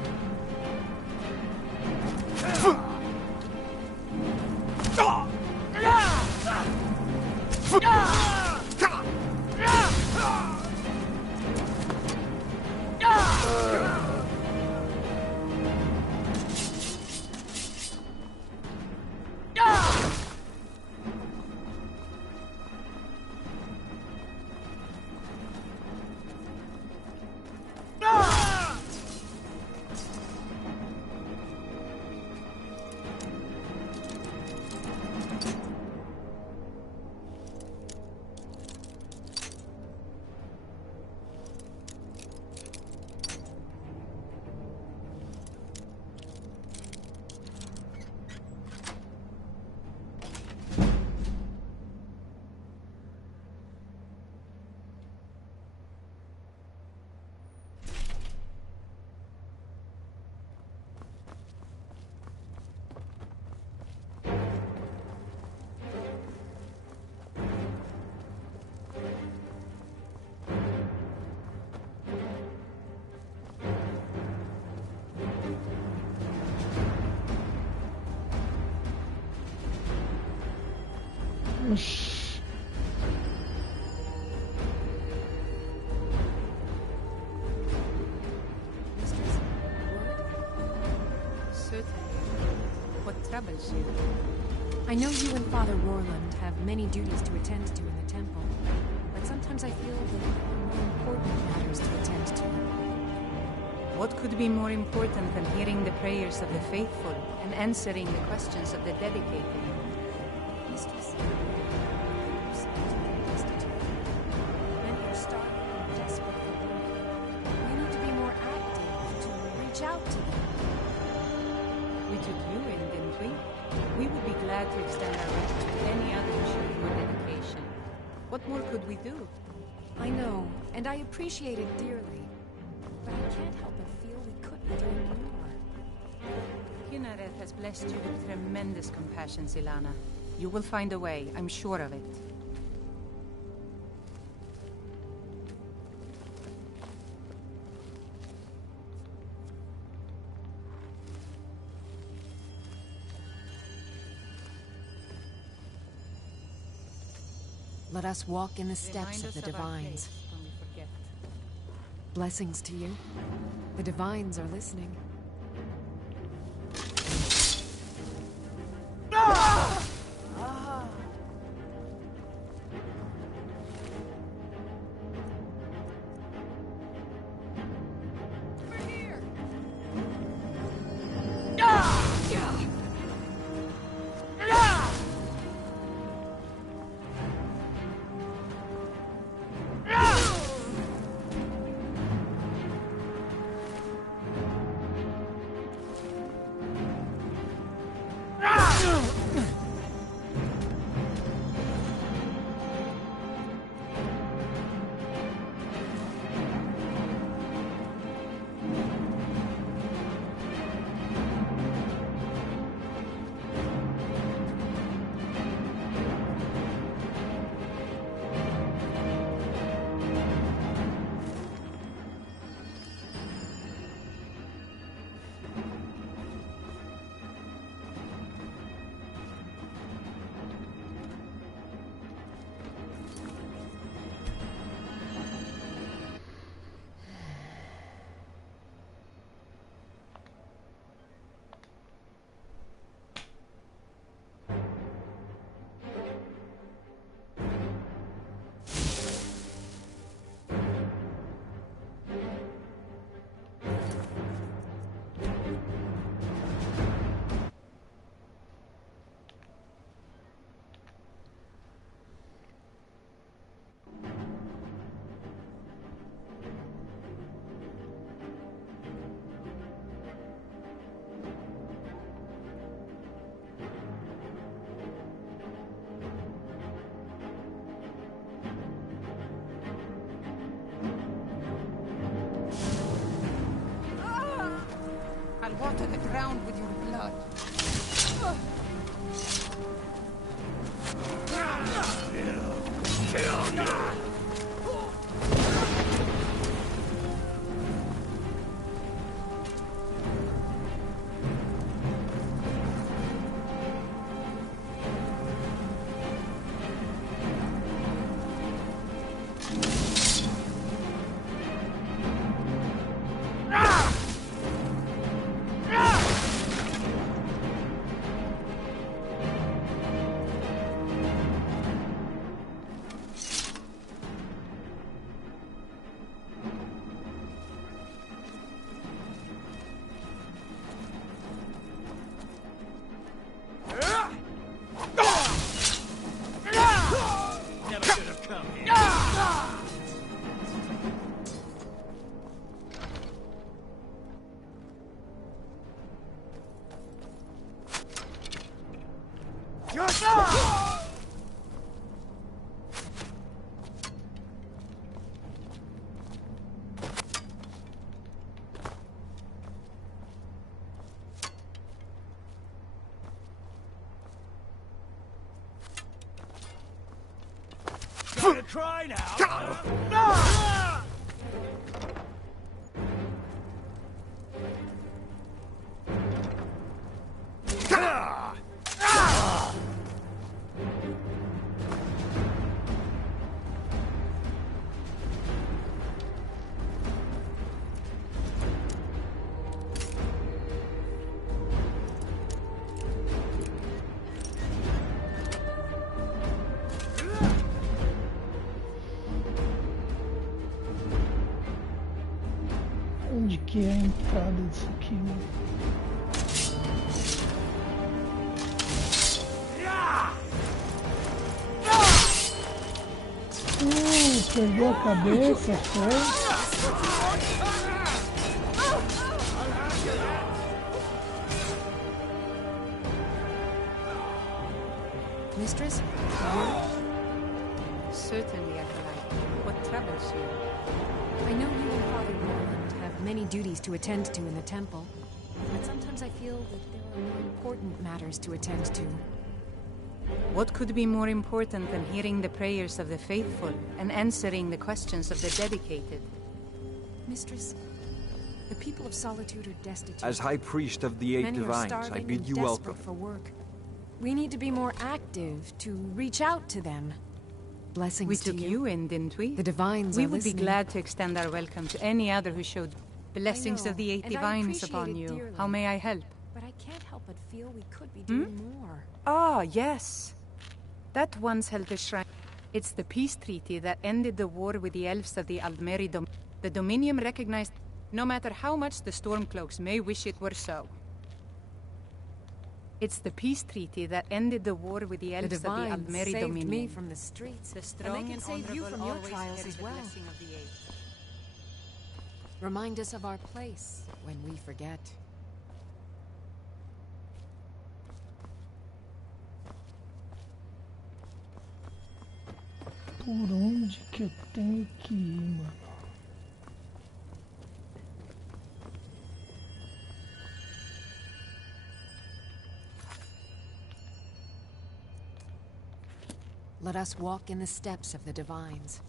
Shh. Mistress, certainly. What troubles you? I know you and Father Roland have many duties to attend to in the temple, but sometimes I feel that there are more important matters to attend to. What could be more important than hearing the prayers of the faithful and answering the questions of the dedicated? Mistress, you're sometimes destitute. Men are starving and desperate for work. We need to be more active to reach out to them. We took you in, didn't we? We would be glad to extend our reach to any other to show your dedication. What more could we do? I know, and I appreciate it dearly. But I can't help but feel we could be doing more. Kynareth has blessed you with tremendous compassion, Zilana. You will find a way, I'm sure of it. Let us walk in the steps Remind of the us our divines. place when we forget. Blessings to you. The divines are listening. will water the ground with your blood. Try now. Onde que é a entrada disso aqui, né? Perdeu a cabeça, foi? Mistress? Certainly, Acolyte. What troubles you? I know you and Father Roland have many duties to attend to in the temple, but sometimes I feel that there are more important matters to attend to. What could be more important than hearing the prayers of the faithful and answering the questions of the dedicated? Mistress, the people of Solitude are destitute. As High Priest of the Eight Many Divines, are I starving bid and you desperate welcome. for work. We need to be more active, to reach out to them. Blessings We to took you in, didn't we? The Divines We are would be listening. glad to extend our welcome to any other who showed blessings know, of the Eight and I Divines appreciate upon it you. dearly. How may I help? But I can't help but feel we could be doing more. Ah, yes. That once held a shrine. It's the peace treaty that ended the war with the elves of the Aldmeri The Dominion recognized, no matter how much the Stormcloaks may wish it were so. It's the peace treaty that ended the war with the elves of the Divines Aldmeri saved Dominion. me from the streets, The and strong they can save you honorable from your always trials carry as the well. blessing of the Eight. Remind us of our place when we forget. Por onde que eu tenho que ir, mano? Let us walk in the steps of the Divines.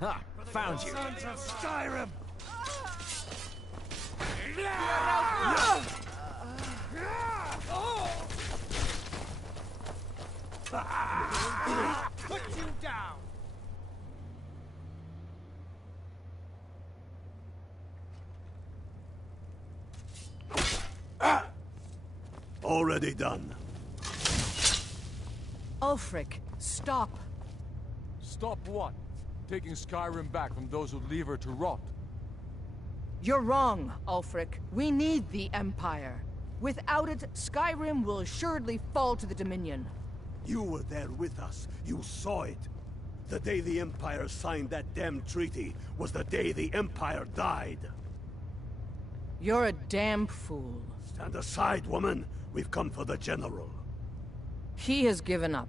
Ha! Found you! Sons of Skyrim! Put you down! Already done. Ulfric, stop. Stop what? Taking Skyrim back from those who leave her to rot. You're wrong, Ulfric. We need the Empire. Without it, Skyrim will assuredly fall to the Dominion. You were there with us. You saw it. The day the Empire signed that damn treaty was the day the Empire died. You're a damn fool. Stand aside, woman. We've come for the General. He has given up,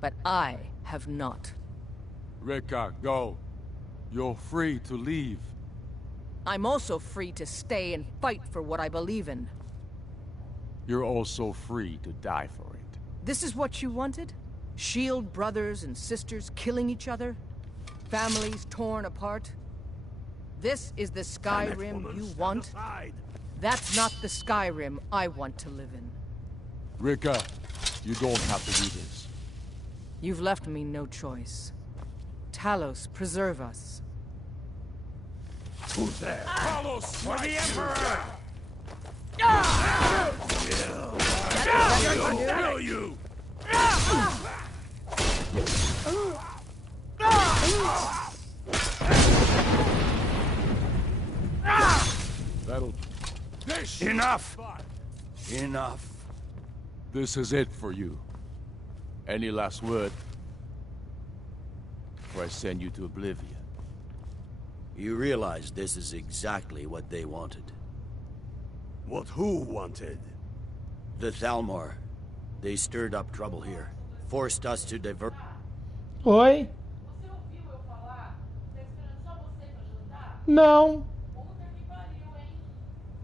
but I have not. Reka, go. You're free to leave. I'm also free to stay and fight for what I believe in. You're also free to die for it. This is what you wanted? Shield brothers and sisters killing each other? Families torn apart? This is the Skyrim you want? That's not the Skyrim I want to live in. Reka, you don't have to do this. You've left me no choice. Talos, preserve us. Who's there? Talos for the Emperor! Kill you! That'll... Enough! Enough. This is it for you. Any last word? Before I send you to oblivion. You realize this is exactly what they wanted. What who wanted? The Thalmor. They stirred up trouble here. Forced us to divert... Oi? Não.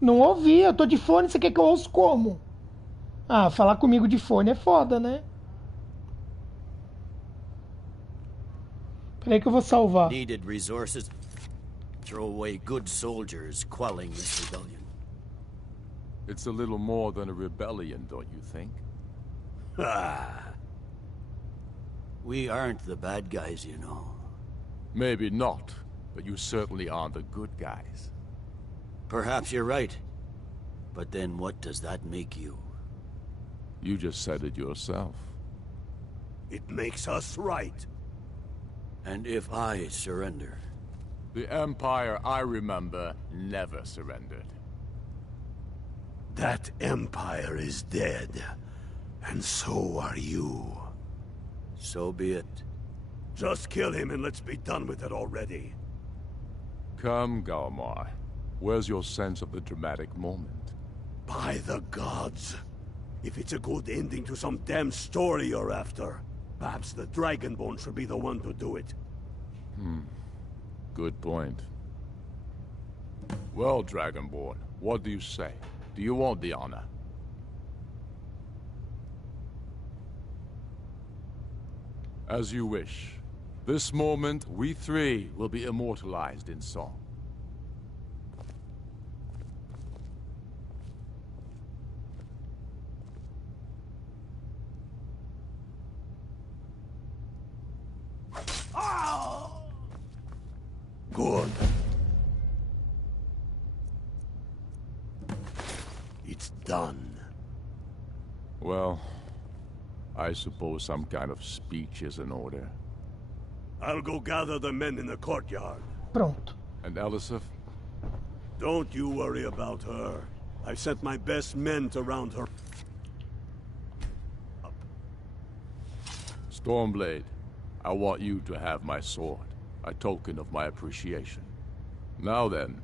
Não ouvi, eu tô de fone, você quer que eu ouça como? Ah, falar comigo de fone é foda, né? Peraí que eu vou salvar. Needed resources. Throw away good soldiers quelling this rebellion. It's a little more than a rebellion, don't you think? We aren't the bad guys, you know. Maybe not, but you certainly aren't the good guys. Perhaps you're right. But then what does that make you? You just said it yourself. It makes us right. And if I surrender? The Empire I remember never surrendered. That Empire is dead. And so are you. So be it. Just kill him and let's be done with it already. Come, Galmar. Where's your sense of the dramatic moment? By the gods. If it's a good ending to some damn story you're after, perhaps the Dragonborn should be the one to do it. Good point. Well, Dragonborn, what do you say? Do you want the honor? As you wish. This moment, we three will be immortalized in song. Good. It's done. Well, I suppose some kind of speech is in order. I'll go gather the men in the courtyard. Pronto. And Elisif? Don't you worry about her. I've sent my best men to round her up. Stormblade, I want you to have my sword, a token of my appreciation. Now then,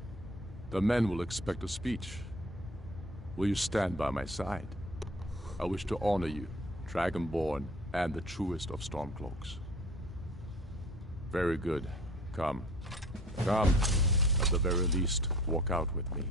the men will expect a speech. Will you stand by my side? I wish to honor you, Dragonborn, and the truest of Stormcloaks. Very good. Come. Come. At the very least, walk out with me.